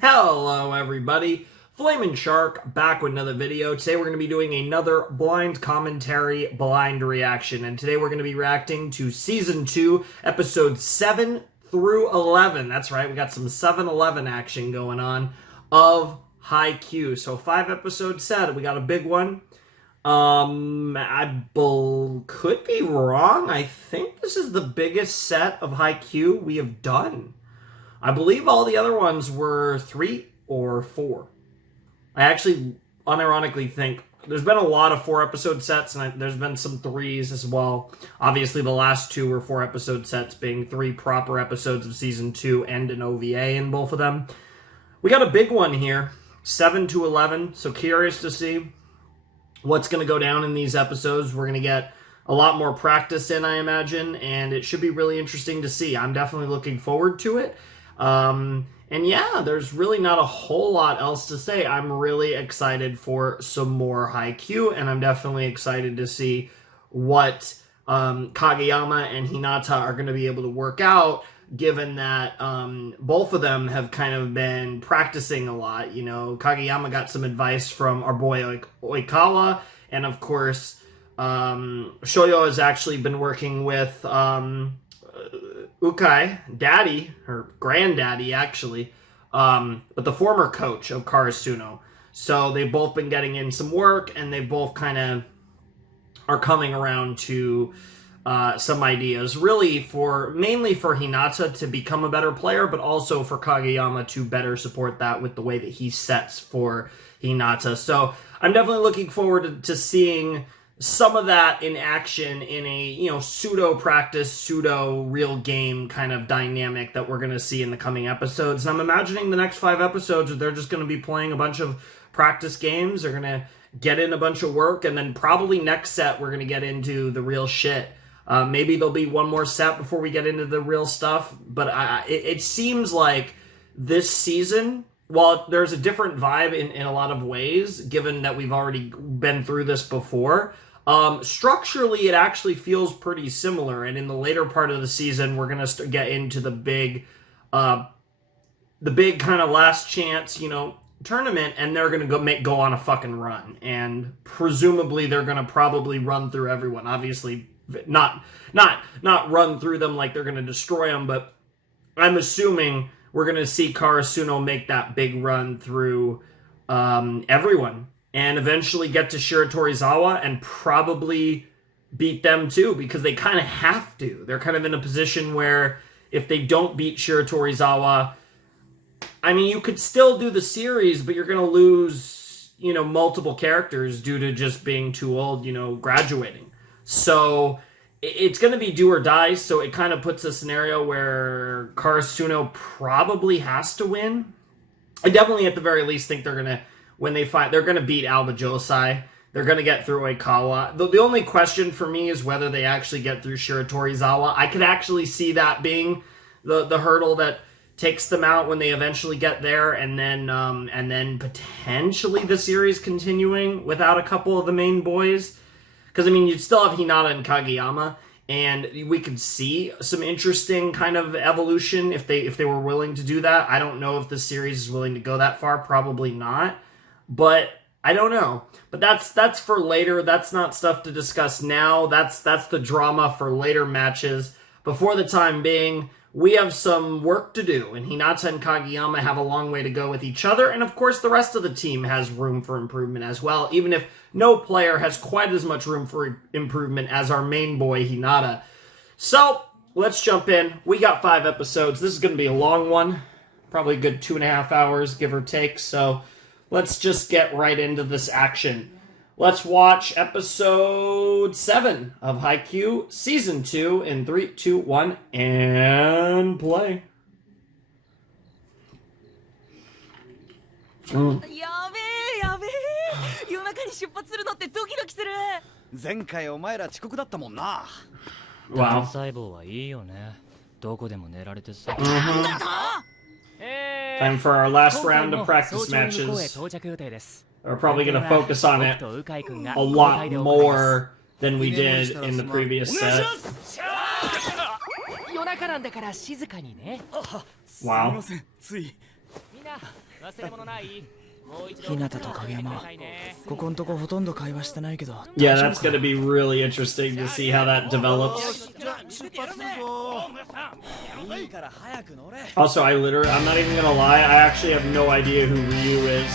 Hello everybody, Flamin' Shark back with another video. Today we're going to be doing another blind commentary, blind reaction, and today we're going to be reacting to Season 2, Episodes 7 through 11. That's right, we got some 7-11 action going on of Haikyuu. So 5 episodes set, we got a big one. Could be wrong. I think this is the biggest set of Haikyuu we have done. I believe all the other ones were 3 or 4. I actually unironically think there's been a lot of 4-episode sets, and there's been some 3s as well. Obviously, the last 2 were 4-episode sets, being 3 proper episodes of Season 2 and an OVA in both of them. We got a big one here, 7 to 11, so curious to see what's going to go down in these episodes. We're going to get a lot more practice in, I imagine, and it should be really interesting to see. I'm definitely looking forward to it. And yeah, there's really not a whole lot else to say. I'm really excited for some more Haikyuu, and I'm definitely excited to see what Kageyama and Hinata are going to be able to work out, given that both of them have kind of been practicing a lot. You know, Kageyama got some advice from our boy Oikawa, and of course, Shoyo has actually been working with Ukai, daddy, or granddaddy actually, but the former coach of Karasuno. So they've both been getting in some work, and they both kind of are coming around to some ideas, really mainly for Hinata to become a better player, but also for Kageyama to better support that with the way that he sets for Hinata. So I'm definitely looking forward to seeing some of that in action in a, you know, pseudo practice, pseudo real game kind of dynamic that we're going to see in the coming episodes. And I'm imagining the next 5 episodes, they're just going to be playing a bunch of practice games. They're going to get in a bunch of work, and then probably next set we're going to get into the real shit. Maybe there'll be one more set before we get into the real stuff. But it seems like this season, while there's a different vibe in a lot of ways, given that we've already been through this before, structurally, it actually feels pretty similar, and in the later part of the season, we're gonna get into the big kind of last chance, you know, tournament, and they're gonna go on a fucking run, and presumably they're gonna probably run through everyone. Obviously, not run through them like they're gonna destroy them, but I'm assuming we're gonna see Karasuno make that big run through everyone, and eventually get to Shiratorizawa and probably beat them too, because they kind of have to. They're kind of in a position where if they don't beat Shiratorizawa, I mean, you could still do the series, but you're going to lose, you know, multiple characters due to just being too old, you know, graduating. So it's going to be do or die, so it kind of puts a scenario where Karasuno probably has to win. I definitely, at the very least, think they're going to, when they fight, they're going to beat Alba Josai. They're going to get through Oikawa. The only question for me is whether they actually get through Shiratorizawa. I could actually see that being the hurdle that takes them out when they eventually get there, and then potentially the series continuing without a couple of the main boys. Because, I mean, you'd still have Hinata and Kageyama, and we could see some interesting kind of evolution if they were willing to do that. I don't know if the series is willing to go that far. Probably not. But I don't know. But that's for later. That's not stuff to discuss now. That's the drama for later matches. But for the time being, we have some work to do. And Hinata and Kageyama have a long way to go with each other. And of course, the rest of the team has room for improvement as well, even if no player has quite as much room for improvement as our main boy, Hinata. So, let's jump in. We got 5 episodes. This is going to be a long one. Probably a good 2.5 hours, give or take. So let's just get right into this action. Let's watch episode 7 of Haikyuu, Season 2 in 3, 2, 1, and play. やべえやべえ夜中に出発するのってドキドキする前回お前ら遅刻だったもんな Wow. 細胞はいいよねどこでも寝られてさ Time for our last round of practice matches. We're probably going to focus on it a lot more than we did in the previous set. 夜中なんだから静かにね Wow. ついみんな日向と影山ここんとこほとんど会話してないけど Yeah, that's gonna be really interesting to see how that develops. いいから早く乗れ Also, I'm not even gonna lie, I actually have no idea who Ryu is.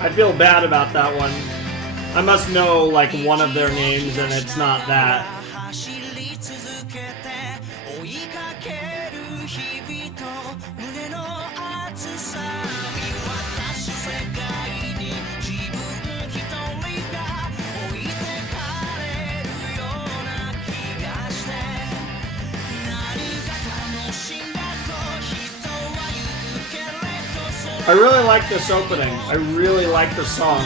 I feel bad about that one. I must know, like, one of their names, and it's not that. I really like this opening. I really like the song.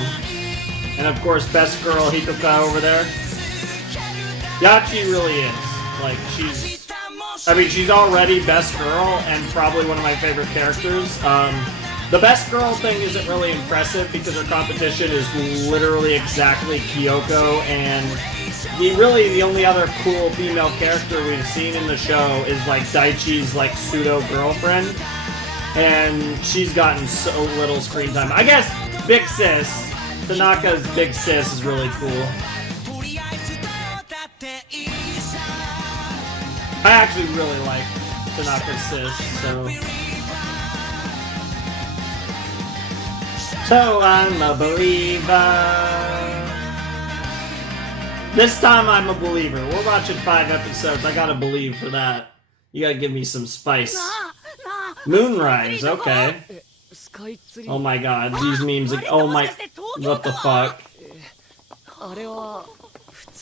And of course, best girl Hitoka over there. Yachi really is. Like, she's already best girl and probably one of my favorite characters. The best girl thing isn't really impressive because her competition is literally exactly Kyoko, and the only other cool female character we've seen in the show is like Daichi's like pseudo girlfriend. And she's gotten so little screen time. I guess Big Sis, Tanaka's Big Sis is really cool. I actually really like Tanaka's Sis, so I'm a believer. This time I'm a believer. We're watching 5 episodes. I gotta believe for that. You gotta give me some spice. Moonrise, okay. Oh my god, these memes, like, oh my, what the fuck?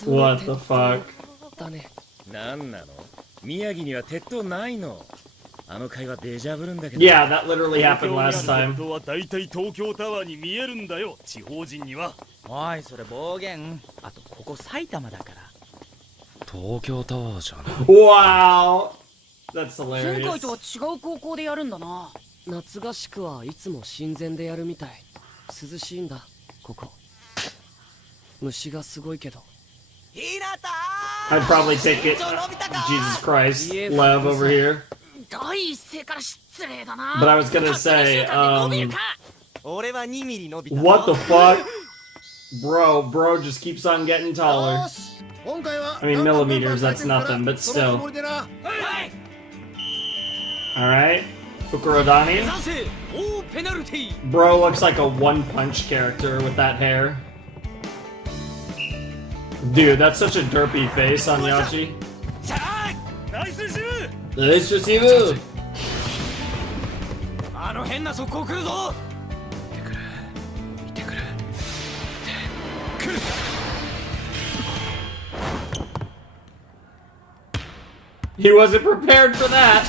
What the fuck? Yeah, that literally happened last time. おいそれ暴言あとここ埼玉だから東京タワーじゃん Wow! That's 前 hilarious. 回とは違う高校でやるんだな。夏合宿はいつも親善でやるみたい。涼しいんだここ。虫がすごいけど。 I'd probably take it. Jesus Christ, Lev over here. 第一声から失礼だな。 But I was gonna say, 俺は2ミリ伸びた what the fuck? Bro just keeps on getting taller. I mean, millimeters, that's nothing, but still. Alright, Fukurodani. Bro looks like a one-punch character with that hair. Dude, that's such a derpy face on Yachi. Nice receiver! He wasn't prepared for that.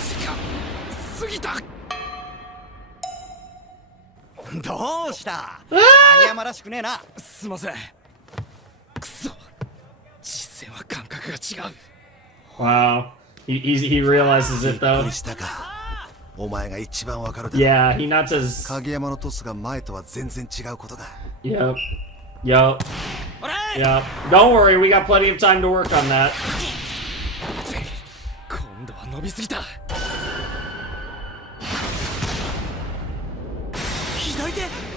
どうした影山らしくねえなすいませんくそ実践は感覚が違う Wow. He realizes it though. したかお前が一番わかるだ Yeah, Hinata's. 影山のトスが前とは全然違うことだ Yep. Yep. Yep. Don't worry, we got plenty of time to work on that. 今度は伸びすぎた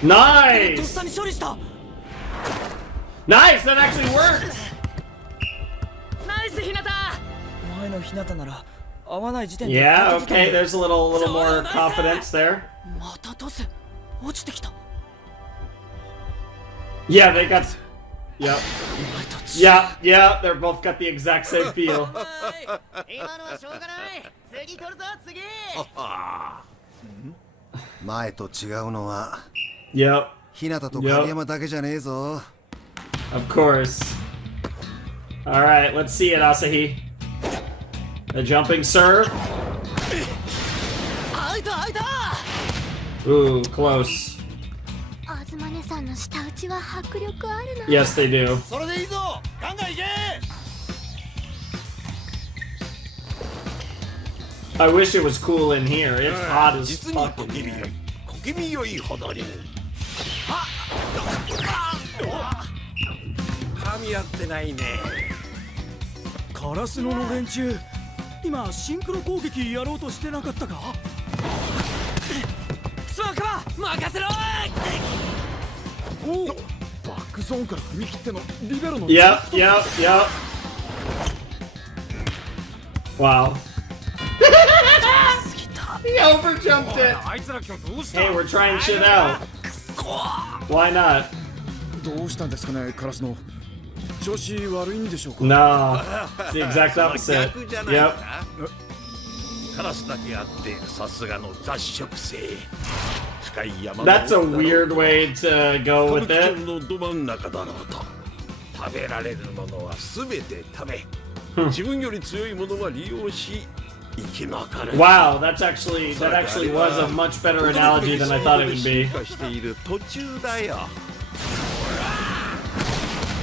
Nice! Nice! That actually worked! ナイスひなた。前の日向なら合わない時点で Yeah, okay, there's a little more confidence there. またトス落ちてきた。 Yeah, they got. Yep. Yeah, they're both got the exact same feel. 今のはしょうがない次取るぞ次前と違うのは Yep, 日向と影山だけじゃねえぞ of course. Alright, let's see it, Asahi. The jumping serve. 開いた開いた Ooh, close. あずまねさんの舌打ちは迫力あるな。 Yes, they do. それでいいぞガンガンいけ I wish it was cool in here. It's hot as fuck in here. 小気味よいほどに噛み合ってないねカラスノの連中今シンクロ攻撃やろうとしてなかったか任せろ。おバックゾーンから踏み切ってのリベロの Yep, yep, yep. Wow. He overjumped it. あいつら今日どうした Hey, we're trying shit out. Why not? どうしたんですかねカラスの調子悪いんでしょうか No. It's the exact opposite. 逆じゃないか Yep. カラスだけあってさすがの雑食性深い山の That's a weird way to go 歌舞 with 伎 it. 町のど真ん中だろうと食べられるものは全て食べ自分より強いものは利用し生き残る Wow, that actually was a much better analogy than I thought it would be. 進化している途中だよ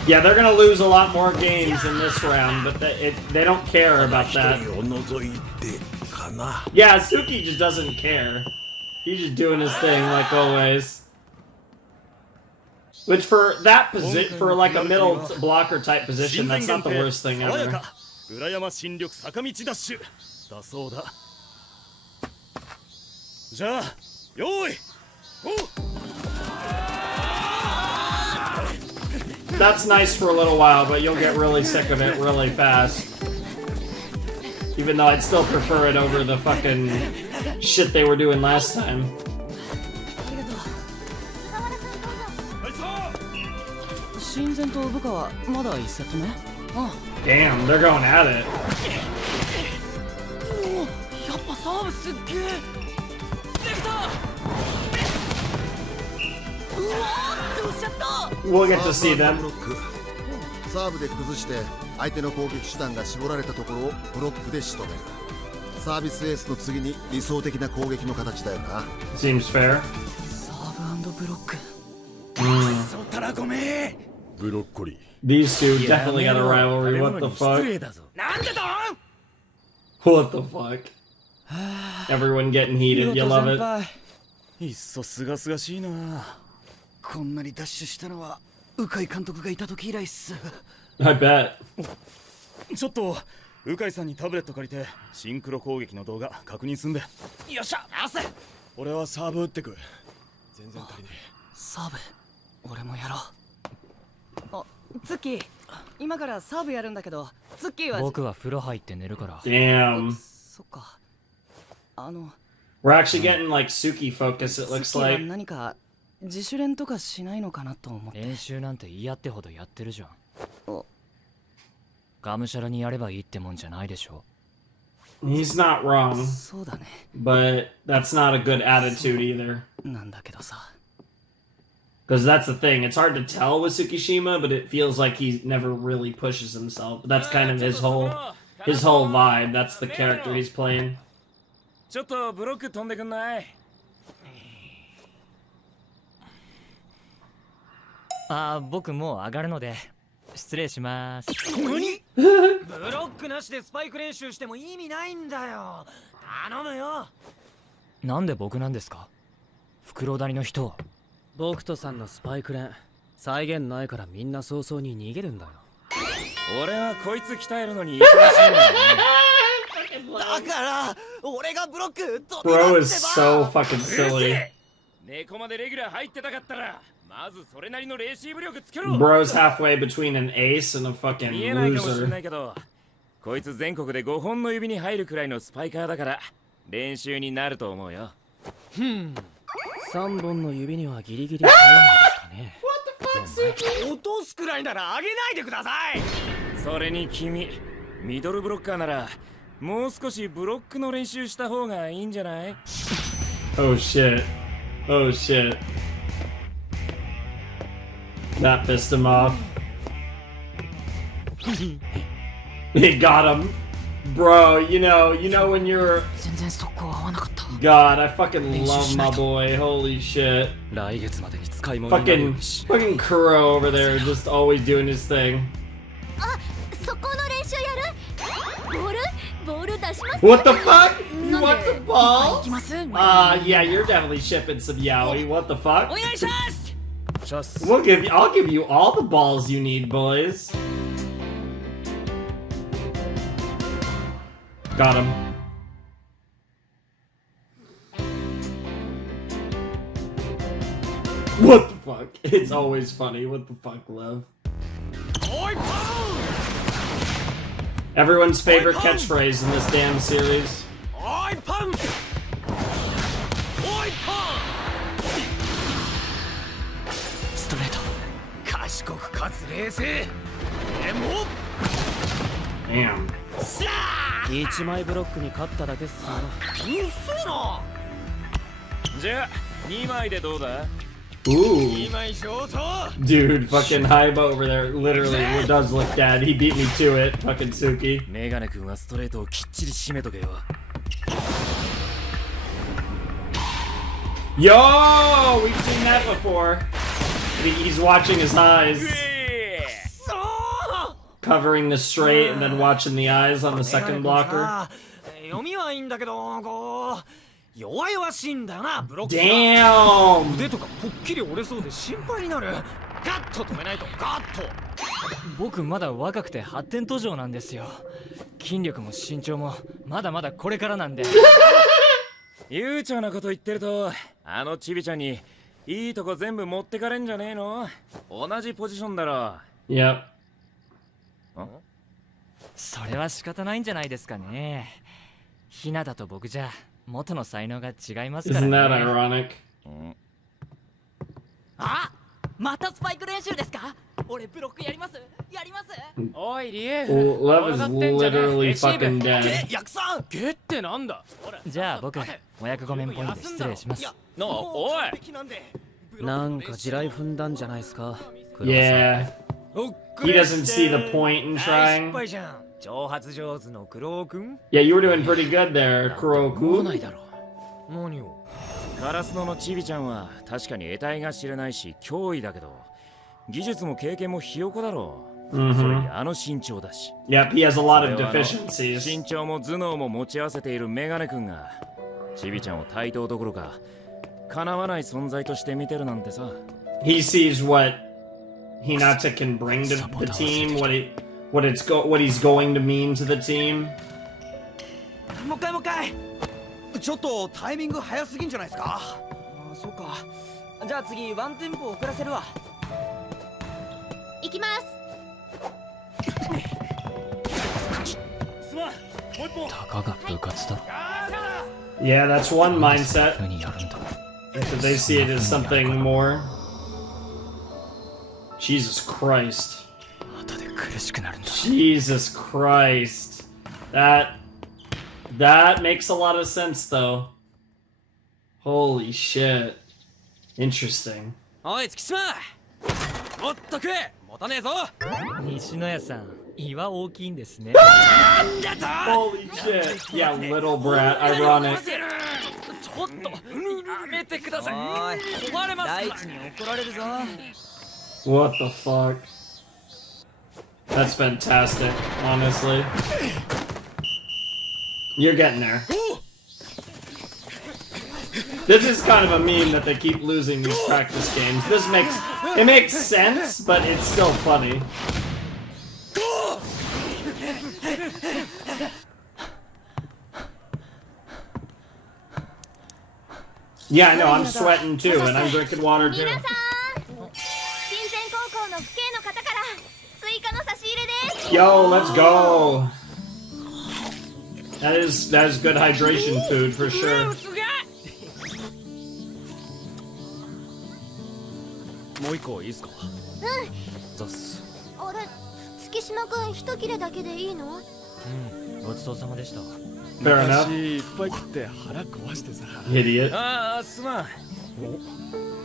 Yeah, they're gonna lose a lot more games in this round, but they don't care about 一 that. 人を除いてかな Yeah, Suki just doesn't care. He's just doing his thing like always. Which for that position, for like a middle blocker type position, that's not the worst thing ever. 裏山新緑坂道ダッシュだそうだ。じゃあ用意おう That's nice for a little while, but you'll get really sick of it really fast. Even though I'd still prefer it over the fucking shit they were doing last time. 親善と部下はまだ1セット目。 Damn, they're going at it. やっぱサーブすっげえ。できた。うわーどうしちゃった。 We'll get to see ブロ them. ックサーブで崩して相手の攻撃手段が絞られたところをブロックで仕留めるサービスエースの次に理想的な攻撃の形だよな Seems fair. サーブ&ブロック。そったらごめん。ブロッコリー These two definitely got a rivalry. What the 失 fuck? 礼だぞ。なんでだ。 What the fuck? Everyone getting heated. You love it. いっそすがすがしいな。こんなにダッシュしたのは鵜飼監督がいた時以来っす I bet. ちょっと鵜飼さんにタブレット借りてシンクロ攻撃の動画確認すんで。よっしゃ出せ。俺はサーブ打ってく全然足りねサーブ俺もやろう。あ、ツッキー今からサーブやるんだけどツッキーは僕は風呂入って寝るから。 Damn. そっか。We're actually getting like Suki focus, it ツッ looks キーは like. 何か自主練とかしないのかなと思って。練習なんて嫌ってほどやってるじゃん。おがむしゃらにやればいいってもんじゃないでしょ。 He's not wrong, そうだね。 but that's not a good attitude either. なんだけどさ。 Because that's the thing. It's hard to tell with Tsukishima, but it feels like he never really pushes himself. But that's kind of his whole vibe. That's the character he's playing. ちょっとブロック飛んでくんない。僕もう上がるので失礼します。何？ブロックなしでスパイク練習しても意味ないんだよ。頼むよ。なんで僕なんですか？袋谷の人。僕とさんのスパイク練再現ないからみんな早々に逃げるんだよ。俺はこいつ鍛えるのに忙しいんだよね。だから俺がブロック Bro is so fucking silly. 猫までレギュラー入ってたかったらまずそれなりのレシーブ力つけろ。 Bro's halfway between an ace and a fucking 見えないかもしれな loser. いけどこいつ全国で5本の指に入るくらいのスパイカーだから練習になると思うよ。3本の指にはギリギリ入らないですかね。落とすくらいなら上げないでください。それに君ミドルブロッカーならもう少しブロックの練習した方がいいんじゃない？ Oh shit. Oh shit. That pissed him off. He got him. Bro, you know when you're... 全然速攻合わなかった。 God, I fucking love my boy. Holy shit. 来月までに使い物になるよう Fucking にし。 Kuro over there just always doing his thing. あ、そこの練習やる？ボール出します。 What the fuck? You want the 行 ball? きます。 Yeah, you're definitely shipping some yaoi. What the fuck? お願いします。シャス I'll give you all the balls you need, boys. Got him. What the fuck? It's always funny. What the fuck, love? Everyone's favorite catchphrase in this damn series. Damn. 1枚ブロックに勝っただけっすよ。じゃあ2枚でどうだ？ Ooh. Dude, fucking Haiba over there literally does look dead. He beat me to it, fucking Suki. メガネ君はストレートをきっちり締めとけよ。Yo! We've seen that before. He's watching his eyes. Covering the straight and then watching the eyes on the second blocker. 読みはいいんだけど、こう弱々しいんだよな、ブロックが。Damn! 腕とかぽっきり折れそうで心配になる。ガッと止めないと、ガッと。僕まだ若くて発展途上なんですよ。筋力も身長もまだまだこれからなんで。悠長なこと言ってると、あのチビちゃんにいいとこ全部持ってかれんじゃねえの？同じポジションだろ。Yep. それは仕方ないんじゃないですかね。ひなたと僕じゃ元の才能が違いますから Isn't ね。 that ironic? あ、またスパイク練習ですか？俺ブロックやります。やります。おいリエ。 Love is literally fucking dead. ヤクさん。ゲってなんだ。じゃあ僕お役御免ポイント失礼します。おい。なんか地雷踏んだんじゃないですか。Yeah. He doesn't see the point in trying. 挑発上手のクロウ君。 Yeah, you were doing pretty good there, Kuroku. ないだろう。何を？カラスノのチビちゃんは確かに得体が知れないし脅威だけど、技術も経験もひよこだろう。それにあの身長だし。Yep, he has a lot of deficiencies. 身長も頭脳も持ち合わせているメガネ君がチビちゃんを対等どころか叶わない存在として見てるなんてさ。He sees what Hinata can bring to the team, what he's going to mean to the team. もう一回。ちょっとタイミング早すぎんじゃないですか。あ、そうか。じゃあ次ワンテンポ遅らせるわ。行きます。たかが部活だ。 Yeah, that's one mindset. But they see it as something more. Jesus Christ. Jesus Christ. That makes a lot of sense though. Holy shit. Interesting. おい、月島。もっと食え。持たねえぞ。西野屋さん、胃は大きいんですね。 Holy shit. Yeah, little brat. Ironic. ちょっとやめてください。壊れます。大地に怒られるぞ。 What the fuck? That's fantastic, honestly. You're getting there. This is kind of a meme that they keep losing these practice games. It makes sense, but it's still funny. Yeah, I know, I'm sweating too, and I'm drinking water too. Yo, let's go. That is good hydration food for sure. もう一個いいですか？うん。ざっす。あれ、月島くん一切れだけでいいの？うん、ごちそうさまでした。 Fair enough. 昔いっぱい食って腹壊してさ。Idiot. ああ、すまん。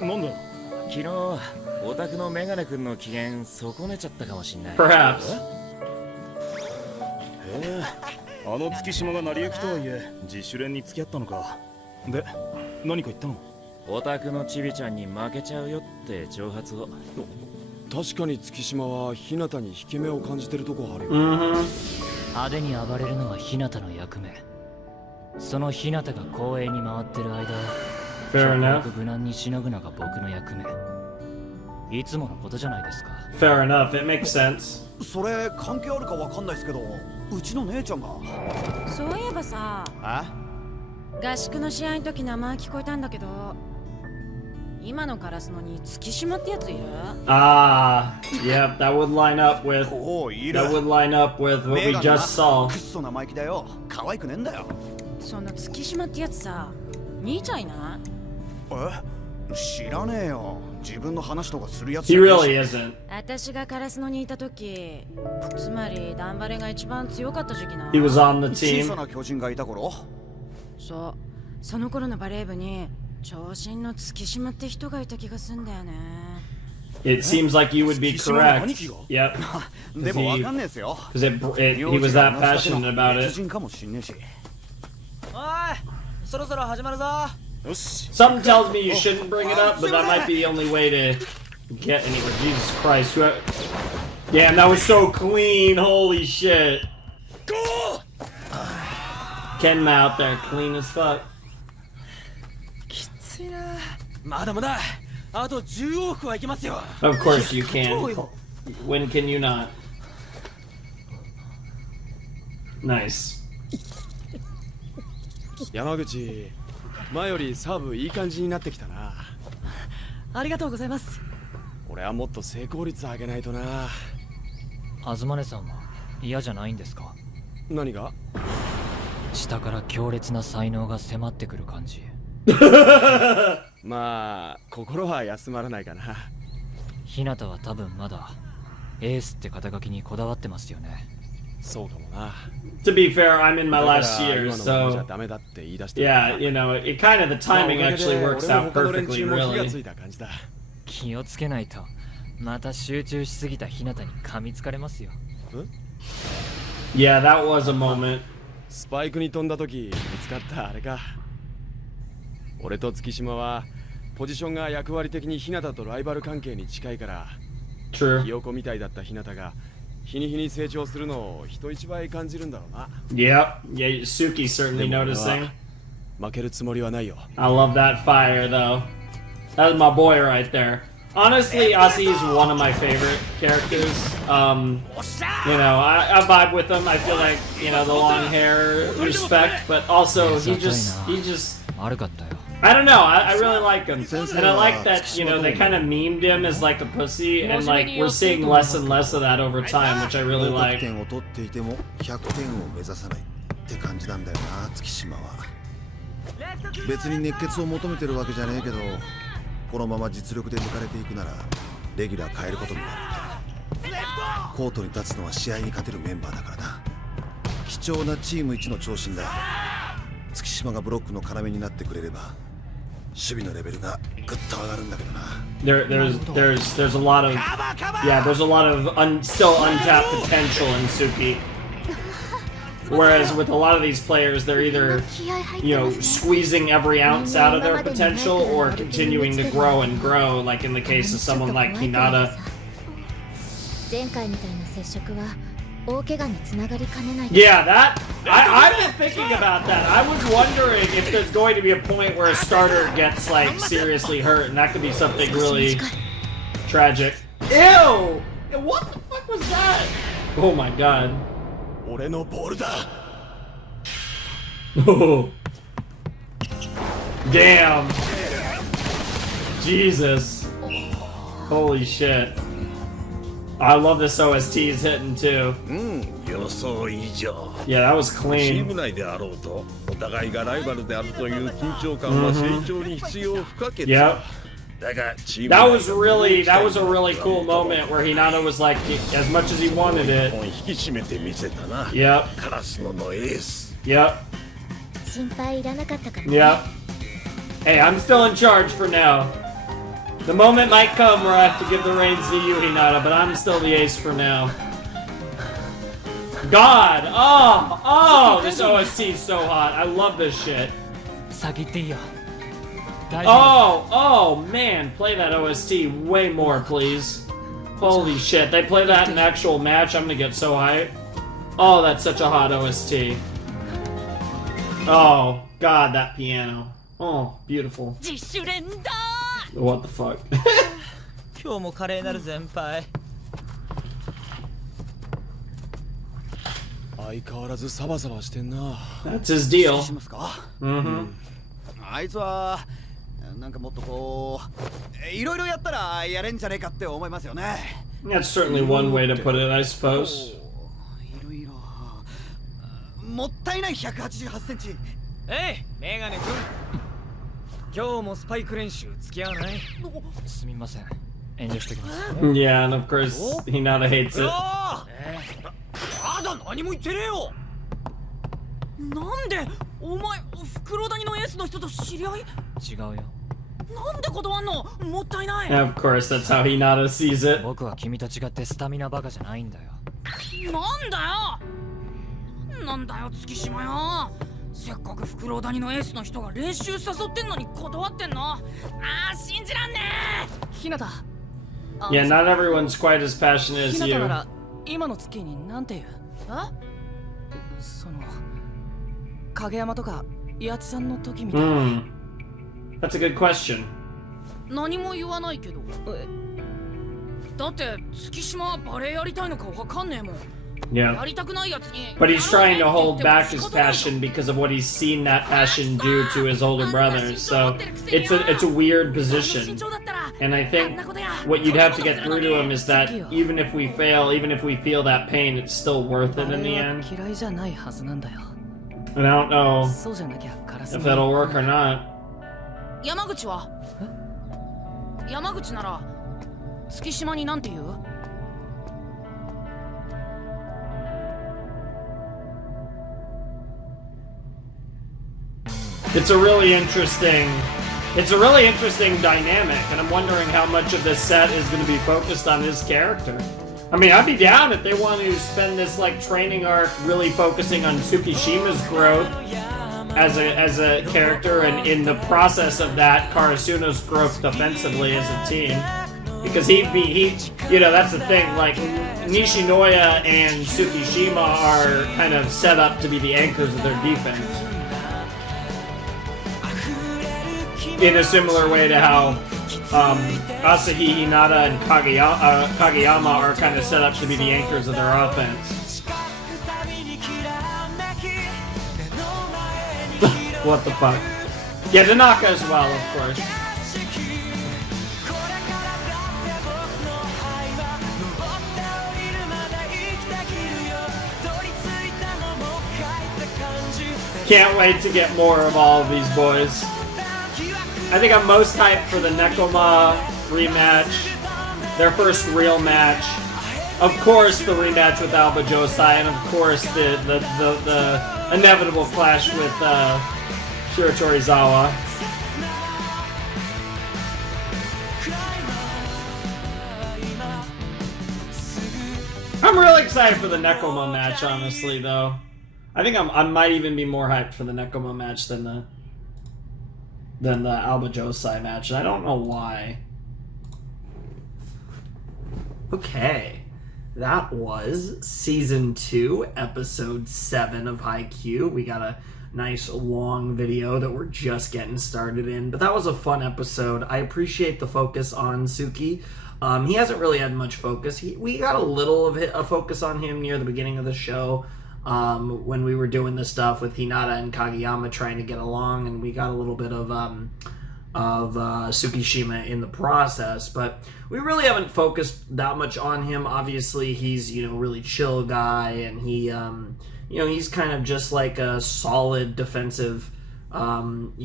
お、なんだ。昨日オタクのメガネ君の機嫌損ねちゃったかもしんない。 Perhaps. あの月島が成り行きとはいえ自主練に付き合ったのか。で、何か言ったの？オタクのチビちゃんに負けちゃうよって挑発を。確かに月島は日向に引け目を感じてるとこあるよ。派手に暴れるのは日向の役目。その日向が公園に回ってる間、Fair enough. 無難にしのぐのが僕の役目。いつものことじゃないですか。Fair enough. It makes sense. それ関係あるかわかんないですけど、うちの姉ちゃんが。そういえばさ、合宿の試合の時名前聞こえたんだけど、今のカラスのに月島ってやついる？ Ah, yep, that would line up with what we just saw. くっそ生意気だよ。可愛くねえんだよ。その月島ってやつさ、兄ちゃんいない？知らねえよ。自分の話とかするやつ。 He really isn't. 私がカラスのにいた時、つまりダンバレが一番強かった時期な。 He was on the 小 team. さな巨人がいた頃。そう、その頃のバレー部に長身の月島って人がいた気がすんだよね。 It seems like you would be correct. Yep. でもわかんねえっすよ。 Because he was that passionate about 別 it. 人かもしんねえし。おい、そろそろ始まるぞ。Something tells me you shouldn't bring it up, but that might be the only way to get anywhere. Jesus Christ. Damn, that was so clean. Holy shit. Kenma out there, clean as fuck. きついな。まだまだ。あと10往復はいけますよ。 Of course you can. When can you not? Nice. 山口、前よりサーブいい感じになってきたな。ありがとうございます。俺はもっと成功率上げないとな。東根さんは嫌じゃないんですか？何が？下から強烈な才能が迫ってくる感じ。まあ心は休まらないかな。日向は多分まだエースって肩書きにこだわってますよね。そうかもな。 To be fair, I'm in my last year, 今のままじゃ so ダメだって言い出して。 yeah, you know, it kind of the timing actually works out perfectly, 俺も他の連中も気が really. ついた感じだ。気をつけないとまた集中しすぎた日向に噛みつかれますよ。Yeah, that was a moment. スパイクに飛んだ時見つかったあれか。俺と月島はポジションが役割的に日向とライバル関係に近いから。 True. ひよこみたいだった日向が日に日に成長するのを人一倍感じるんだろうな。 Yep. Yeah, Suki certainly noticing. 負けるつもりはないよ。 I love that fire, though. That's my boy right there. Honestly, Ozzy is one of my favorite characters. You know, I vibe with him. I feel like, you know, the long hair, respect, but also he just, I don't know, I really like him. And I like that, you know, they kind of memed him as like a pussy, and like we're seeing less and less of that over time, which I really like. 点を取っていても100点を目指さないって感じなんだよな、月島は。別に熱血を求めてるわけじゃねえけど、このまま実力で抜かれていくならレギュラー変えることになる。コートに立つのは試合に勝てるメンバーだからな。貴重なチーム一の長身だ。月島がブロックの要になってくれれば守備のレベルがぐっと上がるんだけどな。There's a lot of, yeah, there's a lot of still untapped potential in Suki. Whereas with a lot of these players, they're either, you know, squeezing every ounce out of their potential or continuing to grow and grow, like in the case of someone like Hinata. 前回みたいな接触は大怪我につながりかねない。 Yeah, that I've been thinking about that. I was wondering if there's going to be a point where a starter gets like seriously hurt, and that could be something really tragic. Ew! What the fuck was that? Oh my god. 俺のボールだ。 Oh. Damn. Jesus. Holy shit. I love this OST is hitting too. 予想以上。 Yeah, that was チー clean. ム内であろうと、お互いがライバルであるという緊張感は成長に必要不可欠。 Yep. だがチーム That was a really cool moment where Hinata was like, as much as he wanted it. 引き締めてみせたな。 Yep. カラスノのエース。 Yep. 心配いらなかったからね。 Yep. Hey, I'm still in charge for now. The moment might come where I have to give the reins to you, Hinata, but I'm still the ace for now. God! Oh, this OST is so hot. I love this shit. Oh, man, play that OST way more, please. Holy shit, they play that in actual match, I'm gonna get so hyped. Oh, that's such a hot OST. Oh, God, that piano. Oh, beautiful. 自主練だ。 What the fuck? 今日も華麗なる全敗。相変わらずサバサバしてんな。 That's his deal. しますか。Mm-hmm. あいつはなんかもっとこういろいろやったらやれんじゃねえかって思いますよね。 That's certainly one way to put it, I suppose. いろいろもったいない188センチ。メガネ君、今日もスパイク練習付き合わない？すみません、遠慮してきます。 Yeah, and of course, Hinata hates it. まだ何も言ってねえよ。なんでお前袋谷のエースの人と知り合い？違うよ。なんで断んの？もったいない。 And of course, that's how Hinata sees it. 僕は君と違ってスタミナバカじゃないんだよ。なんだよ。なんだよ月島よ。せっかく袋谷のエースの人が練習誘ってんのに断ってんの？信じらんねえ。ひなた。Yeah, not everyone's quite as passionate as ひなた you. なら今の月になんて言う？その影山とか八千さんの時みたいに。That's a good question. 何も言わないけど。だって月島はバレエやりたいのかわかんねえもん。 Yeah. やりたくないやつに。 But he's trying to hold back his passion because of what he's seen that passion do to his older brothers. So it's a weird position. And I think what you'd have to get through to him is that even if we fail, even if we feel that pain, it's still worth it in the end. 嫌いじゃないはずなんだよ。 And I don't know そうじゃなきゃカラス if that'll work or not. 山口は？山口なら月島になんて言う？ It's a really interesting dynamic, and I'm wondering how much of this set is going to be focused on his character. I mean, I'd be down if they want to spend this like training arc really focusing on Tsukishima's growth as a character, and in the process of that, Karasuno's growth defensively as a team. Because he, you know, that's the thing. Like Nishinoya and Tsukishima are kind of set up to be the anchors of their defense. In a similar way to how Asahi, Hinata, and Kageyama are kind of set up to be the anchors of their offense. What the fuck? Yeah, Tanaka as well, of course. Can't wait to get more of all of these boys. I think I'm most hyped for the Nekoma rematch, their first real match. Of course, the rematch with Alba Josai, and of course the inevitable clash with Shiratorizawa. I'm really excited for the Nekoma match, honestly, though. I think I might even be more hyped for the Nekoma match than the Alba Josai match, and I don't know why. Okay, that was Season 2, Episode 7 of Haikyuu. We got a nice long video that we're just getting started in, but that was a fun episode. I appreciate the focus on Suki. He hasn't really had much focus. We got a little of a focus on him near the beginning of the show, when we were doing this stuff with Hinata and Kageyama trying to get along, and we got a little bit of Tsukishima in the process, but we really haven't focused that much on him. Obviously, he's, you know, really chill guy, and he, you know, he's kind of just like a solid defensive, blocker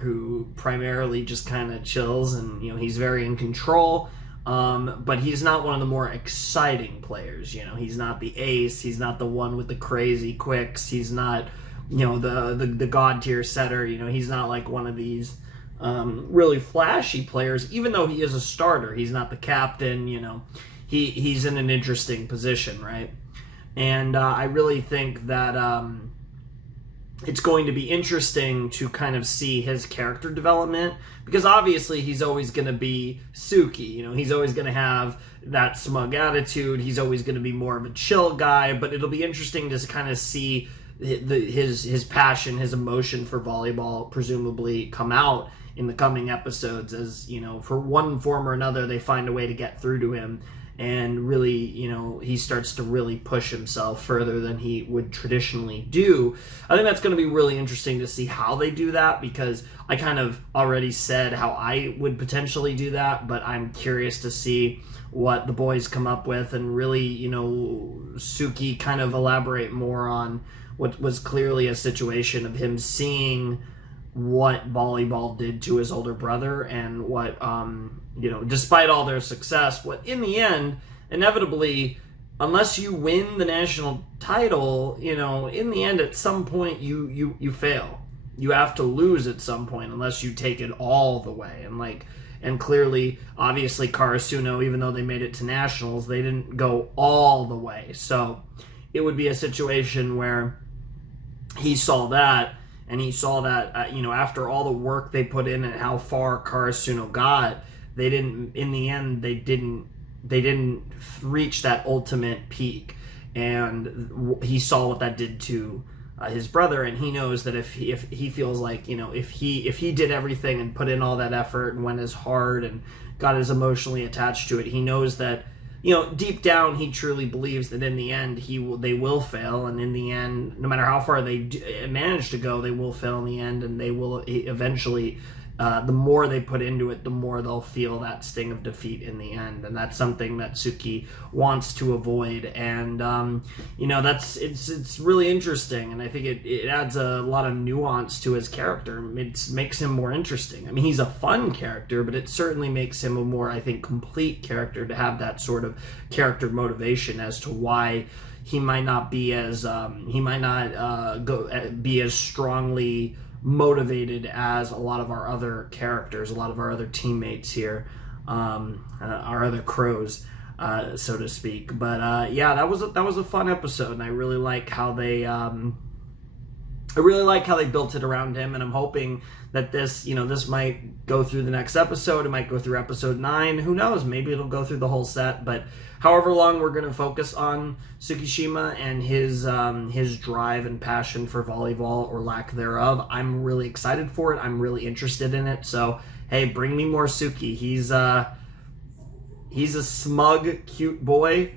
who primarily just kind of chills, and, you know, he's very in control. But he's not one of the more exciting players, you know. He's not the ace. He's not the one with the crazy quicks. He's not, you know, the god tier setter. You know, he's not like one of these really flashy players. Even though he is a starter, he's not the captain. You know, he's in an interesting position, right? And I really think that it's going to be interesting to kind of see his character development, because obviously he's always going to be Suki, you know, he's always going to have that smug attitude, he's always going to be more of a chill guy, but it'll be interesting to kind of see his passion, his emotion for volleyball presumably come out in the coming episodes, as, you know, for one form or another they find a way to get through to him and really, you know, he starts to really push himself further than he would traditionally do. I think that's going to be really interesting to see how they do that, because I kind of already said how I would potentially do that, but I'm curious to see what the boys come up with, and really, you know, Suki kind of elaborate more on what was clearly a situation of him seeing what volleyball did to his older brother, and what, you know, despite all their success, what in the end, inevitably, unless you win the national title, you know, in the end, at some point, you fail. You have to lose at some point, unless you take it all the way. And clearly, obviously, Karasuno, even though they made it to nationals, they didn't go all the way. So it would be a situation where he saw that, and he saw that, you know, after all the work they put in and how far Karasuno got, they didn't, in the end, they didn't reach that ultimate peak. And he saw what that did to his brother, and he knows that if he feels like, you know, if he did everything and put in all that effort and went as hard and got as emotionally attached to it, he knows that, you know, deep down he truly believes that in the end they will fail, and in the end, no matter how far they manage to go, they will fail in the end, and they will eventually, the more they put into it, the more they'll feel that sting of defeat in the end. And that's something that Suki wants to avoid. And, you know, it's really interesting. And I think it adds a lot of nuance to his character. It makes him more interesting. I mean, he's a fun character, but it certainly makes him a more, I think, complete character to have that sort of character motivation as to why he might not be as, be as strongly motivated as a lot of our other characters, a lot of our other teammates here, our other crows, so to speak. But yeah, that was a fun episode, and I really like how they built it around him, and I'm hoping that this might go through the next episode. It might go through episode 9. Who knows? Maybe it'll go through the whole set. But however long we're going to focus on Tsukishima and his drive and passion for volleyball, or lack thereof, I'm really excited for it. I'm really interested in it. So hey, bring me more Suki. He's a smug, cute boy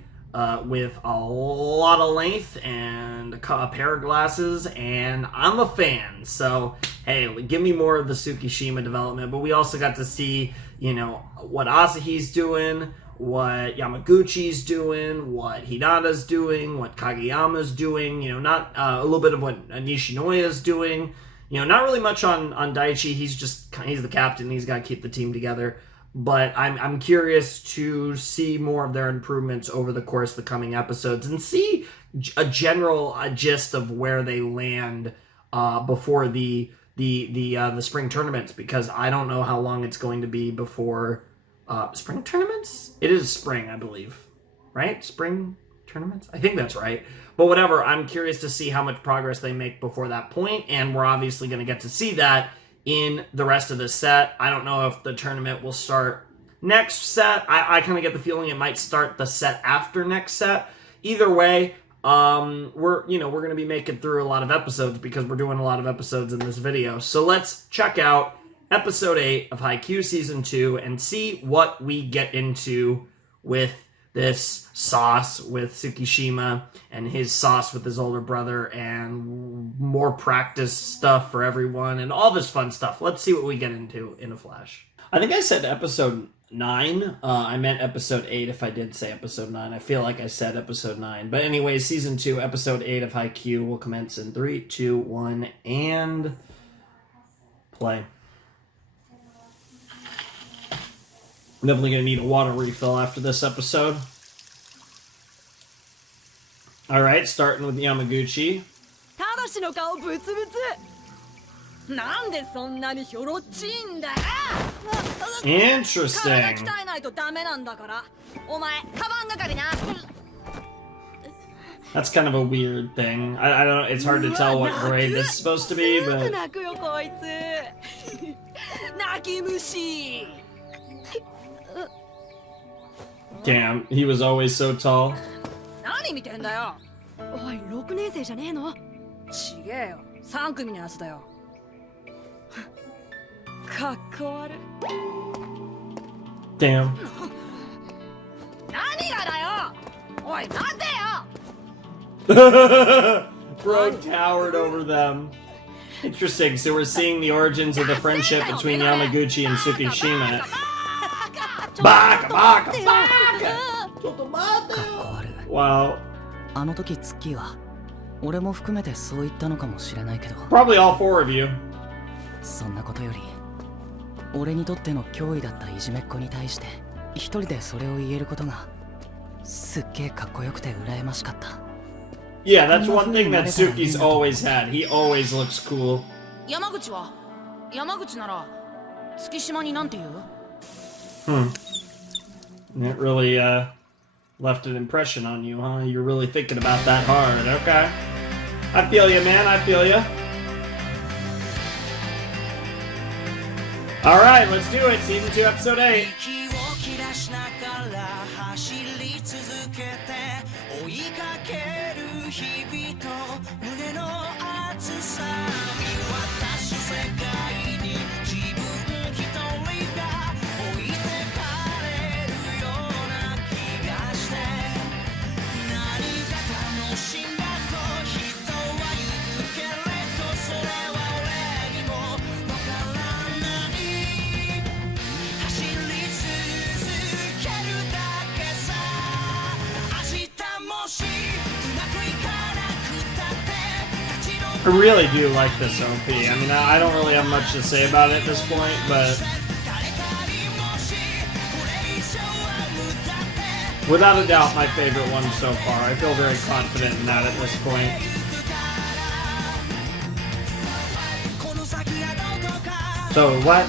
with a lot of length and a pair of glasses, and I'm a fan. So hey, give me more of the Tsukishima development. But we also got to see, you know, what Asahi's doing, what Yamaguchi's doing, what Hinata's doing, what Kageyama's doing, you know, not a little bit of what Nishinoya's doing, you know, not really much on Daichi. He's the captain. He's got to keep the team together. But I'm curious to see more of their improvements over the course of the coming episodes, and see a general gist of where they land before the spring tournaments, because I don't know how long it's going to be before spring tournaments. It is spring, I believe, right? Spring tournaments, I think that's right. But whatever, I'm curious to see how much progress they make before that point, and we're obviously going to get to see that in the rest of the set. I don't know if the tournament will start next set. I kind of get the feeling it might start the set after next set. Either way, we're going to be making through a lot of episodes, because we're doing a lot of episodes in this video. So let's check out episode 8 of Haikyuu season 2 and see what we get into with this sauce with Tsukishima and his sauce with his older brother, and more practice stuff for everyone and all this fun stuff. Let's see what we get into in a flash. I think I said episode 9. I meant episode 8 if I did say episode 9. I feel like I said episode 9. But anyways, season 2, episode 8 of Haikyuu will commence in 3, 2, 1, and play. I'm definitely going to need a water refill after this episode. Alright, starting with Yamaguchi. Interesting. That's kind of a weird thing. I don't know, it's hard to tell what grade this is supposed to be, but... Damn, he was always so tall. 何見てんだよ。おい、6年生じゃねえの？ちげえよ。3組のやつだよ。かっこ悪い。Damn. 何がおい待てよ Bro towered over them. Interesting. So we're seeing the origins of the friendship between Yamaguchi and Tsukishima. Baka, baka, baka! Wow. あの時ツッキーは俺も含めてそう言ったのかもしれないけど Probably all four of you. そんなことより俺にとっての脅威だったいじめっ子に対して一人でそれを言えることがすっげえかっこよくて羨ましかった。 Yeah, that's one thing that Suki's always had. He always looks cool. 山口は山口なら月島になんて言う It really left an impression on you, huh? You're really thinking about that hard. Okay. I feel you, man. I feel you. Alright, let's do it. Season 2, episode 8. 追いかける日々と胸の熱さ見渡す世界に自分一人が置いてかれるような気がして何か楽しんだと人は言うけれどそれは俺にもわからない走り続けるだけさ I really do like this OP. I mean, I don't really have much to say about it at this point, but without a doubt, my favorite one so far. I feel very confident in that at this point. So, what?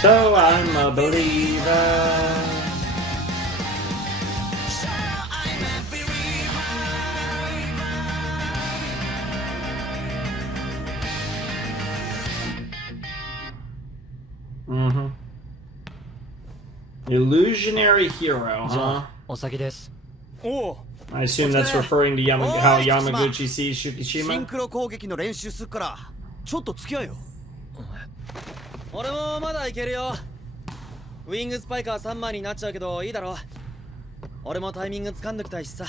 So I'm a believer. Illusionary hero, huh? お先です。 I assume that's referring to how Yamaguchi sees Shukishima. シンクロ攻撃の練習すっからちょっと付き合えよ。俺もまだいけるよ。ウィングスパイカー3枚になっちゃうけどいいだろ。俺もタイミング掴んどきたいしさ。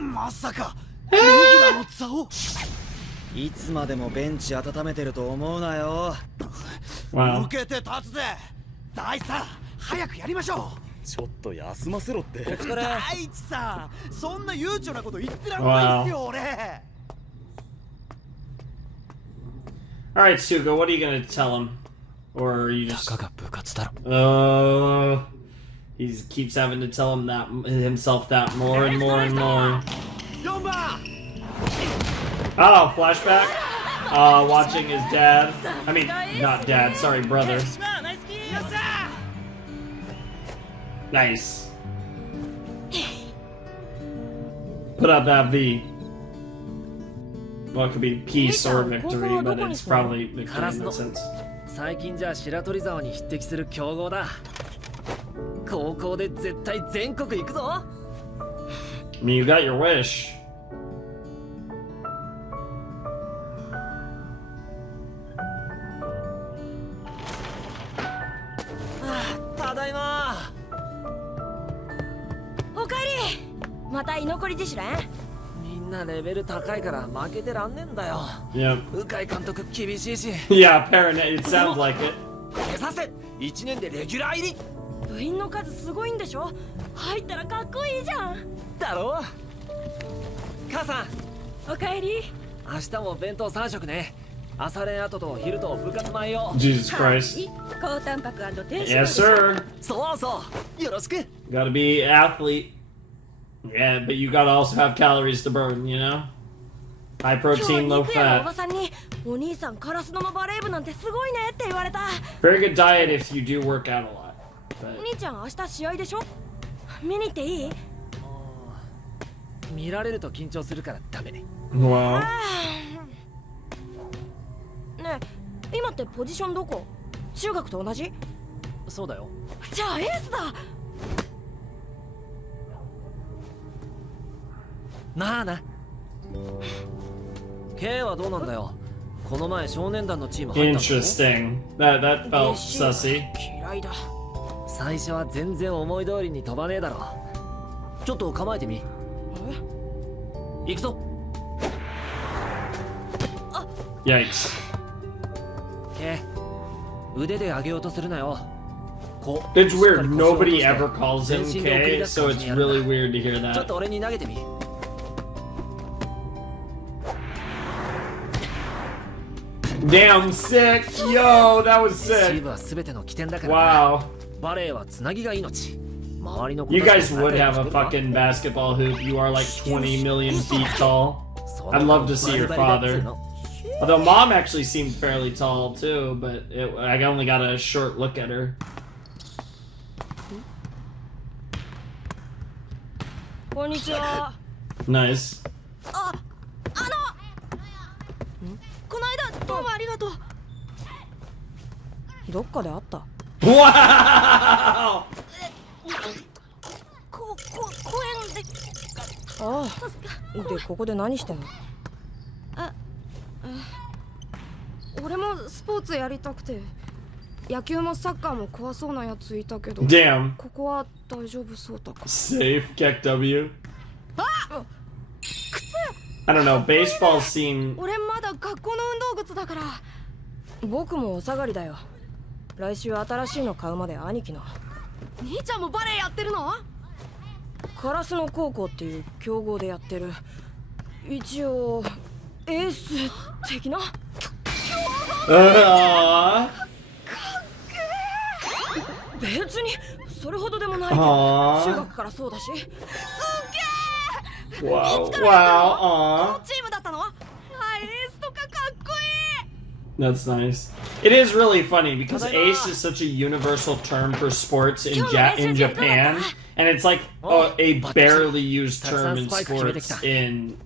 まさかレギュラーの座をいつまでもベンチ温めてると思うなよ。受けて立つぜ。大さん早くやりましょう。ちょっと休ませろって。大地さんそんな悠長なこと言ってらんないっすよ俺。Alright, Suga, what are you gonna tell him? Or are you just... he keeps having to tell himself that more and more and more. Oh, flashback? Watching his dad. I mean, not dad, sorry, brother. Nice. Put up that V. Well, it could be peace or victory, but it's probably victory in that sense. 最近じゃ白鳥沢に匹敵する強豪だ。高校で絶対全国行くぞ。I mean, you got your wish. ただいま。おかえり。また居残り自主練？みんなレベル高いから負けてらんねんだよ。Yep. 鵜飼監督厳しいし。Yeah, apparently it sounds like it. 目指せ1年でレギュラー入り。部員の数すごいんでしょ？入ったらかっこいいじゃん。だろ？母さん。おかえり。明日も弁当3食ね。朝練後と昼と部活前よ。Jesus Christ. 高タンパク&低脂肪。Yes, sir. そうそう。よろしく。Gotta be athlete. Yeah, but you gotta also have calories to burn, you know? High protein, low fat. おばさんにお兄さんカラスノのバレー部なんてすごいねって言われた。 Very good diet if you do work out a lot. But... お兄ちゃん明日試合でしょ？見に行っていい？見られると緊張するからダメね。Wow. ねえ、今ってポジションどこ？中学と同じ？そうだよ。じゃあエースだ。まあな。K はどうなんだよ。この前少年団のチーム入ったの。 Interesting. That felt sussy. 嫌いだ。最初は全然思い通りに飛ばねえだろ。ちょっと構えてみ。行くぞ。 Yikes. 腕で上げようとするなよ。 It's weird. Nobody ever calls him K, so it's really weird to hear ちょっ that. と俺に投げてみ。 Damn, sick. Yo, that was チ sick. ームは全ての起点だからな。 Wow. バレーはつなぎが命。周りの You guys would have a fucking basketball hoop. You are like 20 million feet tall. I'd love to see your father. Although mom actually seemed fairly tall too, but I only got a short look at her. こんにちは。 Nice. この間どうもありがとう。どっかで会った。 Wow! 公園で。ああ。でここで何してんの？俺もスポーツやりたくて。野球もサッカーも怖そうなやついたけど。 Damn. ここは大丈夫そうだか。 Safe, KW. あ！ I don't know. Baseball seemed. 俺まだ学校の運動靴だから。僕もお下がりだよ。来週新しいの買うまで兄貴の。兄ちゃんもバレエやってるの？カラスの高校っていう強豪でやってる。一応エース的な。別にそれほどでもないけど、中学からそうだし。すっげえ。 Wow, いつからやったの？ wow, このチームだったの？エースとかかっこいい。 That's nice. It is really funny because ace is such a universal term for sports in Japan, and it's like a barely used term in sports in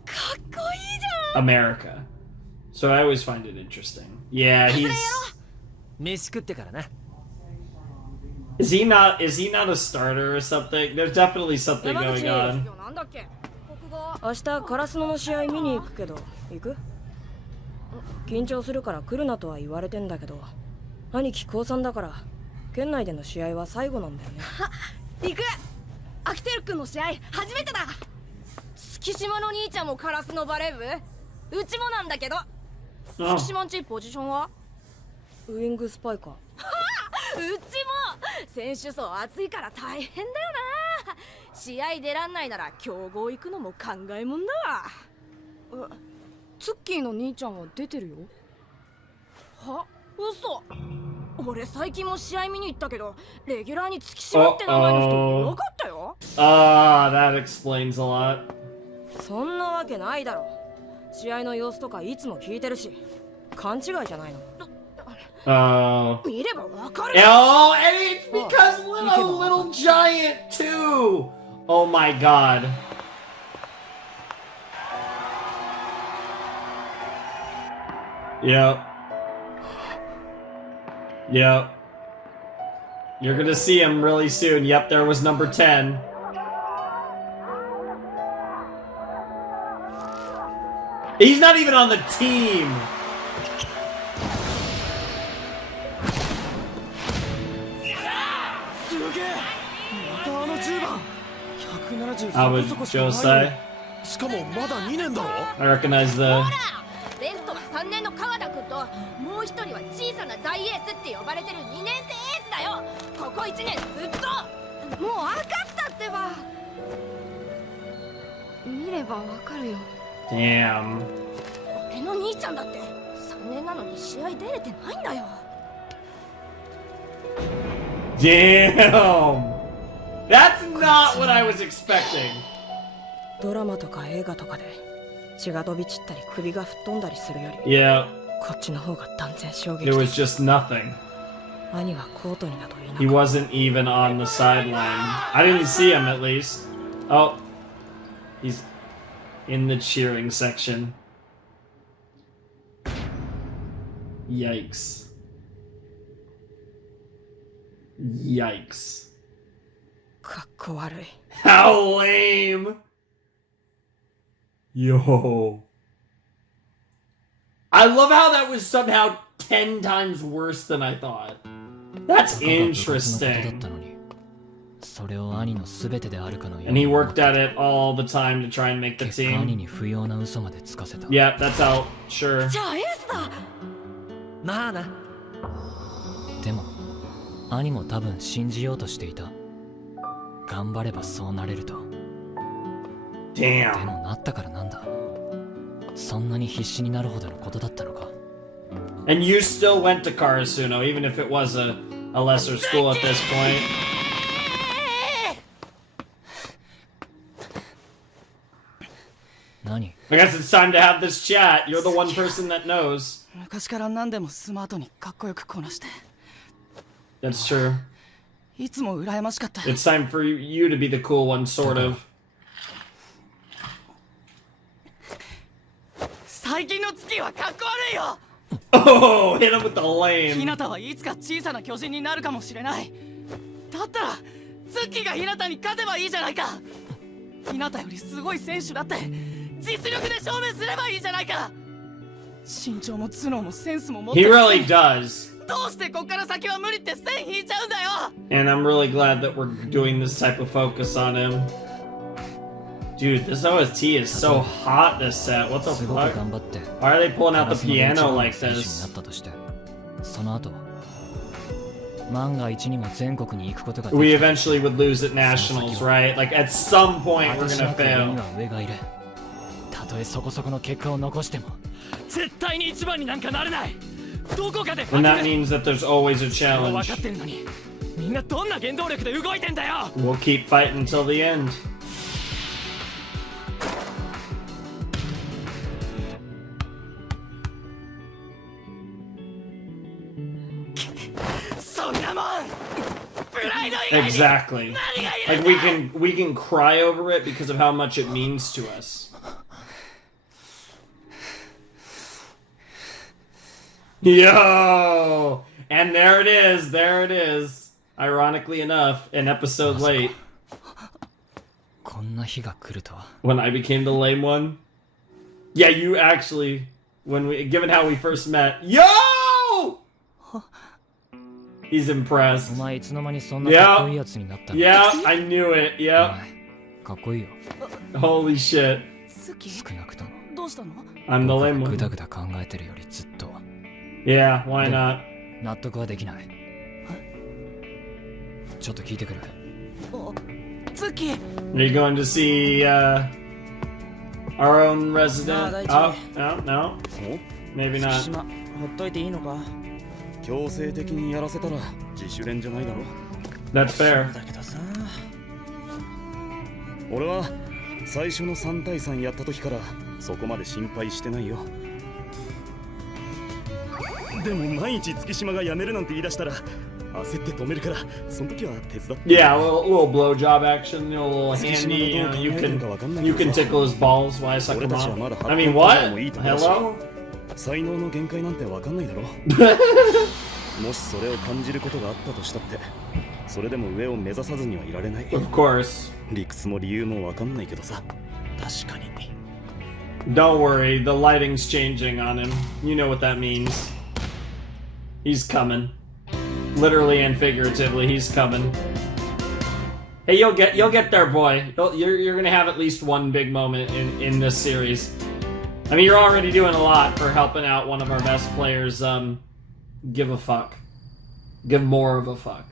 America. So I always find it interesting. Yeah, he's. 飯食ってからな。 Is he not a starter or something? There's definitely something going on. 明日カラスノの試合見に行くけど、行く？緊張するから来るなとは言われてんだけど、兄貴高3だから県内での試合は最後なんだよね。行く。アキテル君の試合初めてだ。月島の兄ちゃんもカラスのバレー部？うちもなんだけど。月島んちポジションは？ウイングスパイカー。うちも選手層厚いから大変だよな。試合出らんないなら強豪行くのも考えもんだわ。ツッキーの兄ちゃんは出てるよ。は？嘘。俺最近も試合見に行ったけど、レギュラーに月島って名前の人いなかったよ。That explains a lot. そんなわけないだろ。試合の様子とかいつも聞いてるし、勘違いじゃないの。 見ればわかる。 Oh, and it's because little giant too. Oh my god. Yep. Yep. You're gonna see him really soon. Yep, there was number 10. He's not even on the team. I would Josei. しかもまだ2年だろ。 I recognize the. レフトは3年の川田君と、もう一人は小さな大エースって呼ばれてる2年生エースだよ。ここ1年ずっと。もう分かったってば。見ればわかるよ。 Damn. 俺の兄ちゃんだって3年なのに試合出れてないんだよ。 Damn. That's not what I was expecting. ドラマとか映画とかで血が飛び散ったり首が吹っ飛んだりするより、 Yeah. こっちの方が断然衝撃 There 的。 was just nothing. 兄はコートになどいなかった。 He wasn't even on the sideline. I didn't see him at least. Oh. He's in the cheering section. Yikes. Yikes. かっこ悪い。 How lame! Yo. I love how that was somehow 10 times worse than I thought. That's interesting. それを兄の全てであるかのよう And he worked at it all the time to try and make the 結果兄 team. に不要な嘘までつかせた Yeah, that's out. Sure. じゃあエースだ。まあなでも兄も多分信じようとしていた頑張ればそうなれると Damn. でもなったからなんだそんなに必死になるほどのことだったのか And you still went to Karasuno, even if it was a lesser school at this point. Nani? I guess it's time to have this chat. You're the one person that knows. 昔から何でもスマートにかっこよくこなして That's true. いつも羨ましかった It's time for you to be the cool one, sort of. 最近の月はかっこ悪いよ Oh, hit him with the lame. 日向はいつか小さな巨人になるかもしれないだったらツッキーが日向に勝てばいいじゃないか日向よりすごい選手だって実力で証明すればいいじゃないか身長も頭脳もセンスも持って He る really does. どうしてこっから先は無理って線引いちゃうんだよ And I'm really glad that we're doing this type of focus on him. Dude, this OST is so hot this set. What the すごく fuck? 頑張って Why are they pulling out the ガラスの一 piano 番の like 選手に this? なったとしてその後万が一にも全国に行くことがで We きた eventually would lose at nationals, right? Like at some point we're 私 gonna なんか上に fail. は上がいるたとえそこそこの結果を残しても絶対に一番になんかなれないどこかで負 And け that る means that there's always a 分 challenge. かってるのにみんなどんな原動力で動いてんだよ We'll keep fighting until the end. そんなもんプライド以外に Exactly. 何がいる Like we can cry over it because of how much it means to us. Yo! And there it is. There it is. Ironically enough, an episode late こんな日が来るとは when I became the lame one. Yeah, you actually given how we first met. Yo! He's お impressed. 前いつの間にそんなかっこいいやつになったの Yeah, I knew it. Yep. かっこいいよ Holy shit. 少なくともどうしたの I'm the lame ぐ one. だぐだ考えてるよりずっと Yeah, why not? 納得はできないちょっと聞いてくるツッキー Are you going to see our own resident? Oh, no, no. Maybe 月 not. 島ほっといていいのか強制的にやらせたら自主練じゃないだろ That's fair. だけどさ俺は最初の3対3やった時からそこまで心配してないよでも毎日月島が辞めるなんて言い出したら焦って止めるからその時は手伝って Yeah, a little blowjob action, a little handy. You can tickle his balls while I suck 俺 him たちは off. まだ I mean, what? もいいとこだし Hello? 才能の限界なんてわかんないだろもしそれを感じることがあったとしたってそれでも上を目指さずにはいられない Of course. 理屈も理由もわかんないけどさ確かに Don't worry, the lighting's changing on him. You know what that means. He's coming. Literally and figuratively, he's coming. Hey, you'll get there, boy. You're gonna have at least one big moment in this series. I mean, you're already doing a lot for helping out one of our best players. Give a fuck. Give more of a fuck.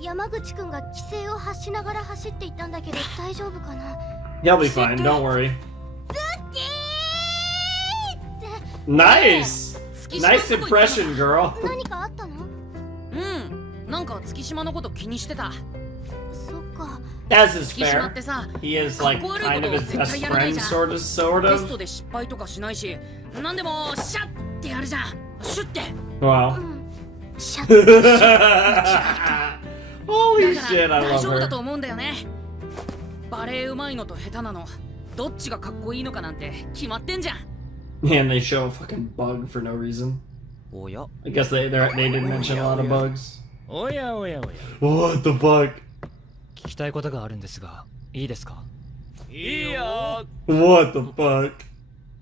山口くんが規制を発しながら走っていったんだけど大丈夫かな He'll be fine. Don't worry. ツッキーって Nice, nice impression, girl. 何かあったのうんなんか月島のこと気にしてたそっか As is 月島っ fair. てさ He is かっ like こ悪い kind こと of を his 絶 best 対やらない friend, じゃん sort テスト of. で失敗とかしないしなんでもシャッってやるじゃんシュッて Wow. シャッ Holy だから shit, I 大 love 丈夫だ her. と思うんだよねバレエうまいのと下手なのどっちがかっこいいのかなんて決まってんじゃん And they show a fucking bug for no reason. おや I guess they didn't mention a lot of bugs. おやおやおや What the fuck? 聞きたいことがあるんですがいいですかいいよ What the fuck?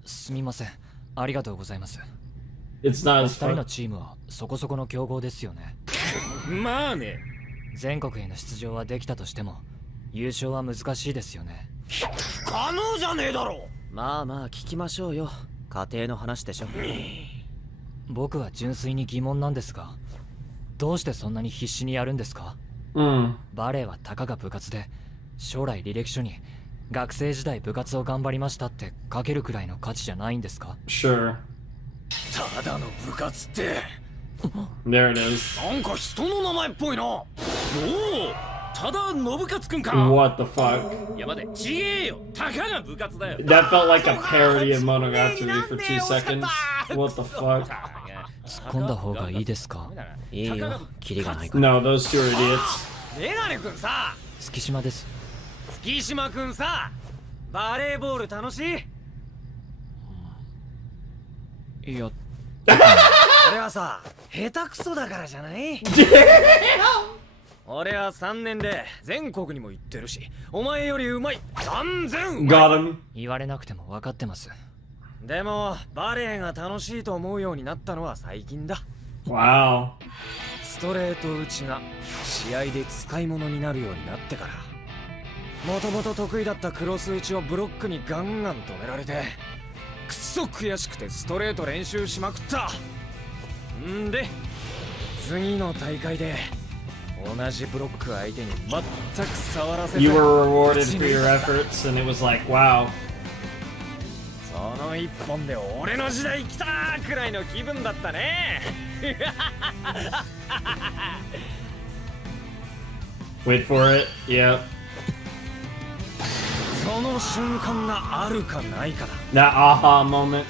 すみません。ありがとうございます。It's not お as 二人 fun. のチームはそこそこの強豪ですよね。まあね。全国への出場はできたとしても優勝は難しいですよね。可能じゃねえだろ。まあまあ聞きましょうよ。家庭の話でしょ。僕は純粋に疑問なんですが、どうしてそんなに必死にやるんですか？バレエはたかが部活で、将来履歴書に学生時代部活を頑張りましたって書けるくらいの価値じゃないんですか？ Sure. ただの部活って。There it is. なんか人の名前っぽいな。おお、ただ信勝くんか。 What the fuck? いや待て、ちげえよ。たかが部活だよ。 That felt like a parody of Monogatari for 2 seconds. What the fuck? 突っ込んだ方がいいですか？いいよ、キリがないから。 No, those two are idiots. メガネくんさ、月島です。月島くんさ、バレーボール楽しい？いや、俺はさ、下手くそだからじゃない？俺は3年で全国にも行ってるし、お前よりうまい。断然うまい。Got him. 言われなくても分かってます。でもバレエが楽しいと思うようになったのは最近だ。 Wow. ストレート打ちが試合で使い物になるようになってから、もともと得意だったクロス打ちをブロックにガンガン止められて、くっそ悔しくてストレート練習しまくった。んで次の大会で同じブロック相手に全く触らせて You were rewarded for your efforts, and it was like, wow. その一本で俺の時代来たーくらいの気分だったね。Wait for it. Yep. その瞬間があるかないかだ。 That aha moment.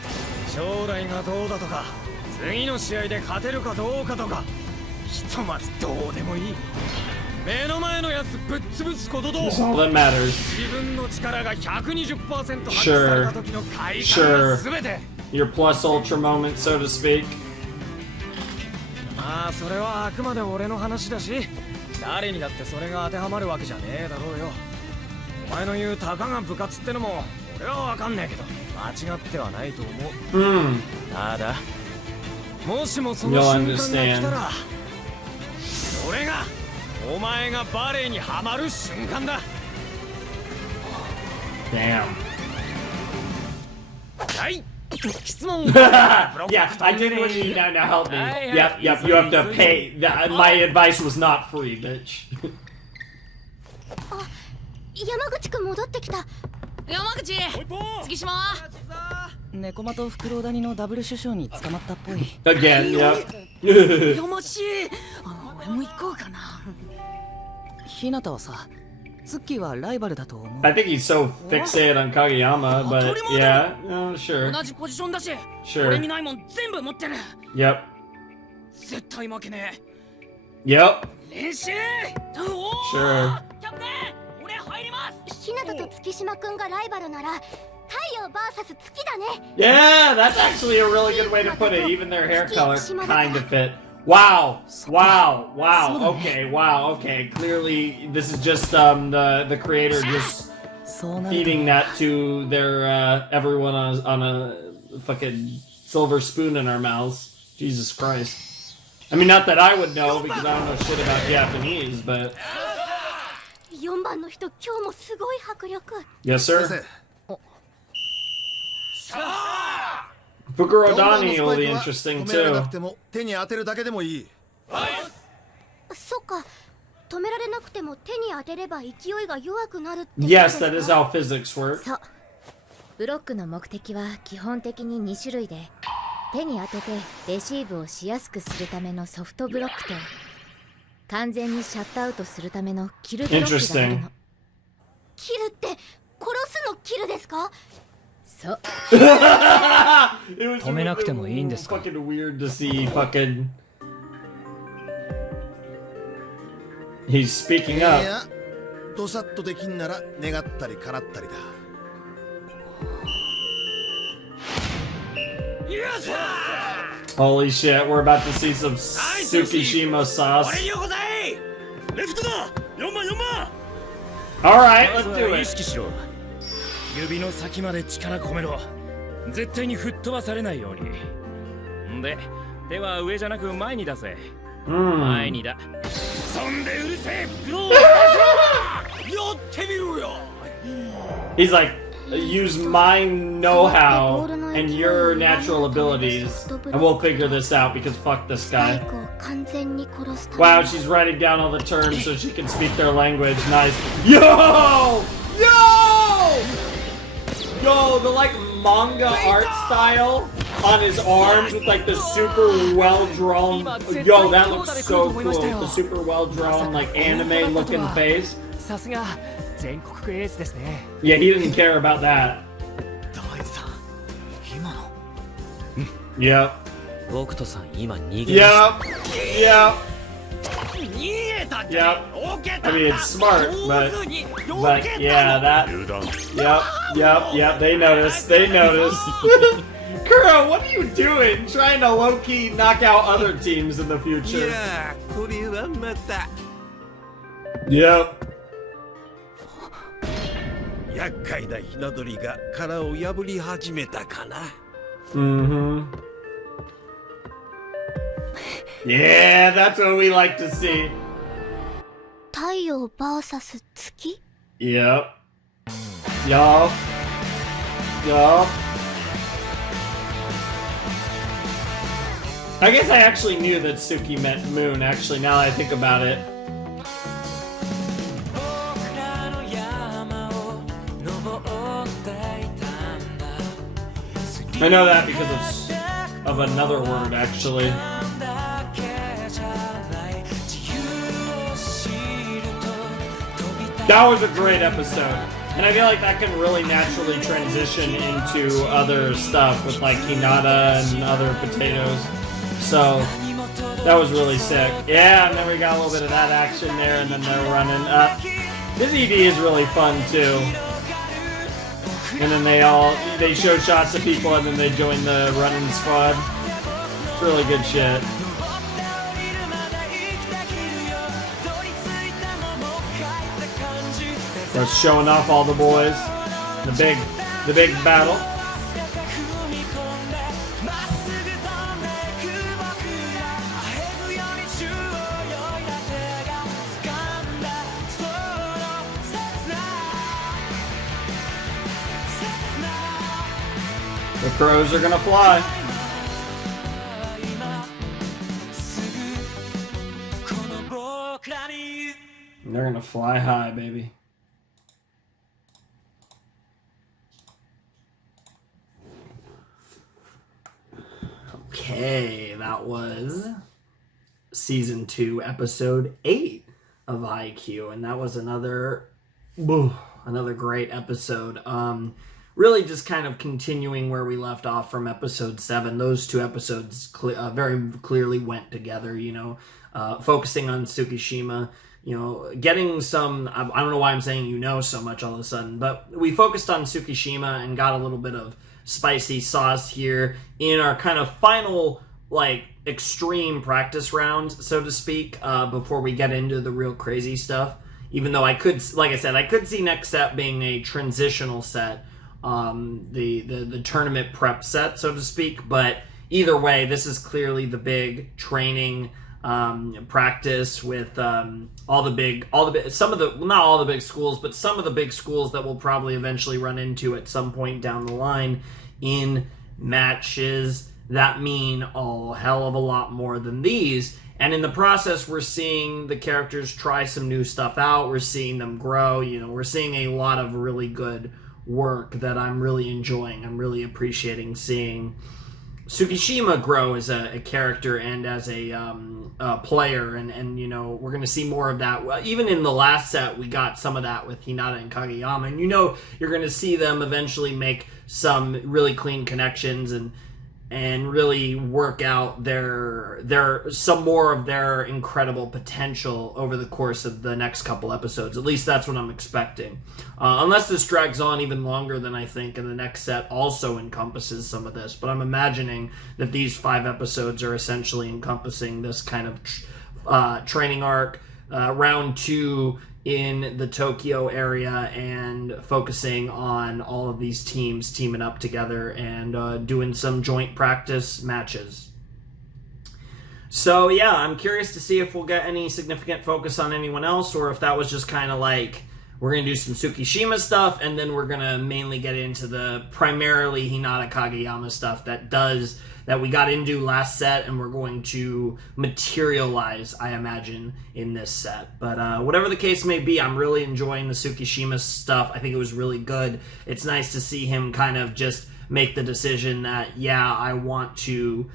将来がどうだとか、次の試合で勝てるかどうかとか、ひとまずどうでもいい。目の前のやつぶっ潰すことと、 That's all that matters. 自分の力が 120% 発揮された時の快感が全て。 Your plus ultra moment, so to speak. まあそれはあくまで俺の話だし、誰にだってそれが当てはまるわけじゃねえだろうよ。お前の言うたかが部活ってのも俺はわかんねえけど、間違ってはないと思う。ただもしもその瞬間が来たら、それがお前がバレエにはまる瞬間だ。 Damn. はい、質問。 Yeah, I did what you need now. Now help me. Yep, yep. You have to pay. My advice was not free, bitch. 山口くん戻ってきた。山口、月島は猫間とフクロウダニのダブル首相に捕まったっぽい。 Again, yep. よましい。俺も行こうかな。ひなたはさ、ツッキーはライバルだと思う。 I think he's so fixated on Kageyama, but yeah, sure. 同じポジションだし、 Sure. 俺にないもん全部持ってる。 Yep. 絶対負けねえ。Yep. 練習。 Sure. キャプテン、俺入ります。ひなたと月島くんがライバルなら、太陽 VS 月だね。 Yeah, that's actually a really good way to put it. Even their hair color kind of fit. Wow. Wow. Wow. Okay. Wow. Okay. Clearly, this is just the creator just feeding that to their everyone on a fucking silver spoon in our mouths. Jesus Christ. I mean, not that I would know because I don't know shit about Japanese, but 4番の人、今日もすごい迫力。 yes, sir. Fukurodani will be interesting 止められな too. くても手に当てるだけでもいい。そっか、止められなくても手に当てれば勢いが弱くなるって。 Yes, that is how physics work. そう。ブロックの目的は基本的に2種類で、手に当ててレシーブをしやすくするためのソフトブロックと、完全にシャットアウトするためのキルブロックがあるの。キルって殺すのキルですか？そう。止めなくてもいいんですか？ Fucking weird to see fucking. He's speaking い up. や、ドサッとできんなら願ったり叶ったりだ。Holy shit, we're about to see some Tsukishima sauce. 俺よこざい。レフトだ。4番4番。 Alright, let's do 意 it. 識しろ。指の先まで力込めろ。絶対に吹っ飛ばされないように。で、手は上じゃなく前に出せ。前にだ。そんでうるせえフクロウを出せ。やってみろよ。 He's like, use my know-how and your natural abilities, and we'll figure this out because fuck this guy. Wow, she's writing down all the terms so she can speak their language. Nice. Yo! Yo, the like manga art style on his arms with like the super well-drawn. Yo, that looks so cool. The super well-drawn like anime-looking face. Yeah, he didn't care about that. Yep. Yep. Yep. I mean, it's smart, but yeah, that. Yep. They noticed. Kuro, what are you doing? Trying to low-key knock out other teams in the future. Yep. 厄介なひな鳥が殻を破り始めたかな。Yeah, that's what we like to see. 太陽 vs 月 Yup. I guess I actually knew that Suki meant moon, actually, now that I think about it. I know that because of another word, actually. That was a great episode. And I feel like that can really naturally transition into other stuff with like Hinata and other potatoes. So, that was really sick. Yeah, and then we got a little bit of that action there, and then they're running up. This ED is really fun too. And then they show shots of people and then they join the running squad. It's really good shit. They're showing off all the boys. The big battle. The crows are gonna fly. And they're gonna fly high, baby. Okay, that was season 2, episode 8 of Haikyuu, and that was another great episode. Really just kind of continuing where we left off from episode 7. Those two episodes very clearly went together, you know, focusing on Tsukishima, you know, getting some, I don't know why I'm saying you know so much all of a sudden, but we focused on Tsukishima and got a little bit of spicy sauce here in our kind of final, like, extreme practice round, so to speak, before we get into the real crazy stuff. Even though I could, like I said, I could see next set being a transitional set, the tournament prep set, so to speak. But either way, this is clearly the big training practice with not all the big schools, but some of the big schools that we'll probably eventually run into at some point down the line in matches that mean a hell of a lot more than these. And in the process, we're seeing the characters try some new stuff out. We're seeing them grow. You know, we're seeing a lot of really good work that I'm really enjoying. I'm really appreciating seeing Tsukishima grow as a character and as a player. And, you know, we're going to see more of that. Even in the last set, we got some of that with Hinata and Kageyama. And, you know, you're going to see them eventually make some really clean connections and really work out some more of their incredible potential over the course of the next couple episodes. At least that's what I'm expecting. Unless this drags on even longer than I think, and the next set also encompasses some of this. But I'm imagining that these 5 episodes are essentially encompassing this kind of training arc. Round 2 in the Tokyo area and focusing on all of these teams teaming up together and doing some joint practice matches. So yeah, I'm curious to see if we'll get any significant focus on anyone else, or if that was just kind of like, we're going to do some Tsukishima stuff, and then we're going to mainly get into the primarily Hinata Kageyama stuff that we got into last set, and we're going to materialize, I imagine, in this set. But whatever the case may be, I'm really enjoying the Tsukishima stuff. I think it was really good. It's nice to see him kind of just make the decision that, yeah, I want to,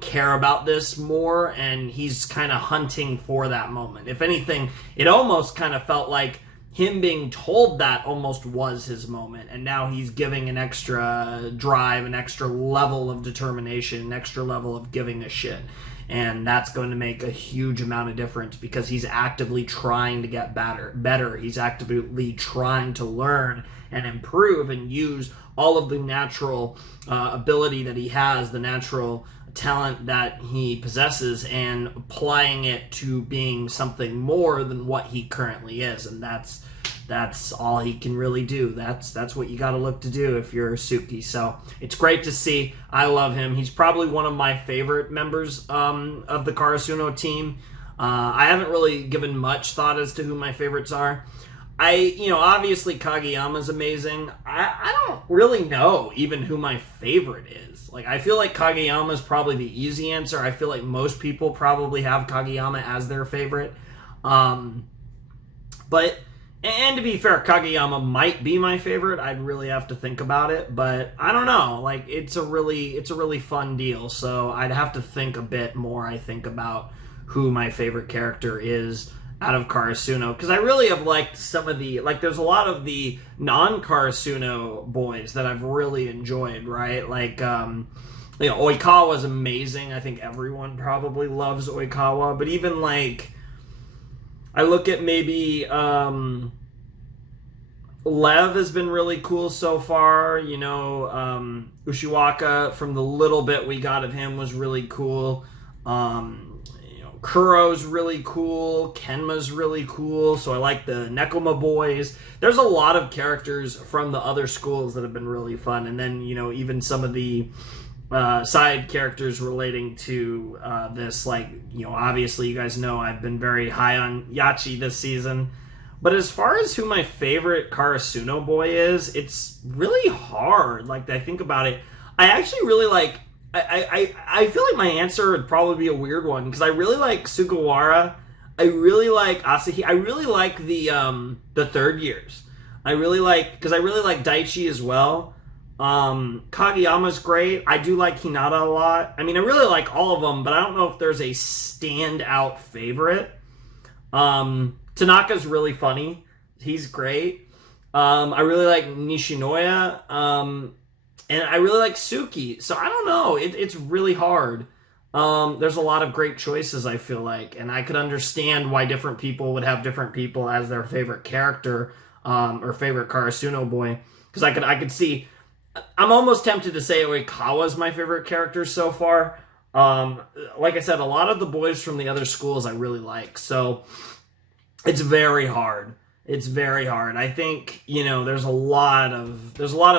care about this more, and he's kind of hunting for that moment. If anything, it almost kind of felt like him being told that almost was his moment, and now he's giving an extra drive, an extra level of determination, an extra level of giving a shit. And that's going to make a huge amount of difference because he's actively trying to get better. He's actively trying to learn and improve and use all of the natural ability that he has, the natural talent that he possesses, and applying it to being something more than what he currently is. And that's all he can really do. That's what you got to look to do if you're Suki. So it's great to see. I love him. He's probably one of my favorite members of the Karasuno team. I haven't really given much thought as to who my favorites are. Obviously Kageyama's amazing. I don't really know even who my favorite is. Like, I feel like Kageyama's probably the easy answer. I feel like most people probably have Kageyama as their favorite. But, and to be fair, Kageyama might be my favorite. I'd really have to think about it, but I don't know. Like, it's a really fun deal. So I'd have to think a bit more, I think, about who my favorite character is out of Karasuno, because I really have liked some of the, like, there's a lot of the non-Karasuno boys that I've really enjoyed, right? Like, Oikawa's amazing. I think everyone probably loves Oikawa, but even, like, I look at maybe, Lev has been really cool so far, Ushiwaka, from the little bit we got of him, was really cool. Kuro's really cool, Kenma's really cool, so I like the Nekoma boys. There's a lot of characters from the other schools that have been really fun, and then, even some of the side characters relating to this, like, obviously you guys know I've been very high on Yachi this season, but as far as who my favorite Karasuno boy is, it's really hard. Like, I think about it, I actually really like, I feel like my answer would probably be a weird one, because I really like Sugawara, I really like Asahi, I really like the third years. I really like Daichi as well. Kageyama's great. I do like Hinata a lot. I mean, I really like all of them, but I don't know if there's a standout favorite. Tanaka's really funny. He's great. I really like Nishinoya. And I really like Suki. So I don't know. It's really hard. There's a lot of great choices, I feel like. And I could understand why different people would have different people as their favorite character or favorite Karasuno boy. Because I could see... I'm almost tempted to say Oikawa's my favorite character so far. Like I said, a lot of the boys from the other schools I really like. So it's very hard. It's very hard. I think, there's a lot of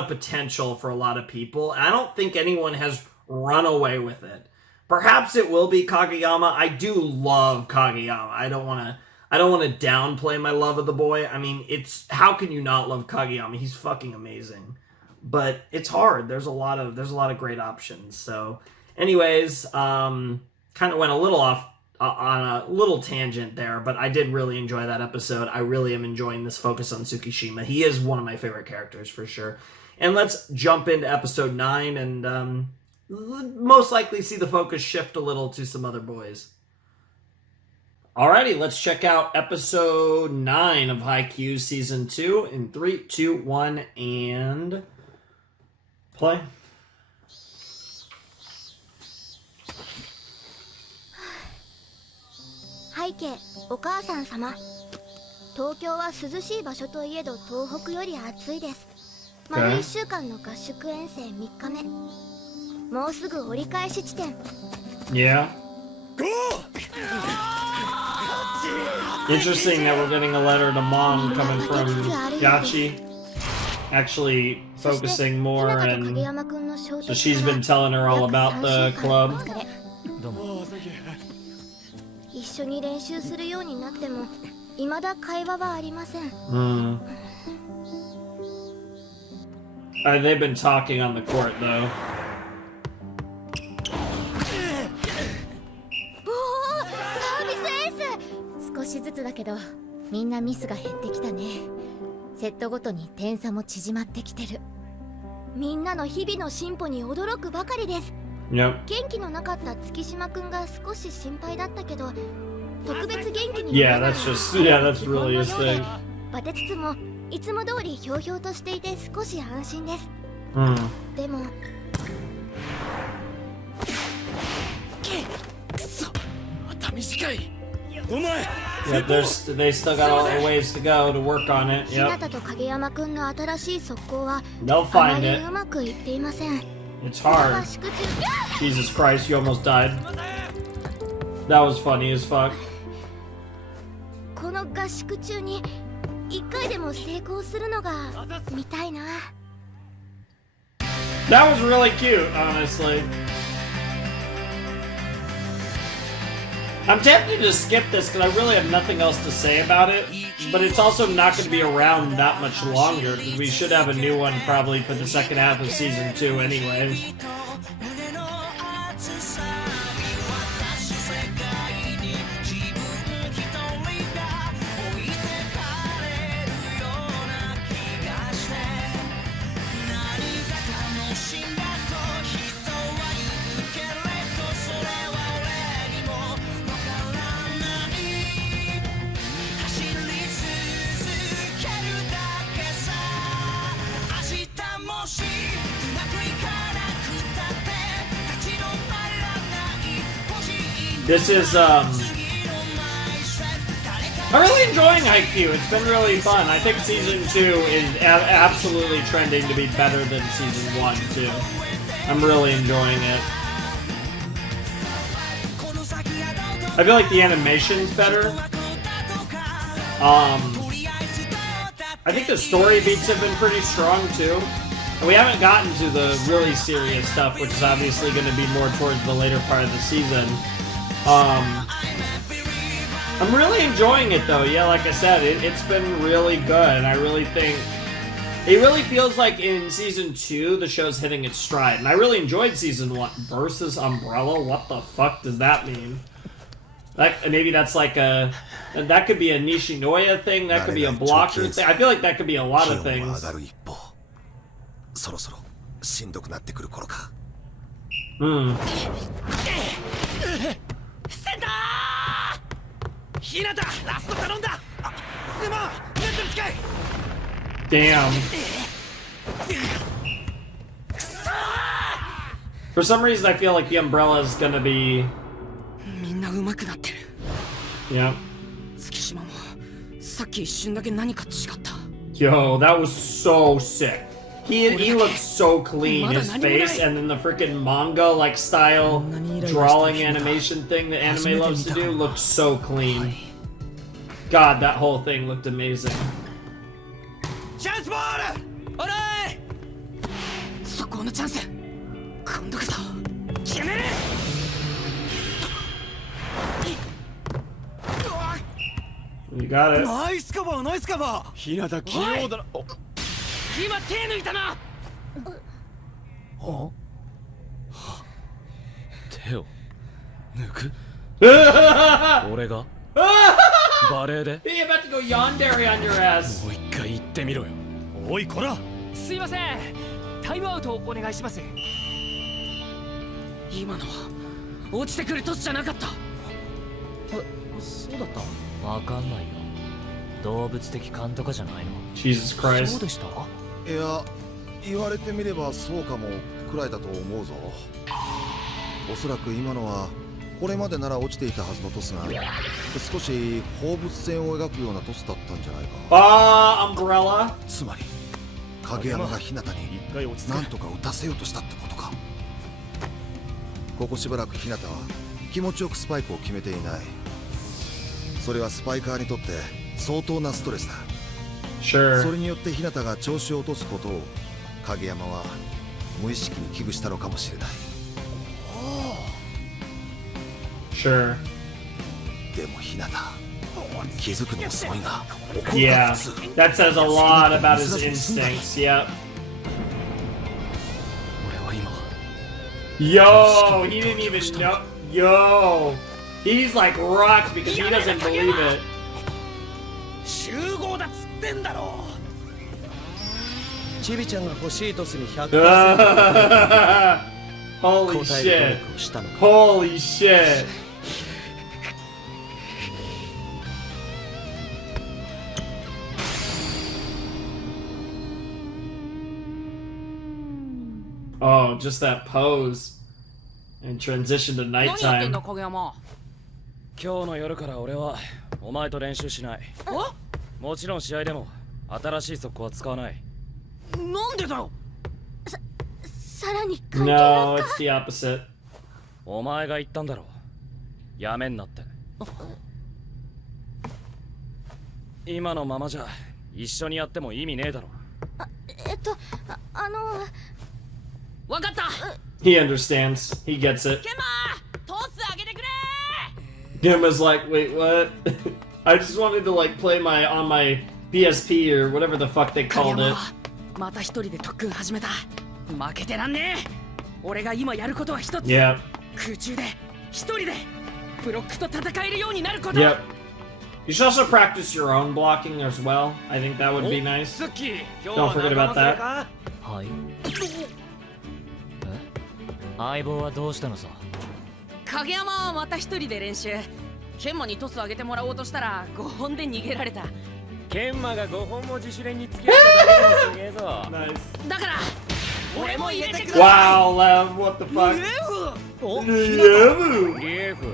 potential for a lot of people. And I don't think anyone has run away with it. Perhaps it will be Kageyama. I do love Kageyama. I don't want to downplay my love of the boy. I mean, how can you not love Kageyama? He's fucking amazing. But it's hard. There's a lot of great options. So, anyways, kind of went a little off on a little tangent there, but I did really enjoy that episode. I really am enjoying this focus on Tsukishima. He is one of my favorite characters for sure. And let's jump into episode 9 and most likely see the focus shift a little to some other boys. Alrighty, let's check out episode 9 of Haikyuu season 2 in 3, 2, 1, and play.背景お母さん様、東京は涼しい場所といえど東北より暑いです。丸1週間の合宿遠征3日目、もうすぐ折り返し地点。 Yeah. Go! Interesting that we're getting a letter to mom coming from Yachi. Actually focusing more, and so she's been telling her all about the club. 一緒に練習するようになっても未だ会話はありません。They've been talking on the court though. おお、サービスエース。少しずつだけどみんなミスが減ってきたね。セットごとに点差も縮まってきてる。みんなの日々の進歩に驚くばかりです。Yep. 元気のなかった月島くんが少し心配だったけど、特別元気に Yeah, that's really his thing. バテつつもいつも通りひょうひょうとしていて少し安心です。でもくそ、また短い。お前 Yeah, they still got all the ways to go to work on it. 日向と影山くんの新しい速攻は They'll あま find り it. うまくいっていません。 It's hard. Jesus Christ, you almost died. That was funny as fuck. この合宿中に一回でも成功するのが見たいな。 That was really cute, honestly. I'm tempted to skip this because I really have nothing else to say about it, but it's also not going to be around that much longer because we should have a new one probably for the second half of season 2 anyway. This is, I'm really enjoying Haikyuu. It's been really fun. I think season 2 is absolutely trending to be better than season 1, too. I'm really enjoying it. I feel like the animation's better. I think the story beats have been pretty strong, too. And we haven't gotten to the really serious stuff, which is obviously going to be more towards the later part of the season. I'm really enjoying it though. Yeah, like I said, it's been really good. And I really think it really feels like in season 2 the show's hitting its stride. And I really enjoyed season 1 versus Umbrella. What the fuck does that mean? Maybe that's like that could be a Nishinoya thing. That could be a blocker thing. I feel like that could be a lot of things. Damn. For some reason, I feel like the umbrella is gonna be. Yeah. Yo, that was so sick. He looks so clean, his face, and then the freaking manga like style drawing animation thing that anime loves to do looks so clean. God, that whole thing looked amazing. Chance ball! Alright! You got it. Nice cover, nice cover! 日向器用だな。今手抜いたな。手を抜く。俺がバレーで You're about to go yandere on your ass. もう一回言ってみろよ。おいこら。すいません。タイムアウトお願いします。今のは落ちてくるトスじゃなかった。そうだった。わかんないよ。動物的勘とかじゃないの。Jesus Christ. そうでした。いや、言われてみればそうかもくらいだと思うぞ。おそらく今のはこれまでなら落ちていたはずのトスが少し放物線を描くようなトスだったんじゃないか。Umbrella。つまり影山が日向になんとか打たせようとしたってことか。ここしばらく日向は気持ちよくスパイクを決めていない。それはスパイカーにとって相当なストレスだ。Sure. それによって日向が調子を落とすことを影山は無意識に危惧したのかもしれない。Sure. でも日向気づくの遅いが。Yeah, that says a lot about his instincts. Yep. Yo, he didn't even know. Yo, he's like rocked because he doesn't believe it. 集合だっつってんだろ。チビちゃんが欲しいトスに 100%。Holy shit. Holy shit. Oh, just that pose and transition to 何やってん nighttime. だ影山。今日の夜から俺はお前と練習しない。もちろん試合でも新しい速攻は使わない。なんでだよ。さらに関係 No, it's the opposite. お前が言ったんだろ。やめんなって。今のままじゃ一緒にやっても意味ねえだろ。わかった。 He understands. He gets it. ケンマトスあげてくれ。 Gemma's like, wait, what? I just wanted to like play on my PSP or whatever the fuck they called it. また一人で特訓始めた。負けてらんねえ。俺が今やることは一つ。 Yep. 空中で一人でブロックと戦えるようになること。 Yep. You should also practice your own blocking as well. I think that would be nice. Don't forget about that. はい。相棒はどうしたのさ。影山はまた一人で練習。ケンマにトス上げてもらおうとしたら5本で逃げられた。ケンマが5本も自主練に付き合っただけでもすげえぞ。だから俺も入れてください。 Wow, Lev, what the fuck? リエフ。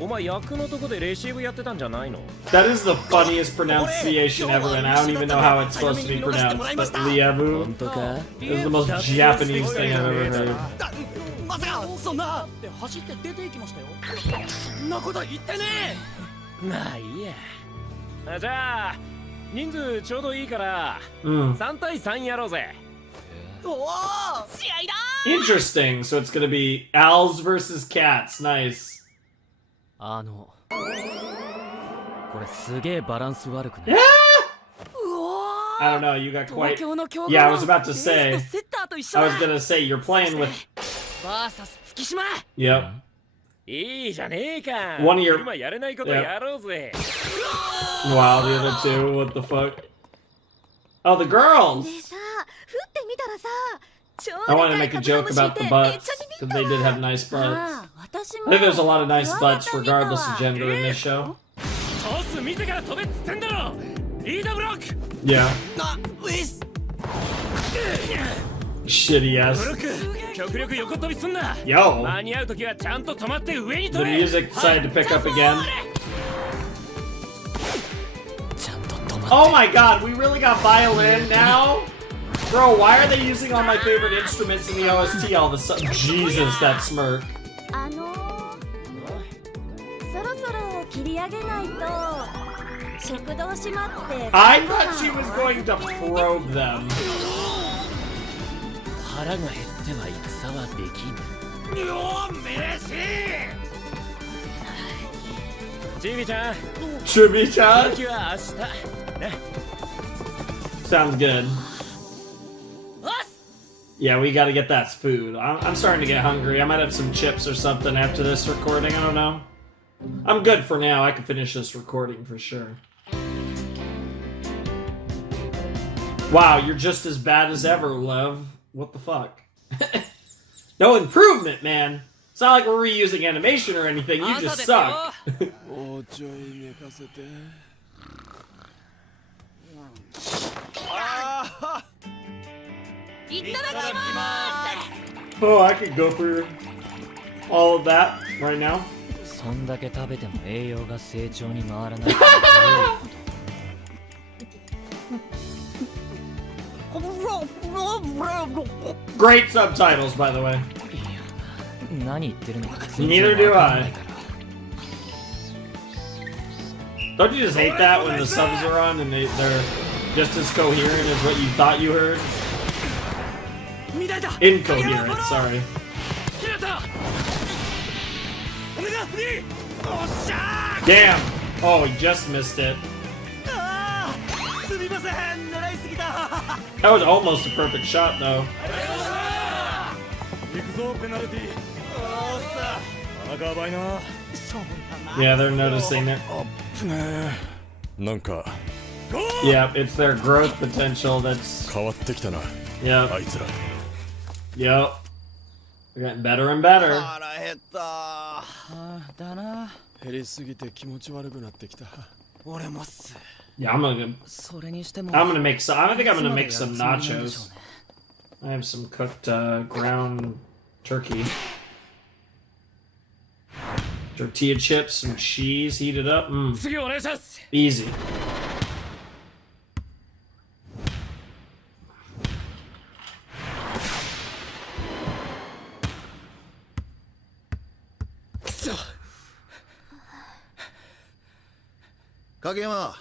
お前役のとこでレシーブやってたんじゃないの？ That is the funniest pronunciation ever, and I don't even know how it's supposed to be pronounced. But Lievu is the most Japanese thing I've ever heard. まさかそんなって走って出て行きましたよ。そんなこと言ってねえ。まあいいや。じゃあ人数ちょうどいいから、3対3やろうぜ。おお、試合だ。 Interesting. So it's gonna be owls versus cats. Nice. これすげえバランス悪くない？ I don't know. You got quite. Yeah, I was about to say. I was gonna say you're playing with. バーサス月島。 Yep. いいじゃねえか。 One of your. 今やれないことやろうぜ。 Wow, the other two. What the fuck? Oh, the girls. でさ、振ってみたらさ、 I want to make a joke about the butts because they did have nice butts. I think there's a lot of nice butts regardless of gender in this show. トス見てから飛べっつってんだろ。リードブロック。 Yeah. ウィス。 Shitty ass. ブロック。極力横飛びすんな。 Yo. 間に合うときはちゃんと止まって上に The 飛べ。 music decided to pick up again. Oh my god, we really got violin now? Bro, why are they using all my favorite instruments in the OST all of a sudden? Jesus, that smirk. そろそろ切り上げないと食堂閉まって。 I thought she was going to probe them. 腹が減っては戦はできん。よー、めでしい。チビちゃん。チビちゃん。次は明日。ね。 Sounds good. Yeah, we gotta get that food. I'm starting to get hungry. I might have some chips or something after this recording. I don't know. I'm good for now. I can finish this recording for sure. Wow, you're just as bad as ever, Lev. What the fuck? No improvement, man. It's not like we're reusing animation or anything. You just suck. Oh, I could go for all of that right now. そんだけ食べても栄養が成長に回らない。 Great subtitles, by the way. 何言ってるのか。 Neither do I. Don't you just hate that when the subs are on and they're just as coherent as what you thought you heard? Incoherent, sorry. Damn! Oh, he just missed it. That was almost a perfect shot, though. Yeah, they're noticing it. Yeah, it's their growth potential that's... Yep. Yep. They're getting better and better. Yeah, I'm gonna make some. I think I'm gonna make some nachos. I have some cooked ground turkey, tortilla chips, some cheese, heat it up. Easy.影山、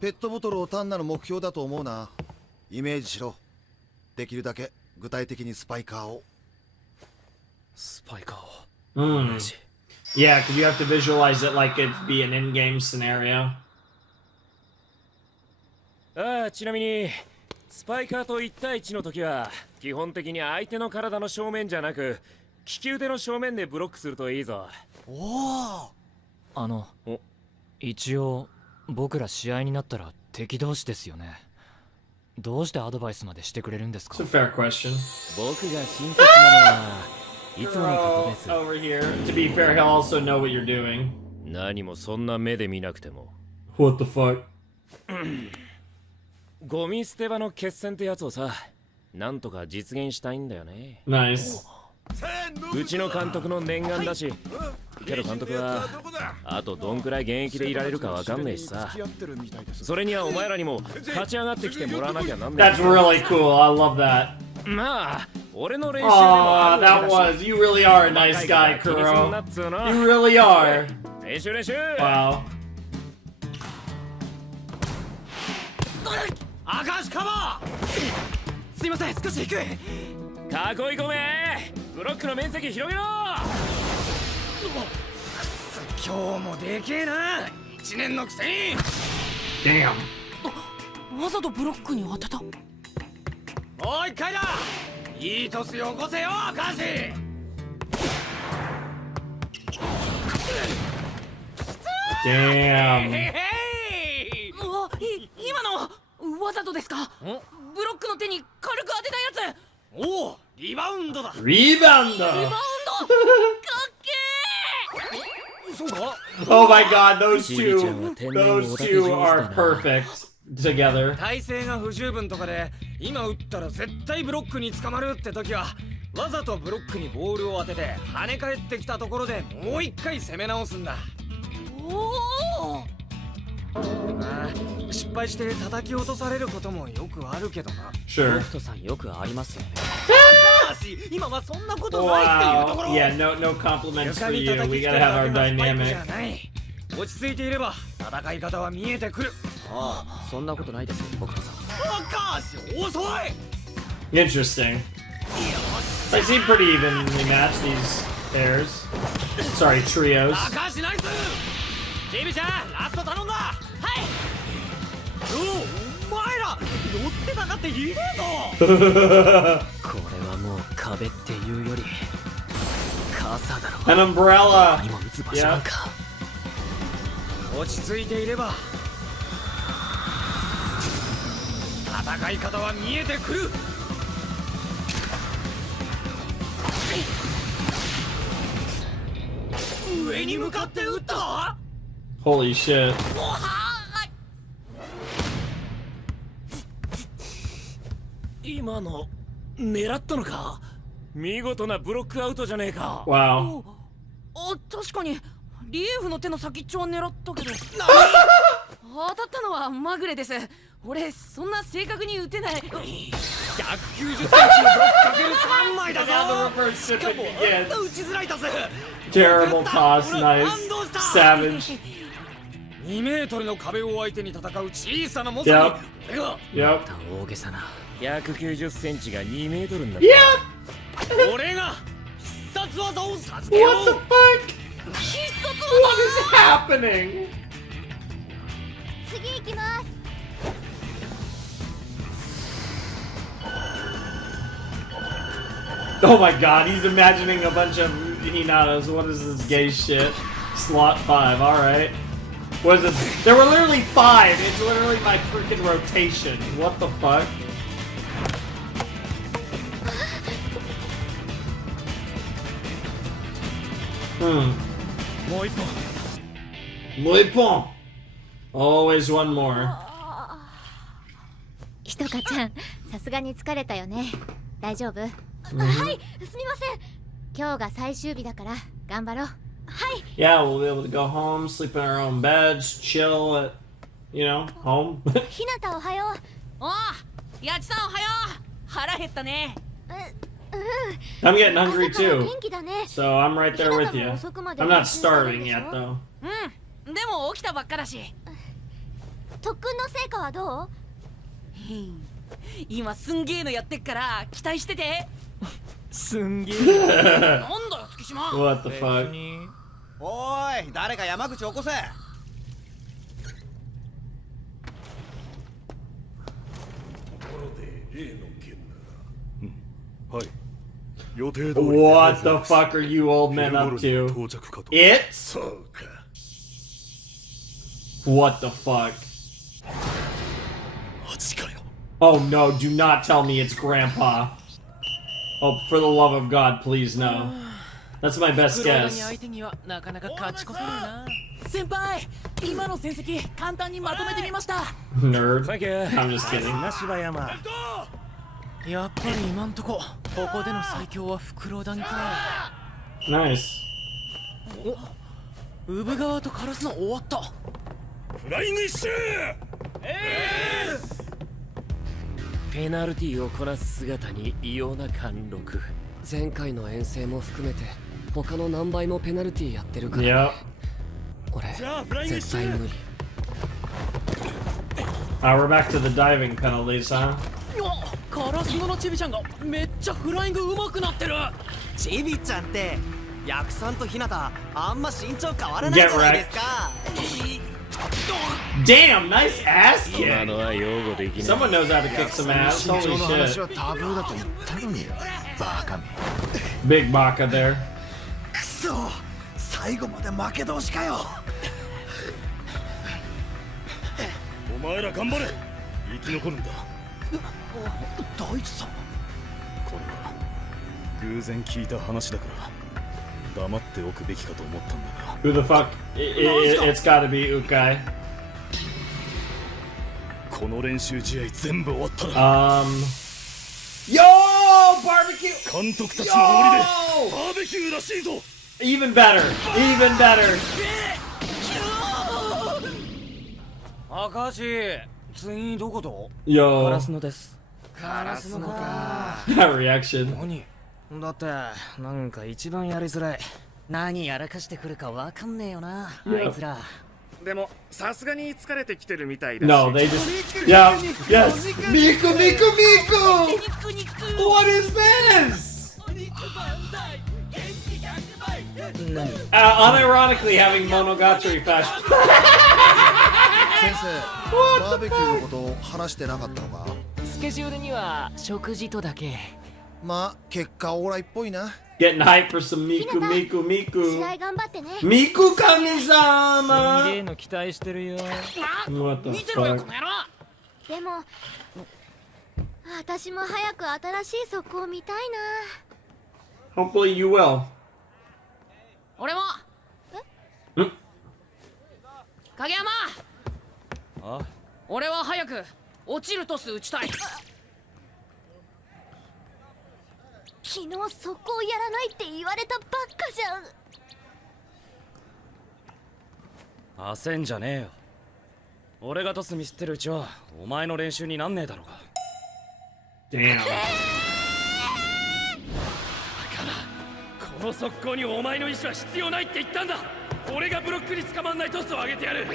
ペットボトルを単なる目標だと思うな。イメージしろ。できるだけ具体的にスパイカーを。スパイカーを。Yeah, because you have to visualize it like it'd be an in-game scenario. ちなみにスパイカーと1対1の時は基本的に相手の体の正面じゃなく利き腕の正面でブロックするといいぞ。一応僕ら試合になったら敵同士ですよね。どうしてアドバイスまでしてくれるんですか？ It's a fair question. 僕が親切なのはいつものことです。Over here. To be fair, he'll also know what you're doing. 何もそんな目で見なくても。What the fuck? ゴミ捨て場の決戦ってやつをさ、なんとか実現したいんだよね。Nice. うちの監督の念願だし、けど監督はあとどんくらい現役でいられるかわかんねえしさ。それにはお前らにも勝ち上がってきてもらわなきゃなんねえ。That's really cool. I love that. まあ、俺の練習でもある that was. You really are a nice guy, Kuro. You really are. 練習練習。Wow. 赤石カバー。すいません、少し低い。囲い込め。ブロックの面積広げろ。今日もでけえな。1年のくせに。Damn. わざとブロックに当てた。おい、カイラ。いいトスよこせよ、カジ。Damn. 今のわざとですか？ブロックの手に軽く当てたやつ。おお、リバウンドだ。リバウンド。かっけー。そうか？ Oh my god, those two are perfect together. 体勢が不十分とかで今打ったら絶対ブロックに捕まるって時はわざとブロックにボールを当てて跳ね返ってきたところでもう一回攻め直すんだ。おお。失敗して叩き落とされることもよくあるけどな。Sure. 北斗さんよくありますよね。今はそんなことないっていうところ。Yeah, no compliments for you. We gotta have our dynamic. 落ち着いていれば戦い方は見えてくる。ああ、そんなことないですよ、北斗さん。高橋、遅い。Interesting. They seem pretty evenly matched, these pairs. Sorry, trios. 高橋ナイス。キビちゃん、ラスト頼んだ。はい。お前ら乗ってたかって言えぞ。これはもう壁っていうより傘だろ。An umbrella. にも打つ場所なんか。落ち着いていれば戦い方は見えてくる。上に向かって撃った。Holy shit. 今の狙ったのか。見事なブロックアウトじゃねえか。Wow. 確かにリエフの手の先っちょを狙ったけど。当たったのはまぐれです。俺そんな正確に打てない。190センチのブロックかける3枚だぞ。しかもあんな打ちづらいだぜ。 Terrible toss, nice. Savage. 2メートルの壁を相手に戦う小さな猛者に俺が大げさな190センチが2メートルになっ俺が必殺技を授けよう。 What the fuck? 必殺 What is happening? 次行きます。Oh my god, he's imagining a bunch of Hinatas. What is this gay shit? Slot 5, alright. What is this? There were literally 5. It's literally my freaking rotation. What the fuck? Moipon. Always one more. ひとかちゃん、さすがに疲れたよね。大丈夫？はい、すみません。今日が最終日だから頑張ろう。はい。 Yeah, we'll be able to go home, sleep in our own beds, chill at, you know, home. ひなたおはよう。おお、やちさんおはよう。腹減ったね。I'm getting hungry too. 元気だね。 So I'm right there with you. I'm not starving yet though. でも起きたばっかだし。特訓の成果はどう？今すんげーのやってっから期待してて。すんげー。なんだよ月島。 What the fuck? おーい、誰か山口起こせ。What the fuck are you old men up to? It's? What the fuck? Oh no, do not tell me it's Grandpa. Oh, for the love of God, please no. That's my best guess. 相手にはなかなか勝ち越せないな。先輩、今の戦績簡単にまとめてみました。 Nerd. I'm just kidding. やっぱり今んとこここでの最強はフクロウダニか。 Nice. お、産川とカラスの終わった。フライング一周。ペナルティーをこなす姿に異様な貫禄。前回の遠征も含めて他の何倍もペナルティーやってるから、Yep. 俺絶対無理。We're back to the diving penalties, huh? カラスのチビちゃんがめっちゃフライング上手くなってる。チビちゃんってヤクさんとひなたあんま身長変わらないじゃないですか。 Damn, nice ass kick. 今のは擁護できない。 Someone knows how to kick some ass. Holy shit. タブーだと言ったのにバカめ。 Big Baka there. くそ、最後まで負け同士かよ。お前ら頑張れ。生き残るんだ。大地さん。これは偶然聞いた話だから黙っておくべきかと思ったんだが。 Who the fuck? It's gotta be Ukai. この練習試合全部終わったら。Yo, barbecue. 監督たちのおごりでバーベキューらしいぞ。 Even better. Even better. 赤橋、次どこと？ Yo. カラスのです。カラスのか。That reaction. 何？だってなんか一番やりづらい。何やらかしてくるかわかんねえよな、あいつら。でもさすがに疲れてきてるみたいだし。 No, they just. Yeah. Yes. Miku, Miku, Miku. What is this? Unironically having Monogatari fashion. 先生、バーベキューのことを話してなかったのか？スケジュールには食事とだけ。まあ結果オーライっぽいな。 Getting hype for some Miku, Miku, Miku. 試合頑張ってね。 Miku Kami-sama. すんげーの期待してるよ。 What the 見てろよ fuck? この野郎。でも私も早く新しい速攻見たいな。 Hopefully you will. 俺も。え？影山。俺は早く落ちるトス打ちたい。昨日速攻やらないって言われたばっかじゃん。焦んじゃねえよ。俺がトスミスってるうちはお前の練習になんねえだろうが。 Damn. だからこの速攻にお前の意志は必要ないって言ったんだ。俺がブロックに捕まんないトスを上げてやる。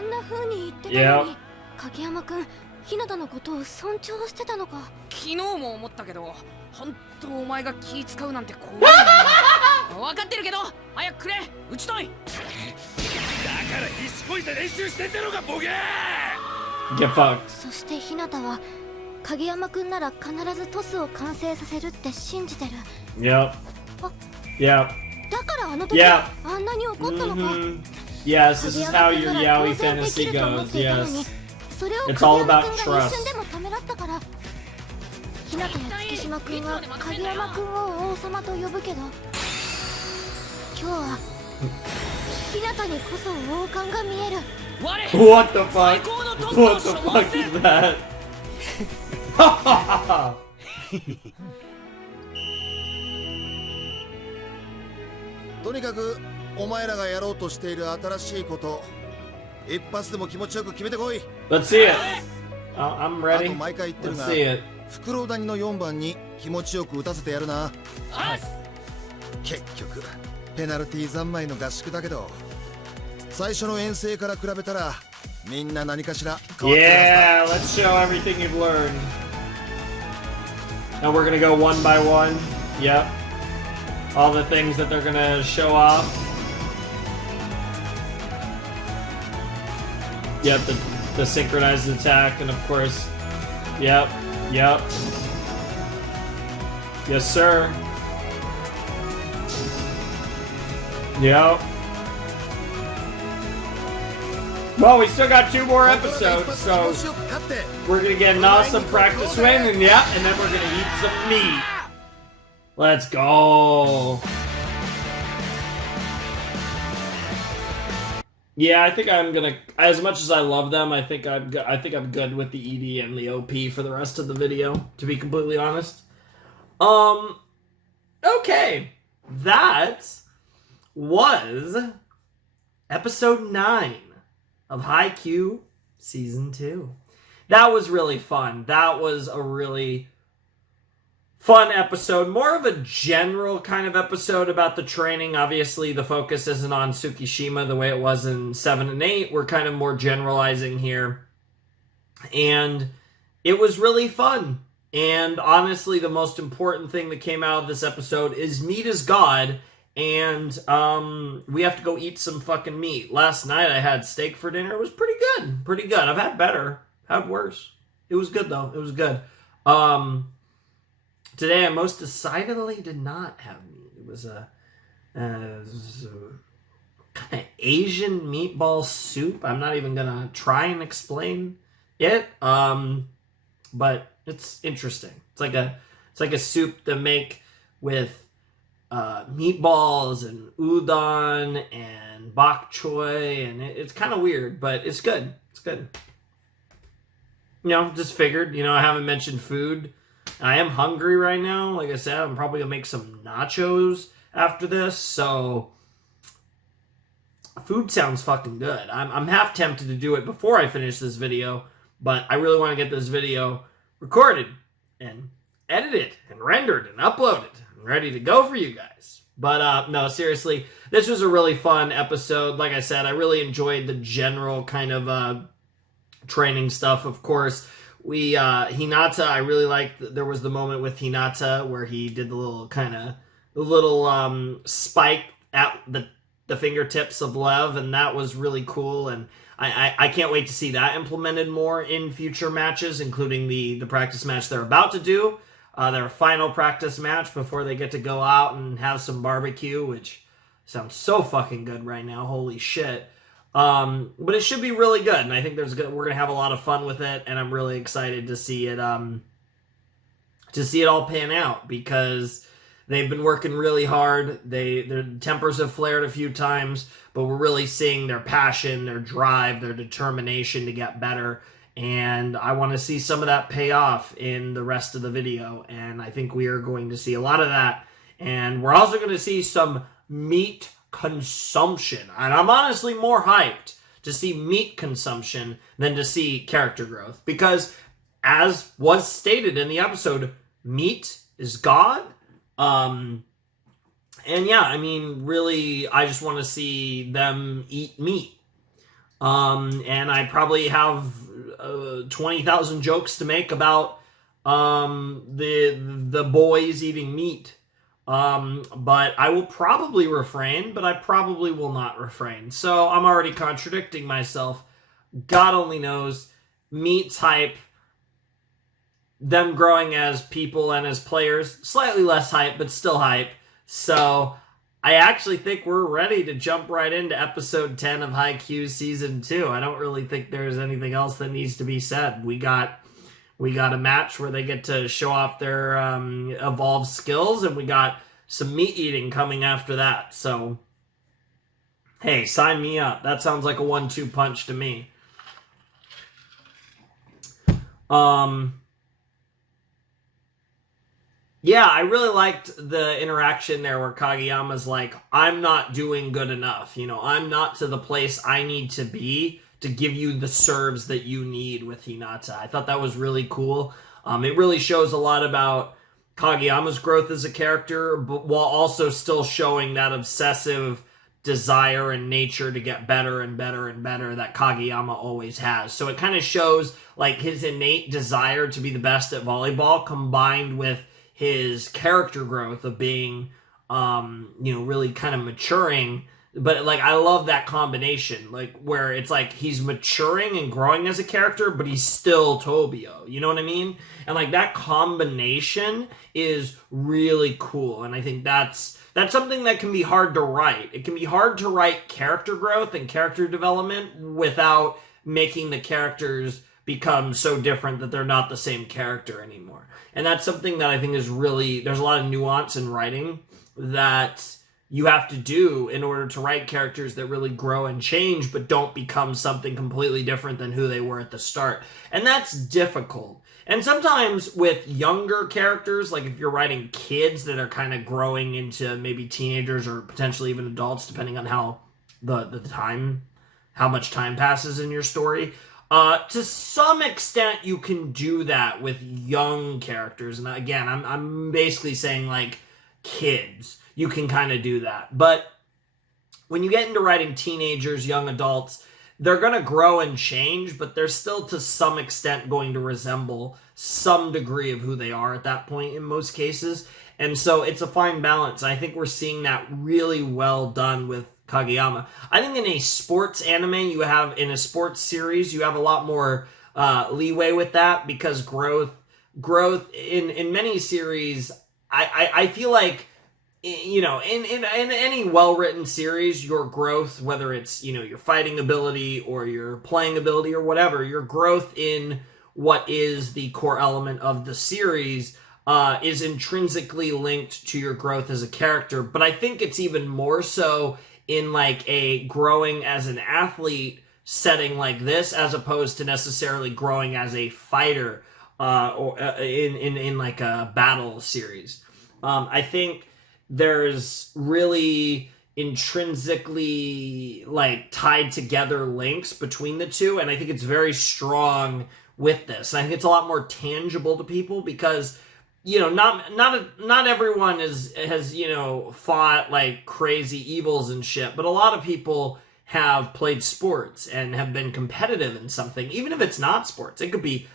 あんな風に言ってたのに、影山くん、日向のことを尊重してたのか。昨日も思ったけど、本当お前が気使うなんて怖いな。分かってるけど、早くくれ、打ちとい。だから必死こいて練習してんだろうが、ボケGet fucked. そして日向は影山くんなら必ずトスを完成させるって信じてる。Yep. Yep. だからあの時、Yep. あんなに怒ったのか。Yes, this is how your yaoi fantasy goes. Yes. It's all about trust. 一瞬でもためらったから。日向や月島くんは影山くんを王様と呼ぶけど、今日は日向にこそ王冠が見える。What the fuck? What the fuck is that? とにかくお前らがやろうとしている新しいこと、一発でも気持ちよく決めてこい。 Let's see it. I'm あ ready. と毎回言ってる Let's が、 see it. フクロウ谷の4番に気持ちよく打たせてやるな。結局ペナルティ三昧の合宿だけど、最初の遠征から比べたらみんな何かしら変わってるはずだ。 Yeah, let's show everything you've learned. Now we're gonna go one by one. Yep. All the things that they're gonna show off. Yep, the synchronized attack, and of course, yep. Yes, sir. Yep. Well, we still got 2 more episodes, so we're gonna get an awesome practice win, and yeah, and then we're gonna eat some meat. Let's go. Yeah, I think I'm gonna. As much as I love them, I think I'm good with the ED and the OP for the rest of the video. To be completely honest. Okay, that was episode 9 of Haikyuu season 2. That was really fun. That was a really fun episode. More of a general kind of episode about the training. Obviously, the focus isn't on Tsukishima the way it was in 7 and 8. We're kind of more generalizing here. And it was really fun. And honestly, the most important thing that came out of this episode is meat is God. And we have to go eat some fucking meat. Last night I had steak for dinner. It was pretty good. Pretty good. I've had better. Had worse. It was good though. It was good. Today I most decidedly did not have meat. It was a kind of Asian meatball soup. I'm not even gonna try and explain it. But it's interesting. It's like a soup to make with meatballs and udon and bok choy, and it's kind of weird, but it's good. It's good. You know, just figured. You know, I haven't mentioned food. I am hungry right now. Like I said, I'm probably gonna make some nachos after this. So food sounds fucking good. I'm half tempted to do it before I finish this video, but I really want to get this video recorded and edited and rendered and uploaded and ready to go for you guys. But no, seriously, this was a really fun episode. Like I said, I really enjoyed the general kind of training stuff. Of course, we Hinata, I really liked. There was the moment with Hinata where he did the little spike at the fingertips of Lev, and that was really cool. And I can't wait to see that implemented more in future matches, including the practice match they're about to do. Their final practice match before they get to go out and have some barbecue, which sounds so fucking good right now. Holy shit. But it should be really good, and I think we're gonna have a lot of fun with it, and I'm really excited to see it all pan out, because they've been working really hard. Their tempers have flared a few times, but we're really seeing their passion, their drive, their determination to get better. And I want to see some of that pay off in the rest of the video. And I think we are going to see a lot of that. And we're also going to see some meat consumption. And I'm honestly more hyped to see meat consumption than to see character growth. Because as was stated in the episode, meat is God. And yeah, I mean, really, I just want to see them eat meat. And I probably have 20,000 jokes to make about the boys eating meat. But I will probably refrain, but I probably will not refrain. So I'm already contradicting myself. God only knows. Meat's hype. Them growing as people and as players, slightly less hype, but still hype. So I actually think we're ready to jump right into episode 10 of Haikyuu season 2. I don't really think there's anything else that needs to be said. We got a match where they get to show off their evolved skills, and we got some meat eating coming after that. So, hey, sign me up. That sounds like a 1-2 punch to me. Yeah, I really liked the interaction there where Kageyama's like, I'm not doing good enough. You know, I'm not to the place I need to be to give you the serves that you need with Hinata. I thought that was really cool. It really shows a lot about Kageyama's growth as a character, but while also still showing that obsessive desire and nature to get better and better and better that Kageyama always has. So it kind of shows like his innate desire to be the best at volleyball combined with his character growth of being, really kind of maturing. But, like, I love that combination, like, where it's like he's maturing and growing as a character, but he's still Tobio. You know what I mean? And, like, that combination is really cool. And I think that's something that can be hard to write. It can be hard to write character growth and character development without making the characters become so different that they're not the same character anymore. And that's something that I think is really, there's a lot of nuance in writing that you have to do in order to write characters that really grow and change, but don't become something completely different than who they were at the start. And that's difficult. And sometimes with younger characters, like if you're writing kids that are kind of growing into maybe teenagers or potentially even adults, depending on how how much time passes in your story, to some extent, you can do that with young characters. And again, I'm basically saying, like, kids. You can kind of do that. But when you get into writing teenagers, young adults, they're going to grow and change, but they're still to some extent going to resemble some degree of who they are at that point in most cases. And so it's a fine balance. I think we're seeing that really well done with Kageyama. I think in a sports anime, in a sports series, you have a lot more leeway with that because growth in many series, I feel like, you know, in any well-written series, your growth, whether it's, you know, your fighting ability or your playing ability or whatever, your growth in what is the core element of the series is intrinsically linked to your growth as a character. But I think it's even more so in like a growing as an athlete setting like this, as opposed to necessarily growing as a fighter or in like a battle series. I think there's really intrinsically like tied together links between the two, and I think it's very strong with this. I think it's a lot more tangible to people because, you know, not everyone has you know, fought like crazy evils and shit, but a lot of people have played sports and have been competitive in something, even if it's not sports. It could be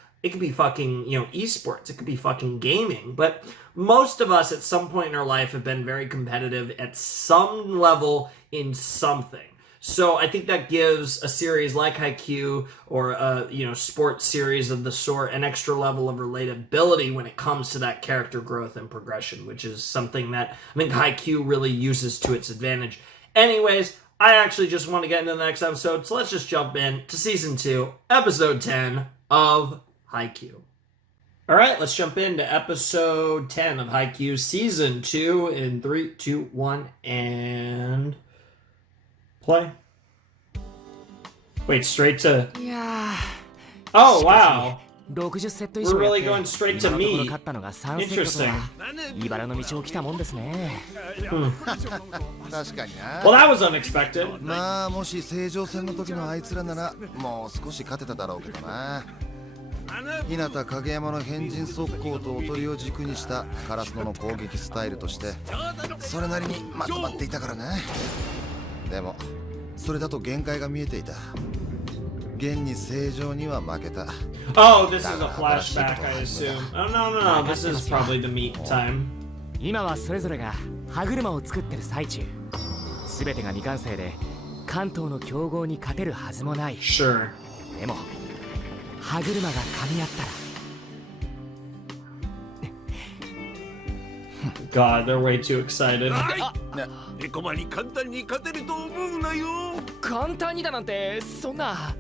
fucking, you know, esports. It could be fucking gaming. But most of us at some point in our life have been very competitive at some level in something. So I think that gives a series like Haikyuu or a, you know, sports series of the sort an extra level of relatability when it comes to that character growth and progression, which is something that I think Haikyuu really uses to its advantage. Anyways, I actually just want to get into the next episode, so let's just jump in to Season 2, Episode 10 of Haikyuu. Alright, let's jump into Episode 10 of Haikyuu Season 2 in 3, 2, 1, and play. Wait, straight to... Yeah. Oh, wow. 60セット以 We're 上や really って going straight to 今のところ me. 勝ったのが3セットと Interesting. はいばらの道を来たもんですね。確かにな。 Well, that was unexpected. まあもし正常戦の時のあいつらならもう少し勝てただろうけどな。日向影山の変人速攻とおとりを軸にしたカラスノの攻撃スタイルとしてそれなりにまとまっていたからな。でもそれだと限界が見えていた。現に正常には負けた。 Oh, this is a flashback, I assume. Oh, no, no, no. This is probably the meat time. 今はそれぞれが歯車を作ってる最中。全てが未完成で関東の強豪に勝てるはずもない。Sure. でも歯車が噛み合ったら。God, they're way too excited. エコマに簡単に勝てると思うなよ。簡単にだなんてそんな。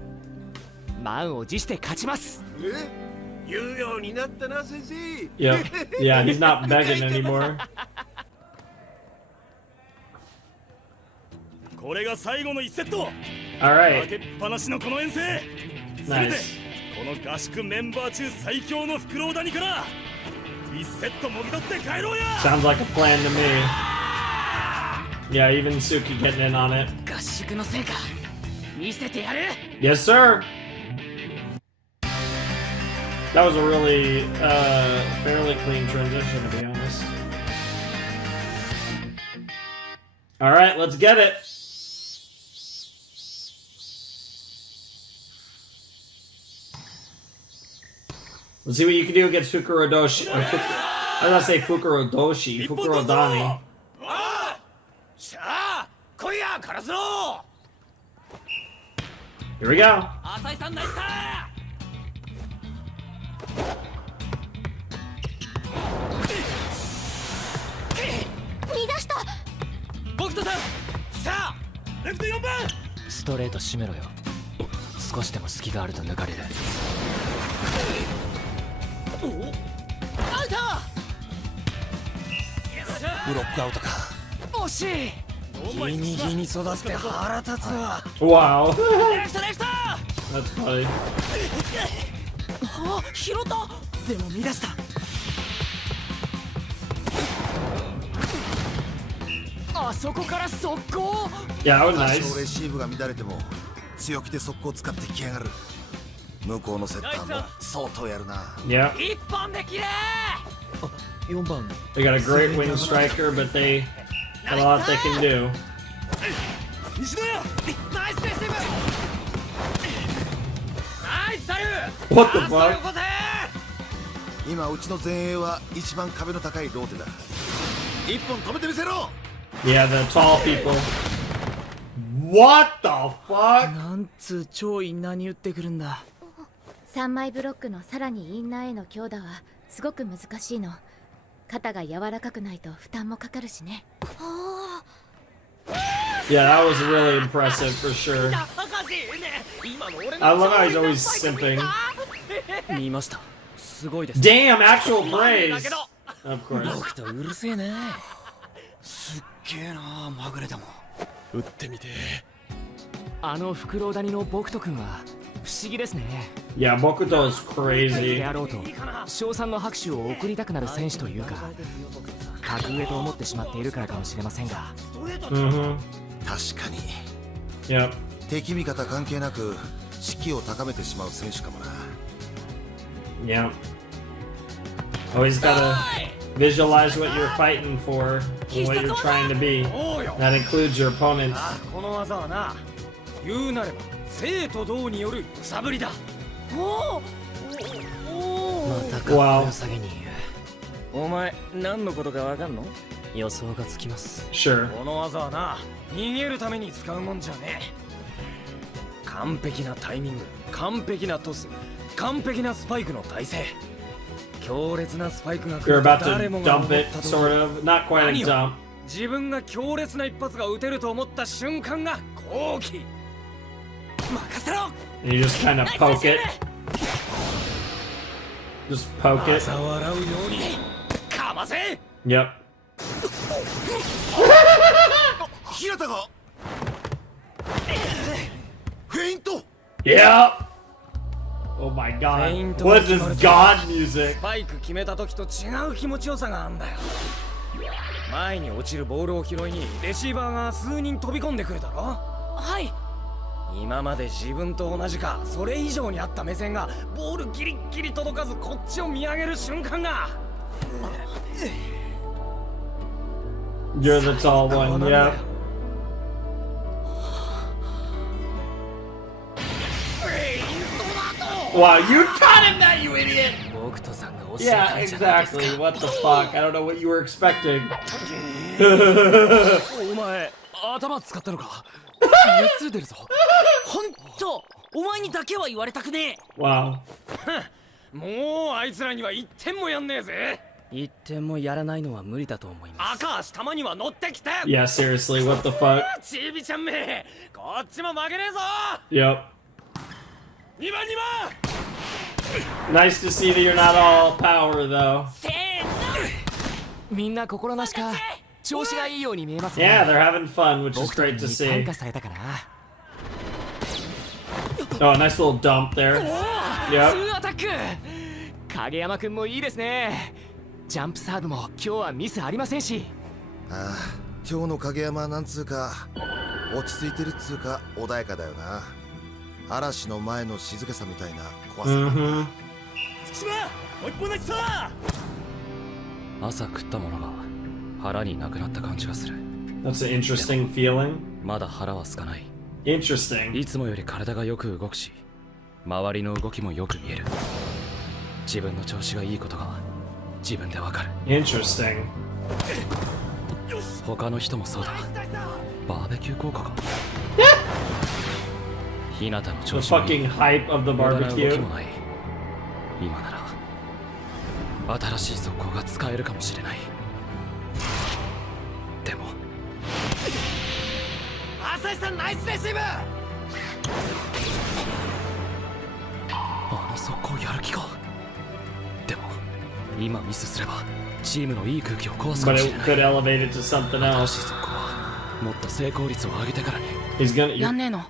満を持して勝ちます。言うようになったな先生。Yep. Yeah, he's not begging anymore. これが最後の1セット。 Alright. 負けっぱなしのこの遠征。 Nice. この合宿メンバー中最強のフクロウ谷から1セットもぎ取って帰ろうや。 Sounds like a plan to me. Yeah, even Suki getting in on it. 合宿の成果見せてやる。 Yes, sir. That was a really fairly clean transition, to be honest. All right, let's get it. Let's see what you can do against Fukurodoshi. I was gonna say Fukurodoshi, Fukurodani. さあ来いやカラスロ Here we go. 浅井さんナイスタ乱した。僕とさんさあレフト4番。ストレート締めろよ。少しでも隙があると抜かれる。アウト。ブロックアウトか。惜しい。ギニギニ育って腹立つわ。 Wow. レフトレフト。 That's funny. あ、拾った。でも乱した。あそこから速攻。 Yeah, that was 多 nice. 少レシーブが乱れても強気で速攻を使ってきやがる。向こうのセッターも相当やるな。 Yeah. 一本できれ。4番。 They got a great wing striker, but they got a lot they can do. 西野よ。ナイスレシーブ。ナイスサル。 What the fuck? 今うちの前衛は一番壁の高いローテだ。一本止めてみせろ。 Yeah, the tall people. What the fuck? なんつう超インナーに打ってくるんだ。3枚ブロックのさらにインナーへの強打はすごく難しいの。肩が柔らかくないと負担もかかるしね。 Yeah, that was really impressive for sure. I love how he's always simping. 見ました。すごいです。 Damn, actual praise. Of course. 僕とうるせえね。すっげえなまぐれでも。打ってみて。あのフクロウ谷の僕とくんは不思議ですね。 Yeah, Bokuto's crazy. であろうと賞賛の拍手を送りたくなる選手というか、格上と思ってしまっているからかもしれませんが。Mm-hmm. 確かに。Yep. 敵味方関係なく士気を高めてしまう選手かもな。 Yep. Always gotta visualize what you're fighting for and what you're trying to be. That includes your opponents. この技はな、言うなれば生と同による揺さぶりだ。おお。またかっこよさげに言う。お前何のことかわかんの？予想がつきます。 Sure. この技はな、逃げるために使うもんじゃねえ。完璧なタイミング、完璧なトス、完璧なスパイクの体勢。強烈なスパイクが来 You're ると about 誰 to もが思 dump っ it, たと sort of. Not quite a dump. 自分が強烈な一発が打てると思った瞬間が好機。任せろ。 And you just kind of poke it. Just poke it. 技を洗うようにかませ。 Yep. 平田がフェイント。 Yep. Oh my god. What is this god music? スパイク決めた時と違う気持ちよさがあんだよ。前に落ちるボールを拾いにレシーバーが数人飛び込んでくるだろ。はい。今まで自分と同じかそれ以上にあった目線がボールギリッギリ届かずこっちを見上げる瞬間が。 You're the tall one, yeah. Wow, you taught him that, you idiot! 僕とさんが教え Yeah, たんじゃないですか exactly. What the fuck? I don't know what you were expecting. お前頭使ったのか熱出るぞほんとお前にだけは言われたくねえ Wow. もうあいつらには1点もやんねえぜ。1点もやらないのは無理だと思います赤足玉には乗ってきて。 Yeah, seriously, what the fuck? チービちゃんめ、こっちも負けねえぞ。 Yep. 2番2番。 Nice to see that you're not all power, though. せーのみんな心なしか調子がいいように見えますね Yeah, they're having fun, which is 僕たち great to に see. 感化されたかな Oh, a nice little dump there. ツ Yep. ーアタック影山くんもいいですねジャンプサーブも今日はミスありませんしああ、今日の影山はなんつうか落ち着いてるっつうか穏やかだよな。嵐の前の静けさみたいな怖さ。 Mm-hmm. 月島もう一本立ちさ。朝食ったものが腹になくなった感じがする。 That's an interesting feeling. まだ腹は空かない。 Interesting. いつもより体がよく動くし、周りの動きもよく見える。自分の調子がいいことが自分でわかる。 Interesting. 他の人もそうだ。バーベキュー効果か。日向の The 調子もいい。 fucking hype of the 無駄な動き barbecue. もない。今なら新しい速攻が使えるかもしれない。でも朝日さんナイスレシーブ。あの速攻やる気か。でも今ミスすればチームのいい空気を壊すか But もし it れない could elevate it to something 新しい else. 速攻はもっと成功率を上げてからに。 He's gonna. やんねえの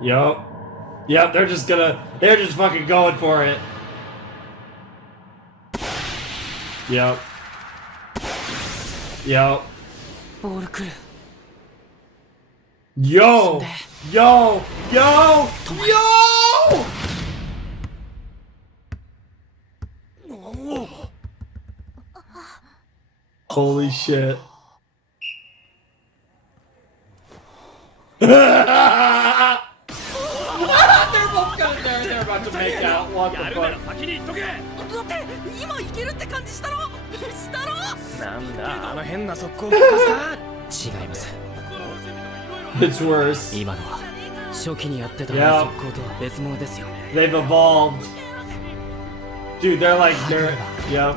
Yup. Yep, they're just fucking going for it. Yep. Yep. ボール来る Yo! Yo! Yo! Yo! Holy shit. They're about to make out. What the やるなら fuck? 先に言っとけ。だって今いけるって感じしたろしたろなんだあの変な速攻吹かすか。違います It's worse. 今のは初期にやってた Yeah. 速攻とは別物ですよ They've evolved. Dude, they're yep.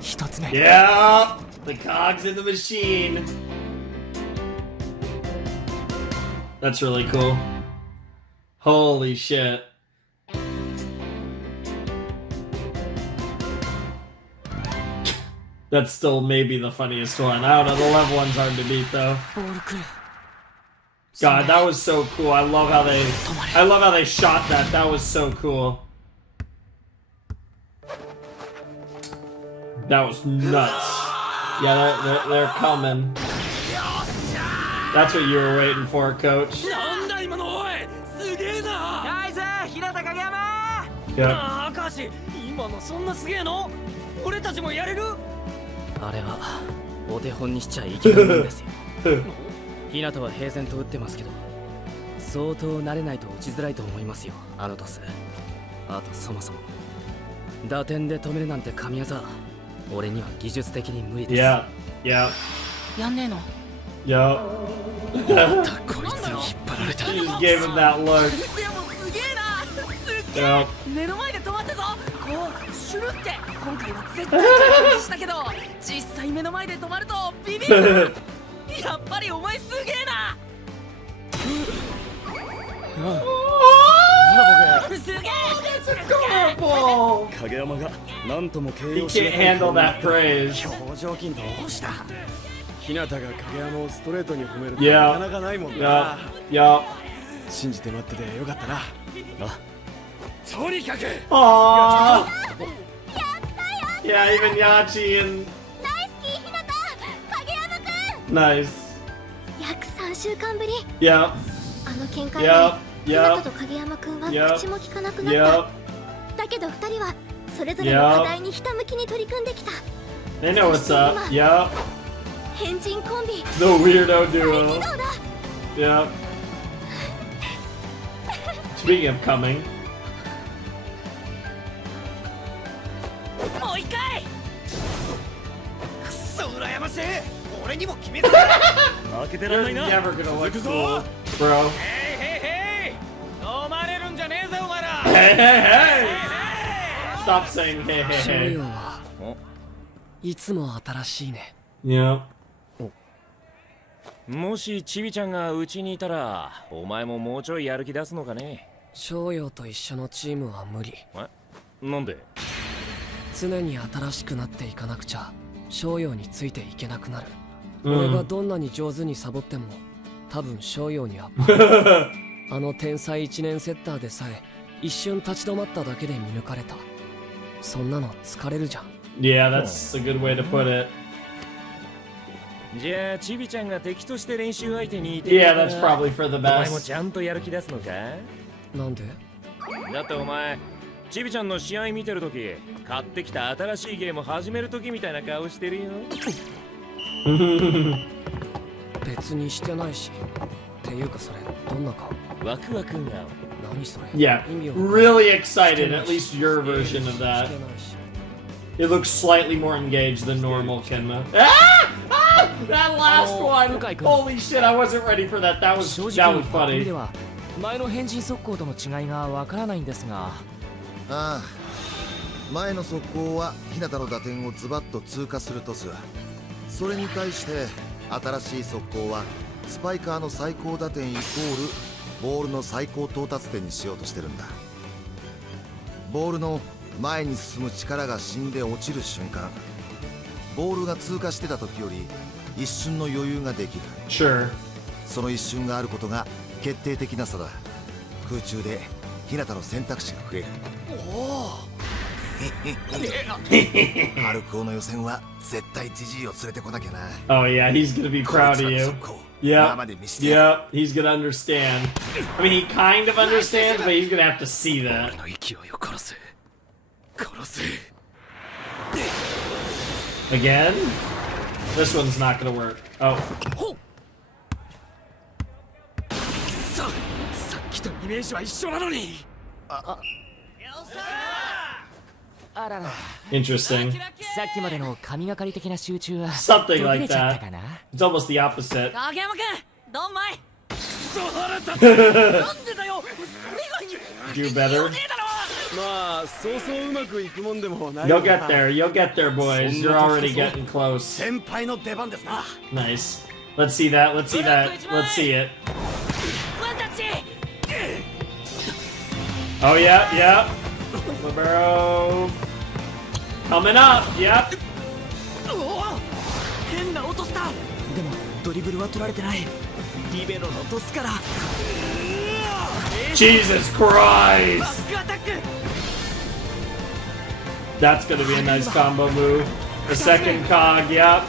一つ目 Yeah! The cogs in the machine. That's really cool. Holy shit. That's still maybe the funniest one. I don't know, the level one's hard to beat though. ボール来る God, that was so cool. I love how they shot that. That was so cool. That was nuts. Yeah, they're coming. That's what you were waiting for, coach. なんだ今のおい。すげえな。ナイス日向影山 Yeah. ああ、カシ、今のそんなすげえの？俺たちもやれる？あれはお手本にしちゃいけないんですよ日向は平然と打ってますけど相当慣れないと打ちづらいと思いますよあのトスあとそもそも打点で止めるなんて神業俺には技術的に無理です Yeah. Yeah. やんねえの Yup. またこいつに引っ張られた He just gave him that look. でもすげえなすっげえ Yup. 目の前で止まったぞこうシュルって今回は絶対感じしたけど実際目の前で止まるとビビるやっぱりお前すげえなすげえ Adorable. 影山が何とも形 He 容し can't handle that praise. 表情筋どうした？日向が影山をストレートに褒めるって Yeah. なかなかないもん Yup. な。 Yup. 信じて待っててよかったな。とにかく。 Aww. Yeah, even Yachi and 大好きひなた影山くん nice. 約3週間ぶり Yep. あの喧嘩以 Yup. 来ひな Yup. たと影山くんは Yup. 口も聞かなくなった Yup. だけど2人はそれぞれの課題にひたむきに取り組んできた They know what's up. Yup. 変人コンビ The weirdo 再 duo. 起動だ Yeah. Speaking of coming. もう一回くそ羨ましい俺にも決めて負けてらん You're ないな never gonna look cool, bro. 飲まれるんじゃねえぜお前ら Hey, hey, hey! Stop saying hey, 少 hey, 陽 hey. はいつも新しいね。 Yeah. もしチビちゃんがうちにいたらお前ももうちょいやる気出すのかね。少陽と一緒のチームは無理。なんで？常に新しくなっていかなくちゃ商用についていけなくなる、うん俺がどんなに上手にサボっても多分商用にはあの天才一年セッターでさえ一瞬立ち止まっただけで見抜かれた。そんなの疲れるじゃん。 Yeah, that's a good way to put it. じゃあチビちゃんが敵として練習相手にいて Yeah, that's probably for the お前も best. ちゃんとやる気出すのか？なんで？だってお前チビちゃんの試合見てるとき買ってきた新しいゲーム始めるときみたいな顔してるよ。別にしてないし。っていうかそれどんな顔？ワクワク顔。何それ？ Yeah, really excited, at least your version of that. It looks slightly more engaged than normal, Kenma. Ah! Ah! That last one! Holy shit, I wasn't ready for that. That was funny. 前の変人速攻との違いがわからないんですが。ああ、前の速攻は日向の打点をズバッと通過するトス。それに対して新しい速攻はスパイカーの最高打点イコールボールの最高到達点にしようとしてるんだ。ボールの前に進む力が死んで落ちる瞬間、ボールが通過してた時より一瞬の余裕ができる。Sure. その一瞬があることが決定的な差だ。空中で日向の選択肢が増える。春高の予選は絶対ジジイを連れてこなきゃな。 Oh yeah, he's gonna be proud of you. Yep, yep, he's gonna understand. I mean, he kind of understands, but he's gonna have to see that. Again? This one's not gonna work. Oh. さっきとイメージは一緒なのに。あらら。 Interesting. さっきまでの神がかり的な集中は Something 途切 like れちゃった that. かな。 It's almost the opposite. 影山くんどんまいくそ腹立つ。なんでだよ。それ以外に Do better. まあそうそううまくいくもんでもない。 You'll get there, you'll get there, boys. You're already getting close. 先輩の出番ですな。 Nice. Let's see that, let's see that, let's see it. ワンタッチ Oh, yeah, yeah. Libero. Coming up, yep. 変な音した。でもドリブルは取られてない。リベロのトスから。 Jesus Christ! バックアタック。 That's gonna be a nice combo move. The second cog, yep.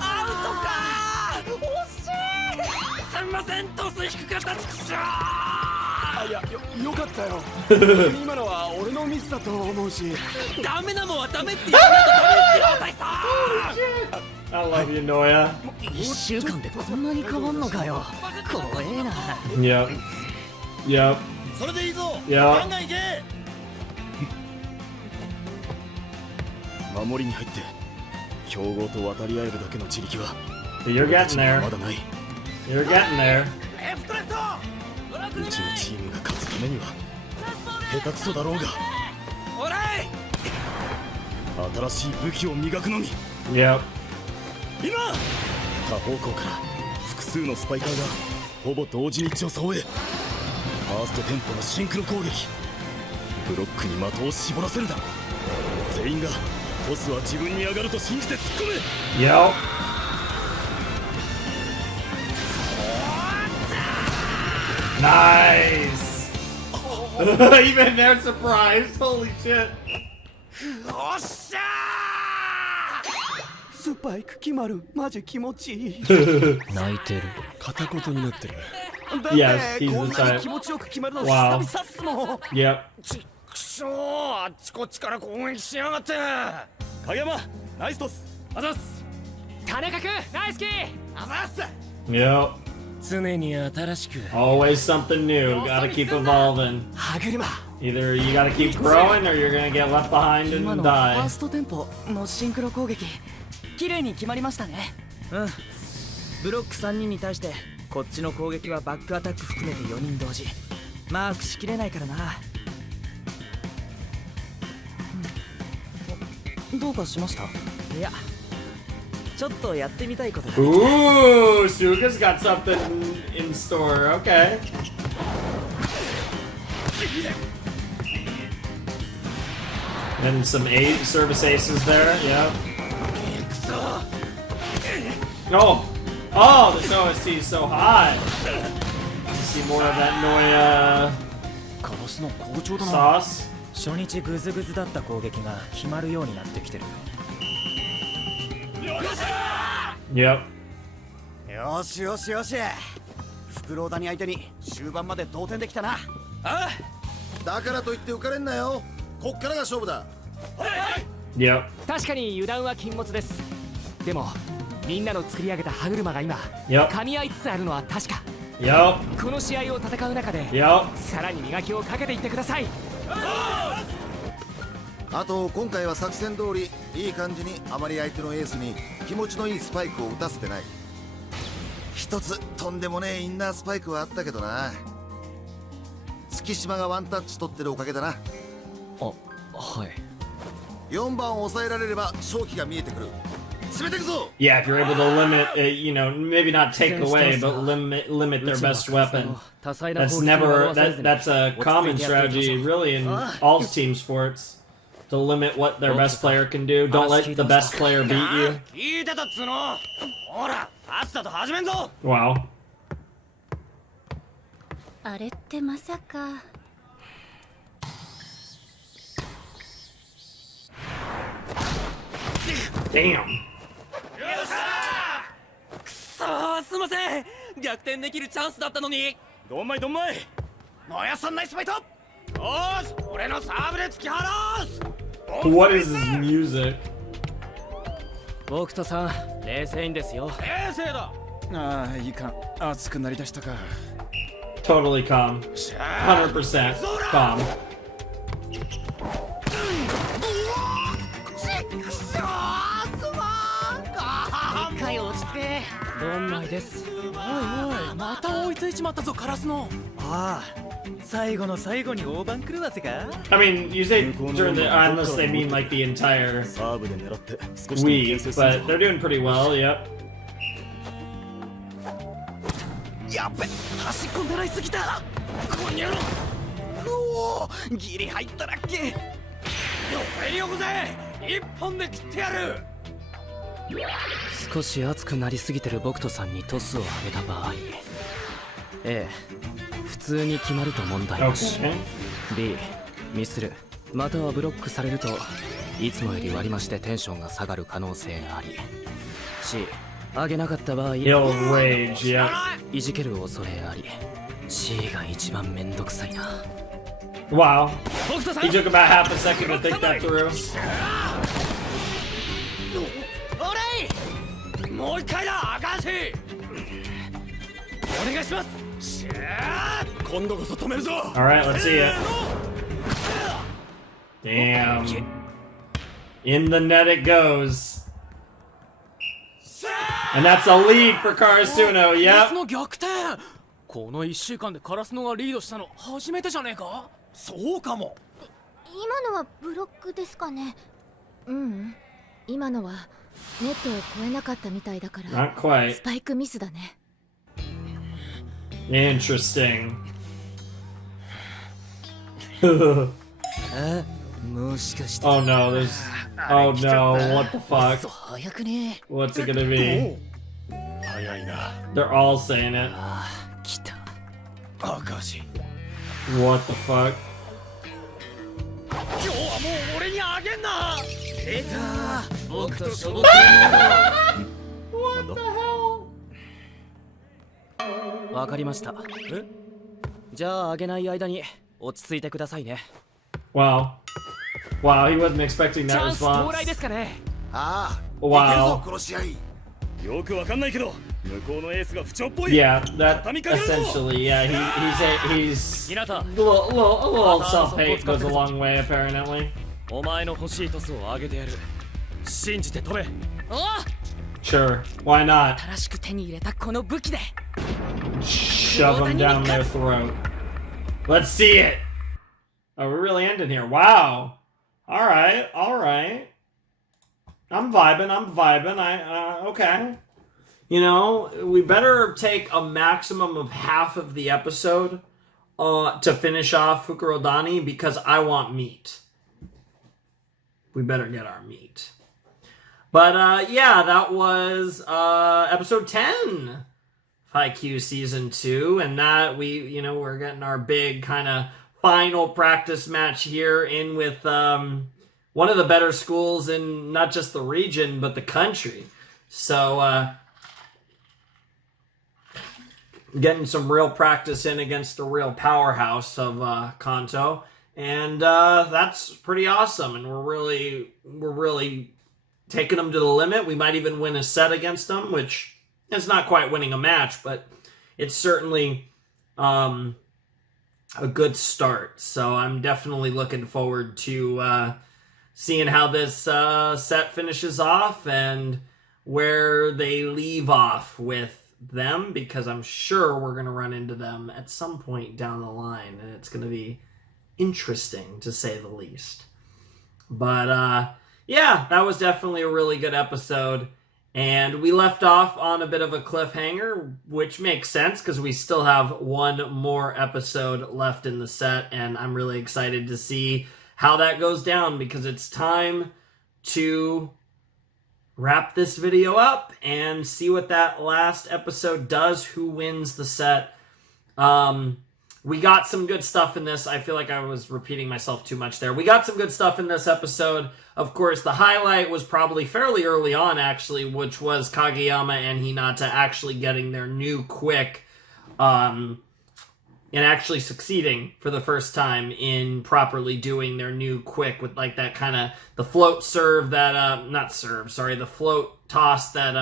アウトか。惜しい。すみません、トス低かった。つくしょー。いや、よかったよ。今のは俺のミスだと思うし。ダメなもんはダメって言わないとダメってよ。 I love you, Noya. 1週間でこんなに変わんのかよ。怖えな。 Yep. Yep. それでいいぞ。 Yep. ガンガン行け。守りに入って強豪と渡り合えるだけの自力は You're getting there. まだない。 You're getting there. レフトレフト。うちのチームが勝つためには下手くそだろうがオライ。新しい武器を磨くのに Yep. 今多方向から複数のスパイカーがほぼ同時に助走へ。ファーストテンポのシンクロ攻撃、ブロックに的を絞らせるだ。全員がトスは自分に上がると信じて突っ込め。 Yep. Nice. Even they're surprised. Holy shit. おっしゃー。スパイク決まる。マジ気持ちいい。泣いてる。片言になってる。 Yes, he's こん the なに type. 気持ちよく決まるの Wow. 久々っすもん。 Yep. くしょー、あっちこっちから攻撃しやがって。影山ナイストス。あざっす。金かくナイスキー。あざっす。 Yep. 常に新しく Always something new. Gotta keep evolving. 歯車。 Either you gotta keep growing or you're gonna get left behind 今 and のファ die. ーストテンポのシンクロ攻撃綺麗に決まりましたね。うん。ブロック3人に対してこっちの攻撃はバックアタック含めて4人同時。マークしきれないからな。どうかしました？いや、ちょっとやってみたいことが。 Ooh, Suga's got something in store. Okay. And some service aces there. Yep. Oh, oh, this OST is so hot. See more of that Noya カラスの好調だな。 sauce. 初日グズグズだった攻撃が決まるようになってきてる。 Yep. よしよしよし。フクロウ谷相手に終盤まで同点できたな。ああ。だからといって浮かれんなよ。こっからが勝負だ。Yep. 確かに油断は禁物です。でもみんなの作り上げた歯車が今 Yep. 噛み合いつつあるのは確か。 Yep. この試合を戦う中で Yep. さらに磨きをかけていってください。あと今回は作戦通りいい感じにあまり相手のエースに気持ちのいいスパイクを打たせてない。一つとんでもねえインナースパイクはあったけどな。月島がワンタッチ取ってるおかげだな。あ、はい。4番を抑えられれば勝機が見えてくる。攻めていくぞ。 Yeah, if you're able to limit, you know, maybe not take away, but limit their best weapon. That's a common strategy, really, in all team sports. To limit what their best player can do. Don't let the best player beat you. 聞いてたっつうの。ほら、さっさと始めんぞ。 Wow. あれってまさか。Damn. くそー、すいません。逆転できるチャンスだったのに。どんまいどんまい。燃やさんナイスファイト。よーし、俺のサーブで突き放す。 What is this music? 僕とさん、冷静にですよ。冷静だ。ああ、いいか。熱くなりだしたか。 Totally calm. 100% calm. 一回落ち着け。どんまいです。おいおい、また追いついちまったぞ、カラスの。ああ、最後の最後に大番狂わせか。 I mean, you say during the, unless they mean like the entire サーブで狙って少しでも week, 牽制する but they're doing pretty well. Yep. やっべ、端っこ狙いすぎた。こんにゃろ。うおー、ギリ入ったらっけ。俺によこせ。一本で切ってやる。少し熱くなりすぎてる僕とさんにトスを上げた場合、A、普通に決まると問題なし。 Okay. B、ミスる、またはブロックされるといつもより割り増してテンションが下がる可能性あり。C、上げなかった場合、 He'll rage, yeah. いじける恐れあり。C が一番めんどくさいな。 Wow. He took about half a second to think that through. もう一回だ、赤足。お願いします。今度こそ止めるぞ。 Alright, let's see it. Damn. In the net it goes. And that's a lead for Karasuno, カラス yep. の逆転。この1週間でカラスのがリードしたの初めてじゃねえか。そうかも。今のはブロックですかね。うん、今のはネットを越えなかったみたいだから Not quite. スパイクミスだね。Interesting. もしかして。 Oh no, there's... Oh no, what the fuck? 早くね。 What's it gonna be? 早いな。 They're all saying it. 来た。赤足。 What the fuck? 今日はもう俺にあげんな。出た。僕と所属。 What the hell? わかりました。じゃああげない間に落ち着いてくださいね。 Wow. Wow, he wasn't expecting チ that ャンス到 response. 来ですかね。ああ、 Wow. いけるぞこの試合。よくわかんないけど向こうのエースが不調っぽい。 Yeah, that essentially, yeah, he's a little self-hate goes a long way apparently. お前の欲しいトスを上げてやる。信じて飛べ。おう Sure, why not? 新しく手に入れたこの武器で Shove him down their throat. Let's see it. Oh, we're really ending here. Wow. All right. I'm vibing. Okay. You know, we better take a maximum of half of the episode to finish off Fukurodani because I want meat. We better get our meat. But yeah, that was episode 10. Haikyuu season 2, and that we're getting our big kind of final practice match here in with one of the better schools in not just the region but the country. So getting some real practice in against the real powerhouse of Kanto, and that's pretty awesome. And we're really taking them to the limit. We might even win a set against them, which it's not quite winning a match, but it's certainly a good start. So I'm definitely looking forward to seeing how this set finishes off and where they leave off with them, because I'm sure we're going to run into them at some point down the line, and it's going to be interesting, to say the least. But yeah, that was definitely a really good episode. And we left off on a bit of a cliffhanger, which makes sense because we still have one more episode left in the set, and I'm really excited to see how that goes down because it's time to wrap this video up and see what that last episode does, who wins the set. We got some good stuff in this. I feel like I was repeating myself too much there. We got some good stuff in this episode. Of course, the highlight was probably fairly early on, actually, which was Kageyama and Hinata actually getting their new quick, and actually succeeding for the first time in properly doing their new quick with like that kind of, the float serve that, the float toss that,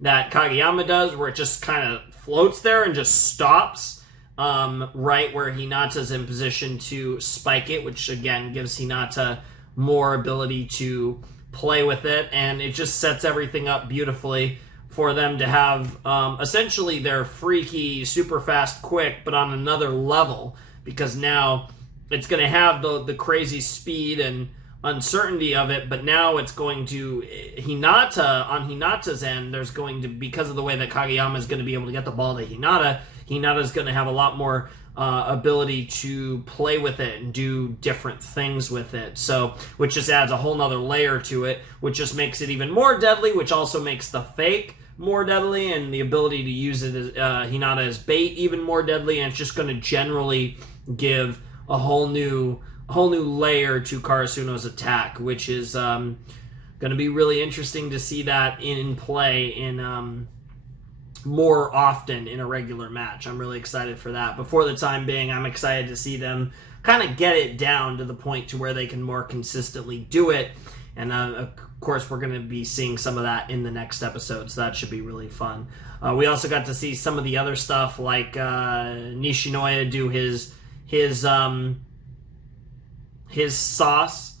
that Kageyama does, where it just kind of floats there and just stops. Right where Hinata's in position to spike it, which again gives Hinata more ability to play with it, and it just sets everything up beautifully for them to have essentially their freaky, super fast quick, but on another level, because now it's going to have the crazy speed and uncertainty of it, but now it's going to, on Hinata's end, there's going to, because of the way that Kageyama is going to be able to get the ball to Hinata's going to have a lot more ability to play with it and do different things with it. So, which just adds a whole nother layer to it, which just makes it even more deadly, which also makes the fake more deadly, and the ability to use it as Hinata as bait even more deadly, and it's just going to generally give a whole new layer to Karasuno's attack, which is going to be really interesting to see that in play in more often in a regular match. I'm really excited for that. But for the time being, I'm excited to see them kind of get it down to the point to where they can more consistently do it. And of course, we're going to be seeing some of that in the next episode, so that should be really fun. We also got to see some of the other stuff, like Nishinoya do his sauce,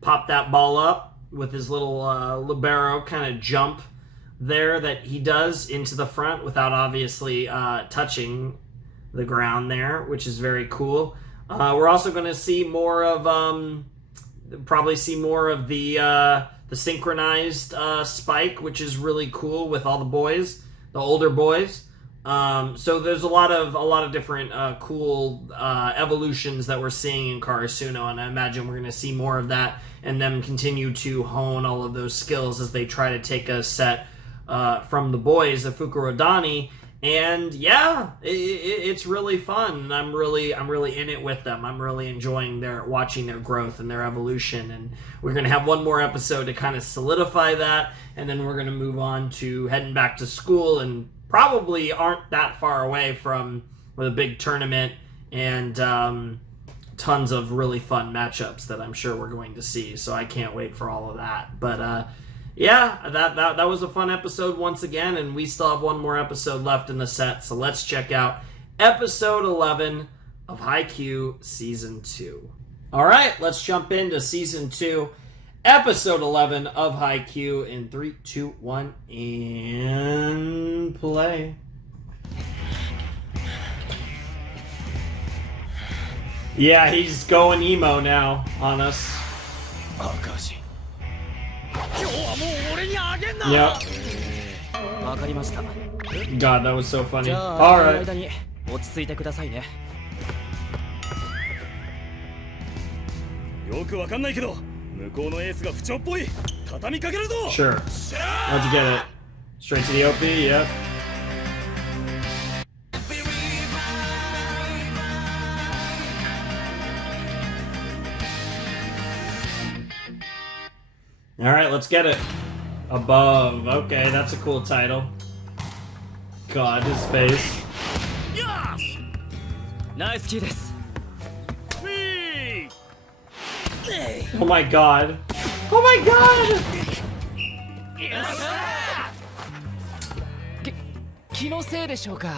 pop that ball up with his little libero kind of jump there that he does into the front without obviously touching the ground there, which is very cool. We're also going to see more of the synchronized spike, which is really cool with all the boys, the older boys. So there's a lot of different cool evolutions that we're seeing in Karasuno, and I imagine we're going to see more of that and them continue to hone all of those skills as they try to take a set from the boys of Fukurodani. And yeah, it's really fun. I'm really in it with them. I'm really enjoying watching their growth and their evolution. And we're going to have one more episode to kind of solidify that, and then we're going to move on to heading back to school, and probably aren't that far away from with a big tournament and tons of really fun matchups that I'm sure we're going to see. So I can't wait for all of that. But yeah, that was a fun episode once again, and we still have one more episode left in the set, so let's check out episode 11 of Haikyuu Season 2. Alright, let's jump into Season 2, episode 11 of Haikyuu in 3, 2, 1, and play. Yeah, he's going emo now on us. Yep. God, that was so funny. Alright. 落ち着いてくださいね。よくわかんないけど、向こうのエースが不調っぽい。畳みかけるぞ。 Sure. Let's get it. Straight to the OP, yep. Alright, let's get it. Above. Okay, that's a cool title. God, his face. Nice key です。Oh my god. Oh my god! 気のせいでしょうか。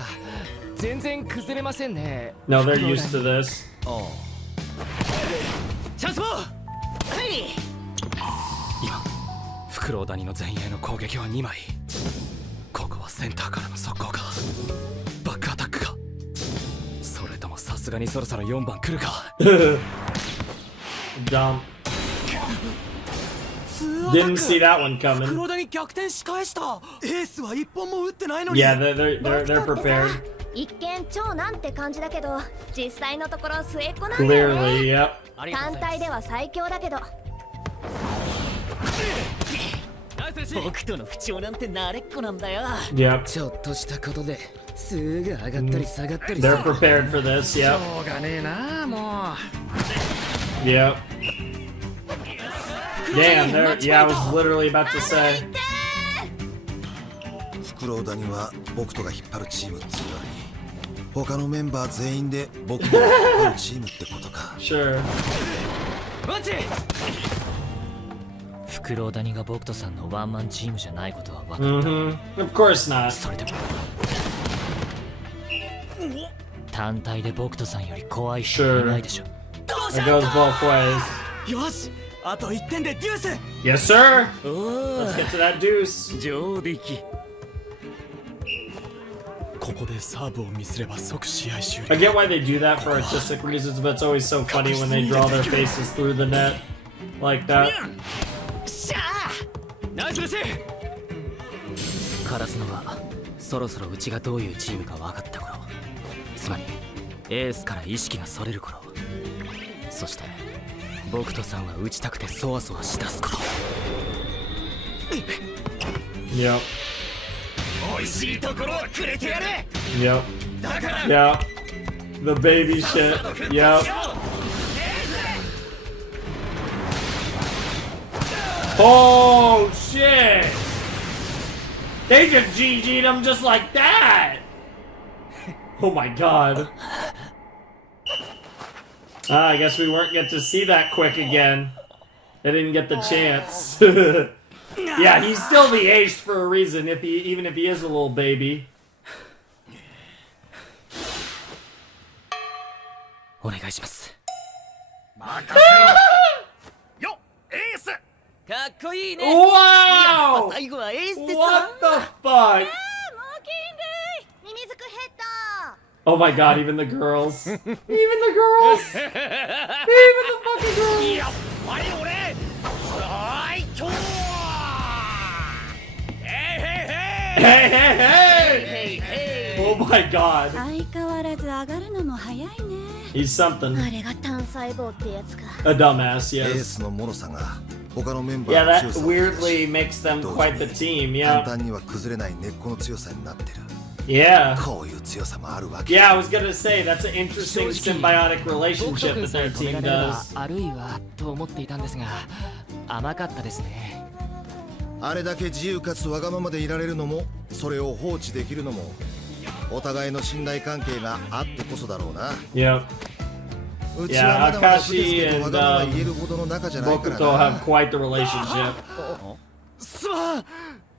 全然崩れませんね。 No, they're used to this. チャンスボール。今、フクロウ谷の前衛の攻撃は2枚。ここはセンターからの速攻か。バックアタックか。それともさすがにそろそろ4番来るか。Dumb. Didn't see that one coming. フクロウ谷逆転し返した。エースは1本も打ってないのに。Yeah, they're prepared. 一見長男って感じだけど、実際のところ末っ子なんだよね。 Clearly, yep. 単体では最強だけど。僕との不調なんて慣れっこなんだよ。 Yep. ちょっとしたことですぐ上がったり下がったり。 They're prepared for this, し yep. ょうがねえなもう。 Yep. Damn, yeah, I was literally about to say. フクロウ谷は僕とが引っ張るチームっつうより、他のメンバー全員で僕とが引っ張るチームってことか。Sure. フクロウ谷が僕とさんのワンマンチームじゃないことは分かった。Of course not. それでも単体で僕とさんより怖い人いないでしょ。 It goes both ways. よし、あと1点でデュース。 Yes, sir. Let's get to that deuce. 上出来。ここでサーブをミスれば即試合終了。 I get why they do that for artistic reasons, but it's always so funny when they draw their faces through the net like that. ナイスレシー。カラスノはそろそろうちがどういうチームか分かった頃、つまりエースから意識がそれる頃、そして僕とさんは打ちたくてそわそわしだす頃。 Yep. 美味しいところはくれてやる。 Yep. Yep. The baby shit. Yep. Oh shit! They just GG'd him just like that! Oh my god. I guess we weren't get to see that quick again. They didn't get the chance. Yeah, he's still the ace for a reason, even if he is a little baby. お願いします。よ、エース。かっこいいね。 Wow! 最後はエースです。 What the fuck? Oh my god, even the girls. Even the girls. Even the fucking girls. やっぱり俺最強。Hey, hey, hey! Oh my god. 相変わらず上がるのも早いね。 He's something. あれが単細胞ってやつか。 A dumbass, エー yes. スの脆さが他のメンバ Yeah, ーの that 強さを weirdly makes them quite the team, yeah. 簡単には崩れない根っこの強さになってる。 Yeah. こういう強さもあるわけ。 Yeah, I was gonna say, that's an interesting symbiotic relationship that their team does. あるいはと思っていたんですが、甘かったですね。あれだけ自由かつわがままでいられるのも、それを放置できるのも、お互いの信頼関係があってこそだろうな。Yep. うちはまだまだ不ですけ Akashi ど、わ and がまま言えるほどの仲じゃないから Bokuto な。 have quite the relationship. すまん。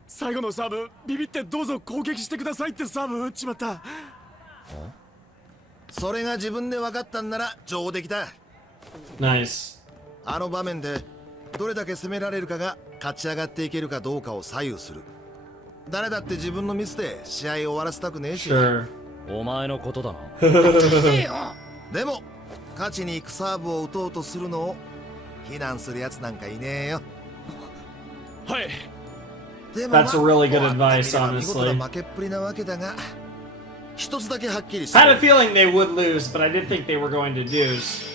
最後のサーブビビってどうぞ攻撃してくださいってサーブ打っちまった。それが自分で分かったんなら上出来だ。ナイス。あの場面でどれだけ攻められるかが勝ち上がっていけるかどうかを左右する。誰だって自分のミスで試合終わらせたくねえし。Sure. お前のことだな。でも勝ちに行くサーブを打とうとするのを非難するやつなんかいねえよ。はい。でも That's really good advice, 見事 honestly. な負けっぷりなわけだが、一つだけはっきりし Had て a feeling they would lose, but I did think they were going to lose.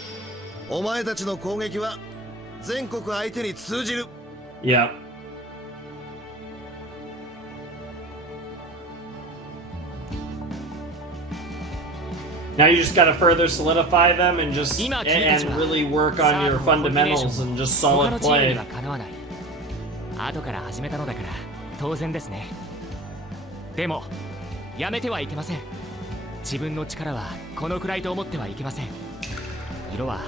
お前たちの攻撃は全国相手に通じる。 Yep. Now you just gotta further solidify them and just and really work on your fundamentals and just solid play. 後から始めたのだから当然ですね。でもやめてはいけません。自分の力はこのくらいと思ってはいけません。色は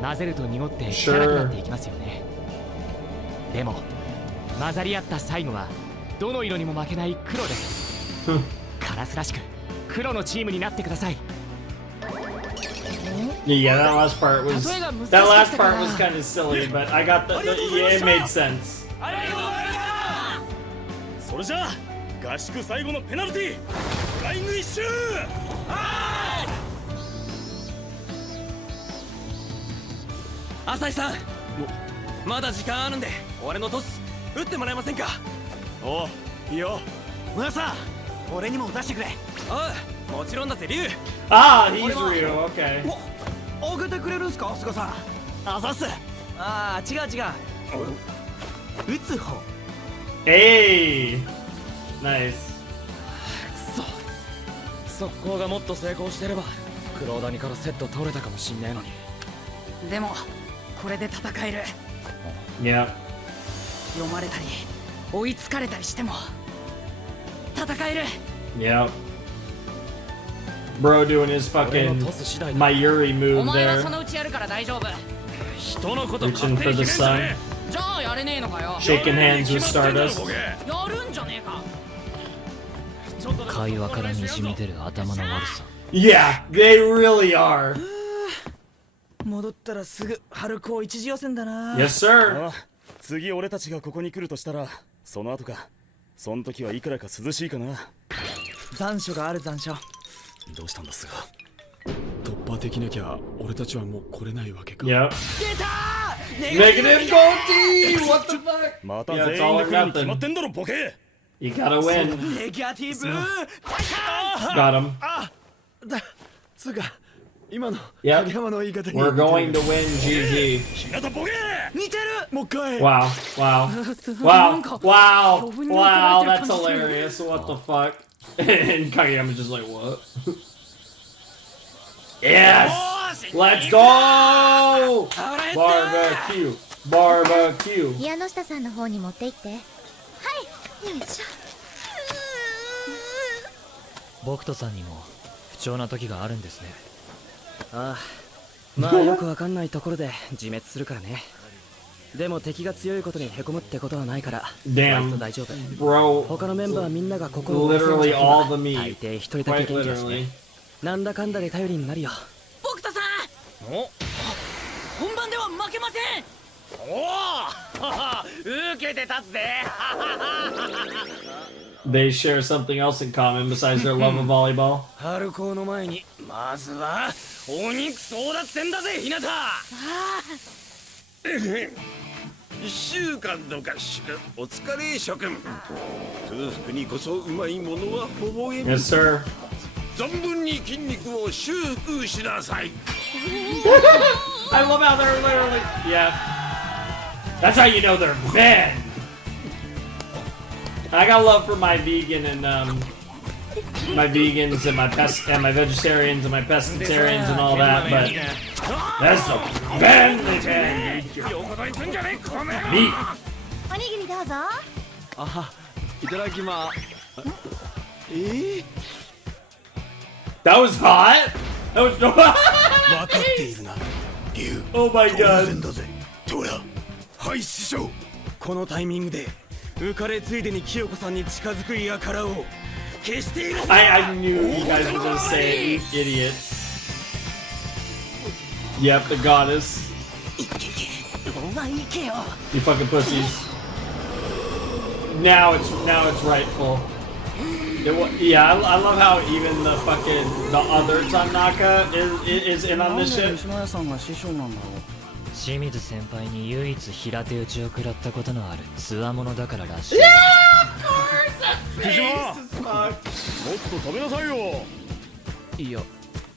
混ぜると濁って汚くなっていきますよね。でも混ざり合った最後はどの色にも負けない黒です。カラスらしく黒のチームになってください。 Yeah, that last part was kind of silly, but I got yeah, it made sense. それじゃあ合宿最後のペナルティーフライング一周。浅井さん、まだ時間あるんで俺のトス打ってもらえませんか。おう、いいよ。村さん、俺にも出してくれ。ああ、もちろんだぜ、龍。 Ah, he's real. Okay. お、送ってくれるんすか、菅さん。あざっす。ああ、違う。打つ方。Hey, nice. 速攻がもっと成功してれば袋谷からセット取れたかもしんねえのに。でもこれで戦える。 Yeah. 読まれたり追いつかれたりしても戦える。 Yep. Bro doing his fucking Mayuri お move 前はそ there. のうちやるから大丈夫。 Reaching for the sun. じゃあやれねえのかよ。 Shaking hands with Stardust. やるんじゃねえか。会話からにじみ出る頭の悪さ。 Yeah, they really are. 戻ったらすぐ春高一次予選だな。 Yes, sir. ああ、次俺たちがここに来るとしたらその後か。その時はいくらか涼しいかな。残暑がある残暑。どうしたんですが。突破できなきゃ俺たちはもう来れないわけか。Yep. 出たー。 Negative goatee! What the fuck? また Yeah, 全 it's 員 all で or 来るに決まっ nothing. てんだろボケ。 You gotta win. ネガティブ。 Got him. だ、つうか今の Yep. 影山の言い方に。 We're going to win, GG. 日向ボケ。似てる。もう一回。 Wow, wow, wow, wow, wow, that's hilarious. What the fuck? And Kageyama's just like, what? Yes! Let's go! Barbecue! Barbecue! 宮下さんの方に持って行って。はい、よいしょ。僕とさんにも不調な時があるんですね。ああ、まあよくわかんないところで自滅するからね。でも敵が強いことにへこむってことはないから割と大丈夫。 Bro, 他のメンバーみんなが心を literally all the meat. 大抵一人だけ Quite 元気だし literally. ね。なんだかんだで頼りになるよ。僕とさん。お、本番では負けません。おお受けて立つぜ。 They share something else in common besides their love of volleyball. 春高の前にまずはお肉争奪戦だぜ、日向。1週間の合宿お疲れ諸君。空腹にこそうまいものはほぼえみ。 Yes, sir. 存分に筋肉を修復しなさい。 I love how they're literally, yeah. That's how you know they're bad. I got love for my vegan and my vegans and my vegetarians and my pescatarians and all that, but that's so bad. Meat. おにぎりどうぞ。あは、いただきま。That was hot. That was so 分かっているな、龍。 Oh my god. 当然だぜ、トラ。はい、師匠。このタイミングで浮かれついでに清子さんに近づく輩を消している。 I knew you guys were gonna say it, you idiots. Yep, the goddess. You fucking pussies. Now it's rightful. Yeah, I love how even the other Tanaka is in on this shit. 清水先輩に唯一平手打ちを食らったことのある強者だかららしい。Yeah, of course. That's based as fuck. もっと食べなさいよ。いや、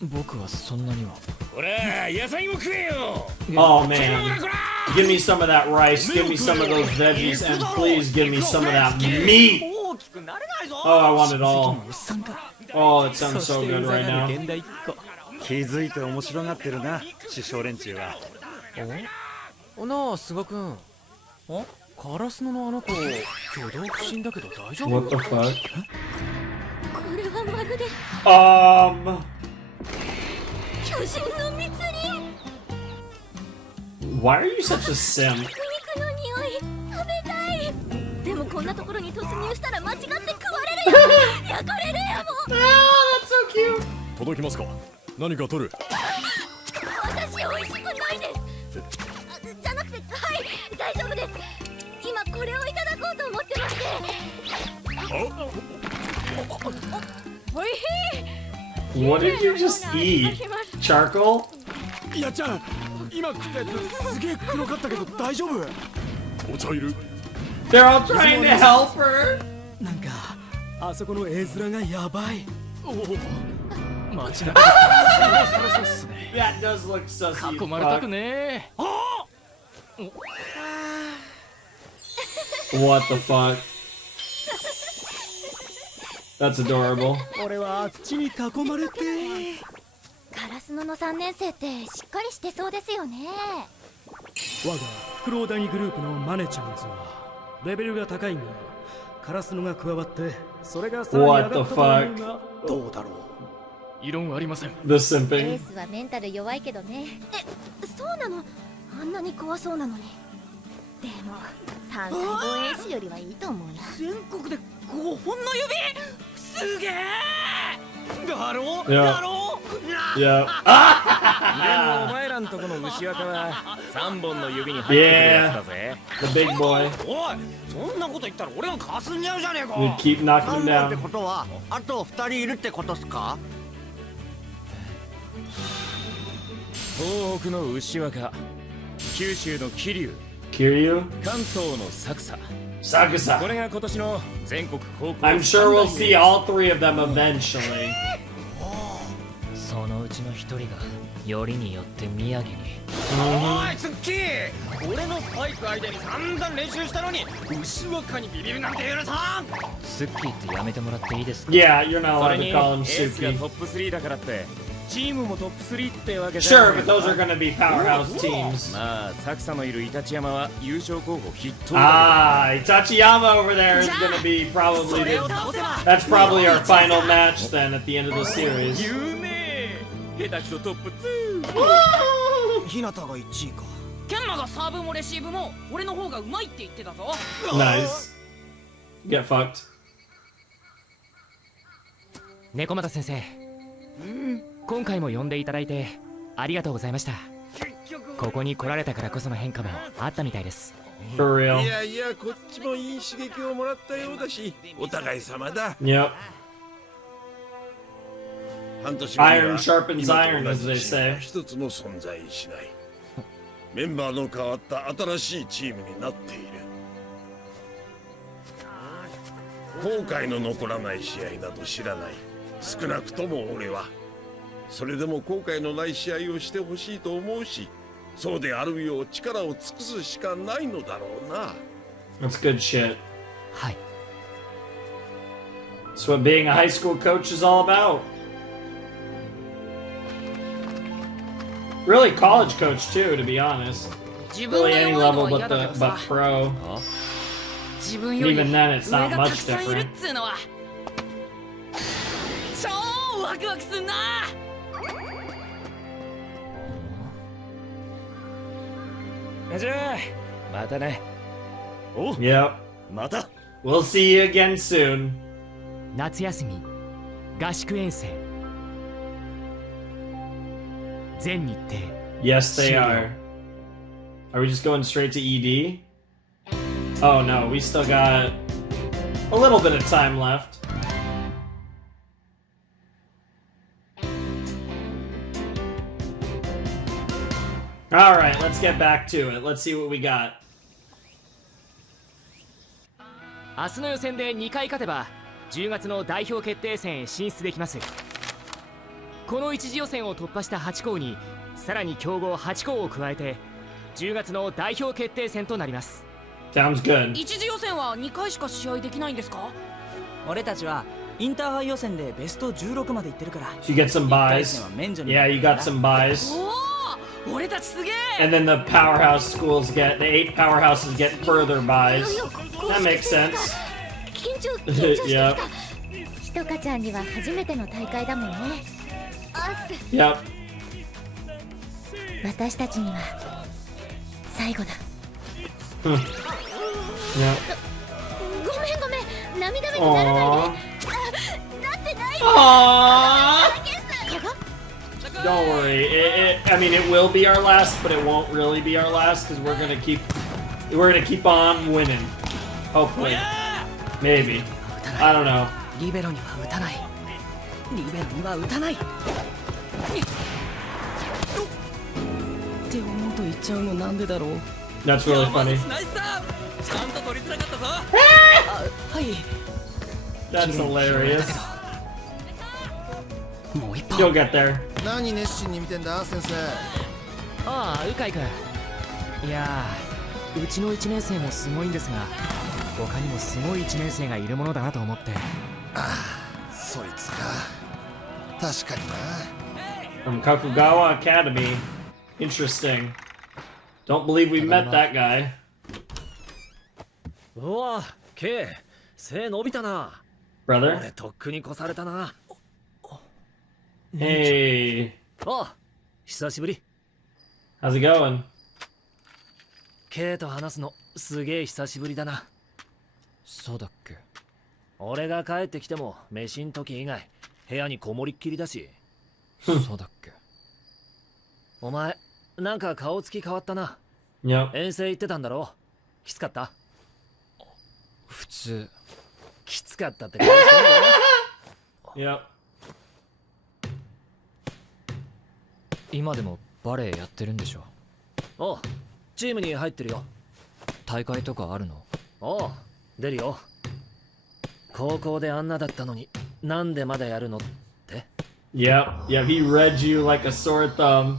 僕はそんなには。ほら、野菜も食えよ。 Oh man, give me some of that rice, give me some of those veggies, and please give me some of that meat. Oh, I want it all. Oh, it sounds so good right now. 気づいて面白がってるな、師匠連中は。おなあ、菅君。カラスノのあの子、挙動不審だけど大丈夫？ What the fuck? これはまるで巨人の蜜に。 Why are you such a simp? 肉の匂い食べたい。でもこんなところに突入したら間違って食われるよ。焼かれるよもう。Oh, that's so cute. 届きますか？何か取る？私美味しくないです。じゃなくて、はい大丈夫です。今これをいただこうと思ってまして。おいしい。 What did you just eat? Charcoal? いやちゃん、今食ったやつすげえ黒かったけど大丈夫？お茶いる？ They're all trying to help her. なんかあそこの絵面がやばい。間違えた。そうっすね。 That does look sussy. 囲まれたくねえ。 What the fuck? That's adorable. 俺はあっちに囲まれて。カラスノの3年生ってしっかりしてそうですよね。我がフクロウ第2グループのマネちゃんズはレベルが高いが、カラスノが加わってそれがさらに上がったと思うがどうだろう。異論はありません。 The エ simping. ースはメンタル弱いけどね。そうなの。あんなに怖そうなのに。でも単細胞エースよりはいいと思うな。全国で5本の指すげえだろ Yeah. だろ Yeah. でもお前らんとこの牛若は3本の指に入ってくるやつだぜ。 The big boy. おいそんなこと言ったら俺がかすんじゃうじゃねえか。 We keep knocking him 3本って down. ことはあと2人いるってことっすか？東北の牛若、九州の桐生、 Kiryu? 関東の佐久 Sakusa. これが今年の全国高校 I'm sure we'll see all three of them eventually. そのうちの一人がよりによって宮城に。おいツッキー、俺のスパイク相手に散々練習したのに牛若にビビるなんて許さん。スッキーってやめてもらっていいですか？ Yeah, you're not そ allowed れ to にエ call him ースが Suki. トップ3だからってチームもトップ3ってわけじゃ Sure, ない。 but those are gonna be powerhouse teams. まあ佐久のいるイタチ山は優勝候補筆頭だ。 Ah, Itachiyama over there is gonna be probably that's probably our final match then at the end of the series. 言うねえ、下手くそトップ2。日向が1位か。ケンマがサーブもレシーブも俺の方がうまいって言ってたぞ。 Nice. Get fucked. 猫又先生、今回も呼んでいただいてありがとうございました。ここに来られたからこその変化もあったみたいです。 For real. いやいや、こっちもいい刺激をもらったようだし、お互い様だ。 Yep. 半年後には Iron sharpens 今と iron, 同 as じ they チーム say. は一つも存在しない。メンバーの変わった新しいチームになっている。後悔の残らない試合など知らない。少なくとも俺は。それでも後悔のない試合をしてほしいと思うし、そうであるよう力を尽くすしかないのだろうな。 That's good shit. はい。 That's what being a high school coach is all about. Really, college coach too, to be honest. Really, any level but pro. 自分より Even then, it's 上 not がた much くさんいるっ different. つうのは超ワクワクすんな。じゃあまたな。Yep. また We'll see you again soon. 夏休み合宿遠征全日程 Yes, they are. Are we just going straight to ED? Oh no, we still got a little bit of time left. Alright, let's get back to it. Let's see what we got. 明日の予選で2回勝てば10月の代表決定戦へ進出できます。この一次予選を突破した8校にさらに強豪8校を加えて10月の代表決定戦となります。 Sounds good. 一次予選は2回しか試合できないんですか？俺たちはインターハイ予選でベスト16まで行ってるから。 So you get some buys. Yeah, you got some buys. おお、俺たちすげえ。 And then the powerhouse schools get, the 8 powerhouses get further buys. That makes sense. 緊張してきた。 Yep. ひとかちゃんには初めての大会だもんね。Yep. 私たちには最後だ。Yep. ごめんごめん、涙目にならないで。だってないんだ。 Don't worry. I mean, it will be our last, but it won't really be our last because we're gonna keep on winning. Hopefully, maybe. I don't know. リベロには打たない。リベロには打たない。って思うと言っちゃうのなんでだろう。 That's really funny. ナイスサーブ。ちゃんと取りづらかったぞ。はい。 That's hilarious. もう一本。 You'll get there. 何熱心に見てんだ先生。ああ、鵜飼君。いやー、うちの1年生もすごいんですが他にもすごい1年生がいるものだなと思って。ああ、そいつか。確かにな。 From Kakugawa Academy. Interesting. Don't believe we met that guy. うわ、K、背伸びたな。 Brother? 俺とっくに越されたな。Hey. あ、久しぶり。 How's it going? K と話すのすげえ久しぶりだな。そうだっけ？俺が帰ってきても飯ん時以外部屋にこもりっきりだし。そうだっけ？お前なんか顔つき変わったな。Yep. 遠征行ってたんだろ？きつかった？普通。きつかったって顔してんの？ Yep. 今でもバレエやってるんでしょ？おう、チームに入ってるよ。大会とかあるの？おう、出るよ。高校であんなだったのになんでまだやるのって？ Yep. Yep. He read you like a sore thumb.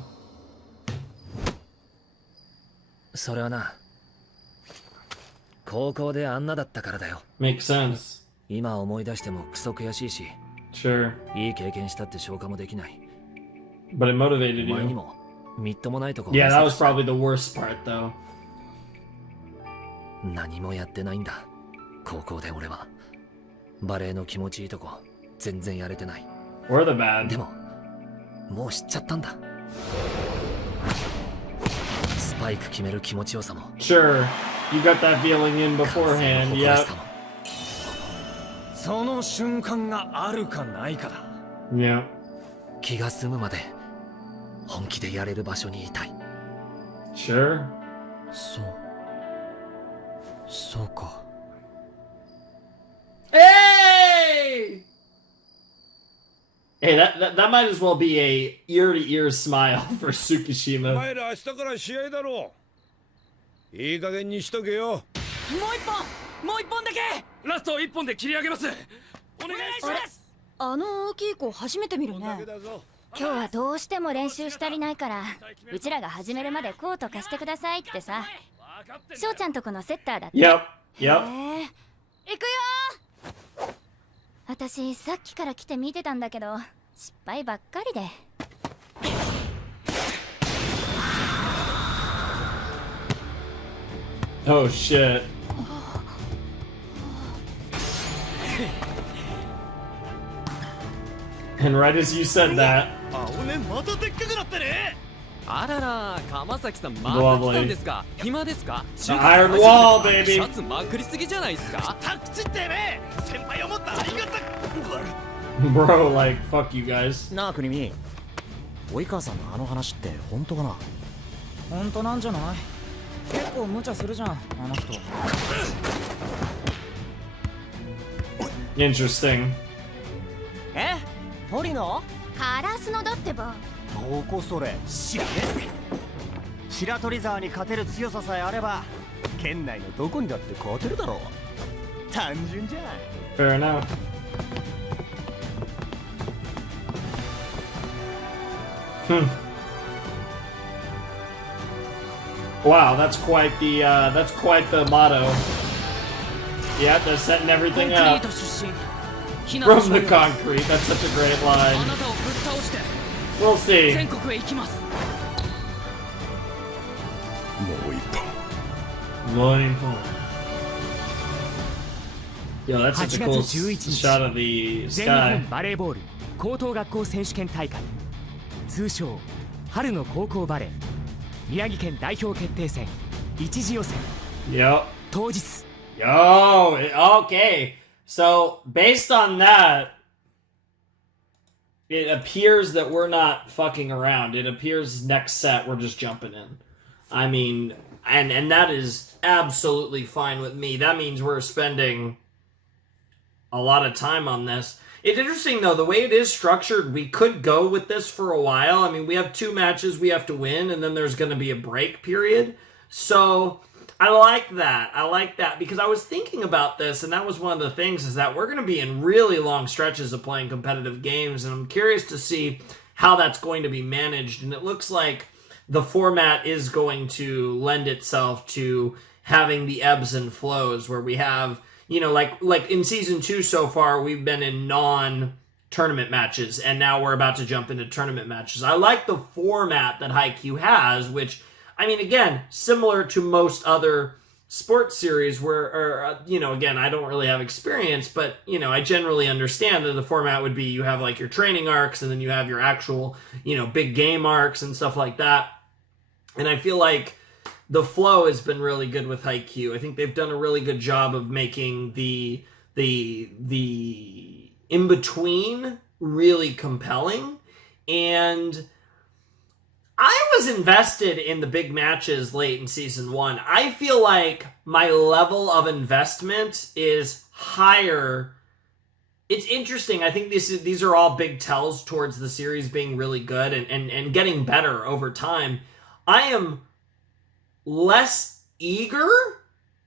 それはな、高校であんなだったからだよ。 Makes sense. 今思い出してもクソ悔しいし、 Sure. いい経験したって消化もできない。 But it motivated お前に you. もみっともないとこ。 Yeah, that was probably the worst part, though. 何もやってないんだ。高校で俺はバレエの気持ちいいとこ全然やれてない。 Or the bad. でももう知っちゃったんだ。スパイク決める気持ちよさも。 Sure. You got that feeling in beforehand. Yep. その瞬間があるかないかだ。 Yep. 気が済むまで本気でやれる場所にいたい。 Sure. そうか。 Hey! Hey, that might as well be a ear-to-ear smile for お Tsukishima. 前ら明日から試合だろう。いい加減にしとけよ。もう一本だけ。ラスト1本で切り上げます。お願いします。あの大きい子初めて見るね。今日はどうしても練習し足りないからうちらが始めるまでコート貸してくださいってさ。翔ちゃんとこのセッターだって。 Yep. Yep. 行くよ。私さっきから来て見てたんだけど失敗ばっかりで。 Oh shit. And right as you said that, 青ねまたでっかくなってね。あらら、鎌崎さんまた来たんですか。暇ですか。 Iron Wall, baby. シャツまくりすぎじゃないですか。タクチってめえ先輩をもっとありがた Bro, like, fuck you guys. なあ国見、及川さんのあの話って本当かな。本当なんじゃない。結構無茶するじゃんあの人。Interesting. え堀野カラスのだってば。どこそれ知らねえ。白鳥沢に勝てる強ささえあれば県内のどこにだって勝てるだろう。単純じゃん。 Fair enough. Wow, that's quite the motto. Yeah, they're setting everything up. From the concrete. That's such a great line. We'll see. もう一本 Morning point. Yo, that's such a cool shot of the 全日 sky. 本バレーボール高等学校選手権大会、通称春の高校バレー宮城県代表決定戦一次予選 Yep. 当日。 Yo, okay. So, based on that, it appears that we're not fucking around. It appears next set we're just jumping in. I mean, and that is absolutely fine with me. That means we're spending a lot of time on this. It's interesting, though, the way it is structured, we could go with this for a while. I mean, we have 2 matches we have to win, and then there's going to be a break period. So, I like that. I like that, because I was thinking about this, and that was one of the things, is that we're going to be in really long stretches of playing competitive games, and I'm curious to see how that's going to be managed, and it looks like the format is going to lend itself to having the ebbs and flows, where we have, you know, like in season 2 so far, we've been in non-tournament matches, and now we're about to jump into tournament matches. I like the format that Haikyuu has, which, I mean, again, similar to most other sports series where, you know, again, I don't really have experience, but, you know, I generally understand that the format would be you have, like, your training arcs, and then you have your actual, you know, big game arcs and stuff like that. And I feel like the flow has been really good with Haikyuu. I think they've done a really good job of making the in-between really compelling. And I was invested in the big matches late in season 1. I feel like my level of investment is higher. It's interesting. I think these are all big tells towards the series being really good and getting better over time. I am less eager,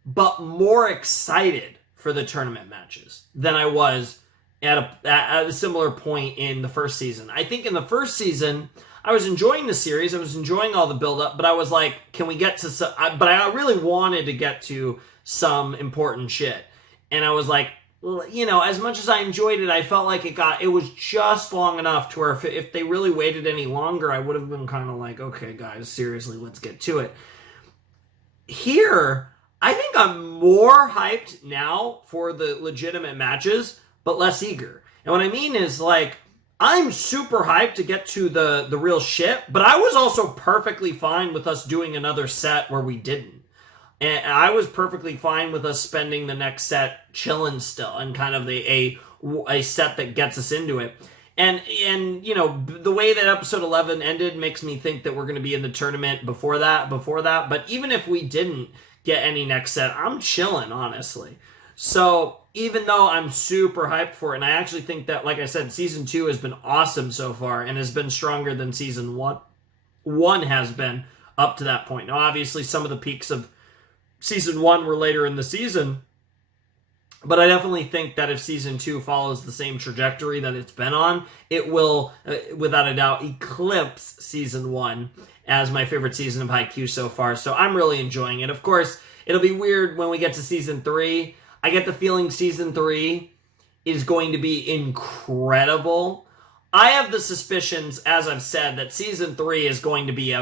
but more excited for the tournament matches than I was at a similar point in the first season. I think in the first season, I was enjoying the series. I was enjoying all the build-up, but I was like, can we get to some... But I really wanted to get to some important shit. And I was like, you know, as much as I enjoyed it, I felt like it was just long enough to where if they really waited any longer, I would have been kind of like, okay, guys, seriously, let's get to it. Here, I think I'm more hyped now for the legitimate matches, but less eager. And what I mean is, like, I'm super hyped to get to the real shit, but I was also perfectly fine with us doing another set where we didn't. And I was perfectly fine with us spending the next set chilling still and kind of a set that gets us into it. And you know, the way that episode 11 ended makes me think that we're going to be in the tournament before that. But even if we didn't get any next set, I'm chilling, honestly. So even though I'm super hyped for it, and I actually think that, like I said, season 2 has been awesome so far and has been stronger than season 1. 1 has been up to that point. Now, obviously, some of the peaks of season 1 were later in the season, but I definitely think that if season 2 follows the same trajectory that it's been on, it will, without a doubt, eclipse season 1 as my favorite season of Haikyuu so far. So I'm really enjoying it. Of course, it'll be weird when we get to season 3. I get the feeling season 3 is going to be incredible. I have the suspicions, as I've said, that season 3 is going to be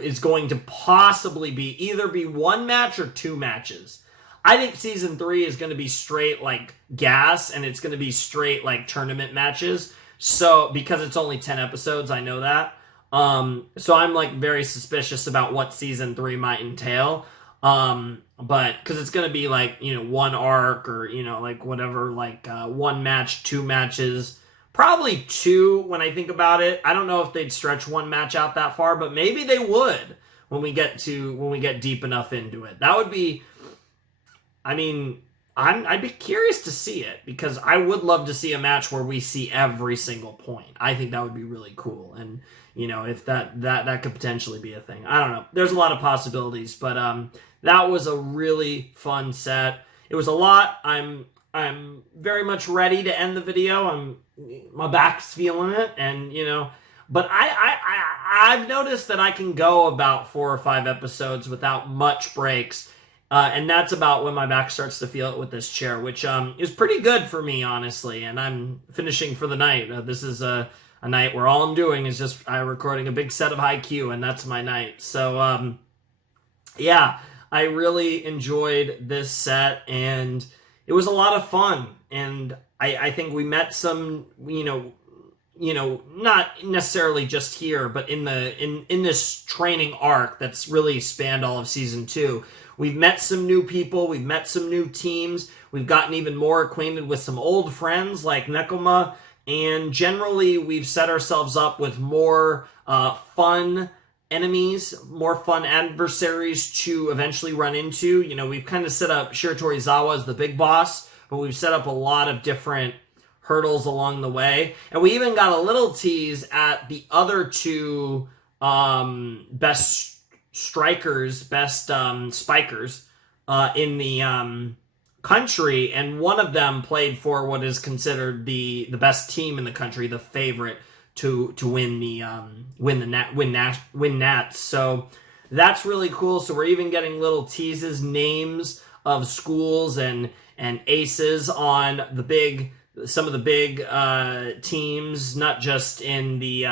is going to possibly be either 1 match or 2 matches. I think season 3 is going to be straight like gas, and it's going to be straight like tournament matches. So because it's only 10 episodes, I know that. So I'm like very suspicious about what season 3 might entail. But because it's going to be like, you know, one arc or, you know, like whatever, like one match, 2 matches, probably 2 when I think about it. I don't know if they'd stretch one match out that far, but maybe they would when we get deep enough into it. That would be, I mean, I'd be curious to see it because I would love to see a match where we see every single point. I think that would be really cool. And, you know, if that could potentially be a thing. I don't know. There's a lot of possibilities, but that was a really fun set. It was a lot. I'm very much ready to end the video. My back's feeling it, and you know, but I've noticed that I can go about 4 or 5 episodes without much breaks. And that's about when my back starts to feel it with this chair, which is pretty good for me, honestly. And I'm finishing for the night. This is a night where all I'm doing is just recording a big set of Haikyuu, and that's my night. So, yeah, I really enjoyed this set, and it was a lot of fun. And I think we met some, you know, not necessarily just here, but in this training arc that's really spanned all of season 2. We've met some new people, we've met some new teams, we've gotten even more acquainted with some old friends like Nekoma, and generally we've set ourselves up with more fun enemies, more fun adversaries to eventually run into. You know, we've kind of set up Shiratorizawa as the big boss, but we've set up a lot of different hurdles along the way. And we even got a little tease at the other 2 best strikers, best spikers in the country, and one of them played for what is considered the best team in the country, the favorite to win Nats. So that's really cool. So we're even getting little teases, names of schools and aces on some of the big teams, not just in the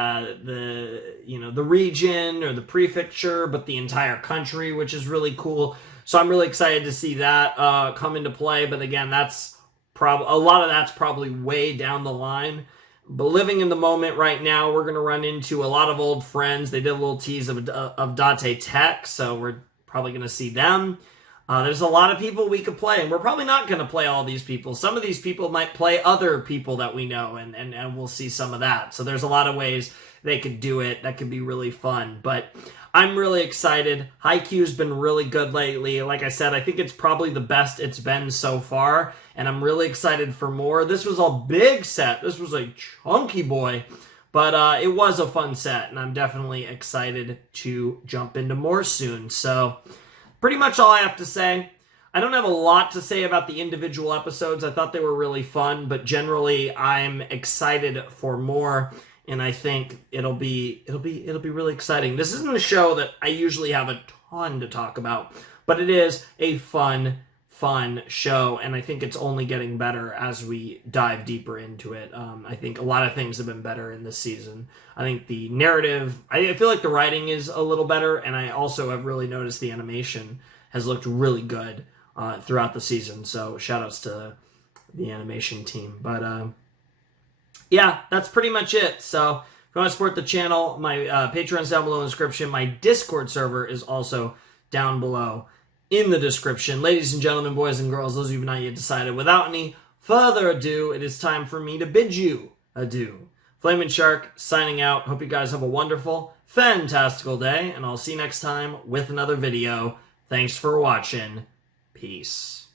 region or the prefecture, but the entire country, which is really cool. So I'm really excited to see that come into play. But again, that's a lot of that's probably way down the line. But living in the moment right now, we're going to run into a lot of old friends. They did a little tease of Date Tech, so we're probably going to see them. There's a lot of people we could play, and we're probably not going to play all these people. Some of these people might play other people that we know, and we'll see some of that. So there's a lot of ways they could do it. That could be really fun. But I'm really excited. Haikyuu's been really good lately. Like I said, I think it's probably the best it's been so far, and I'm really excited for more. This was a big set. This was a chunky boy, but it was a fun set, and I'm definitely excited to jump into more soon. So pretty much all I have to say. I don't have a lot to say about the individual episodes. I thought they were really fun, but generally I'm excited for more, and I think it'll be really exciting. This isn't a show that I usually have a ton to talk about, but it is a fun show, and I think it's only getting better as we dive deeper into it. I think a lot of things have been better in this season. I think the narrative, I feel like the writing is a little better, and I also have really noticed the animation has looked really good throughout the season, so shout outs to the animation team. But yeah, that's pretty much it. So if you want to support the channel, my Patreon's down below in the description. My Discord server is also down below in the description. Ladies and gentlemen, boys and girls, those of you who have not yet decided, without any further ado, it is time for me to bid you adieu. Flamin' Shark signing out. Hope you guys have a wonderful, fantastical day, and I'll see you next time with another video. Thanks for watching. Peace.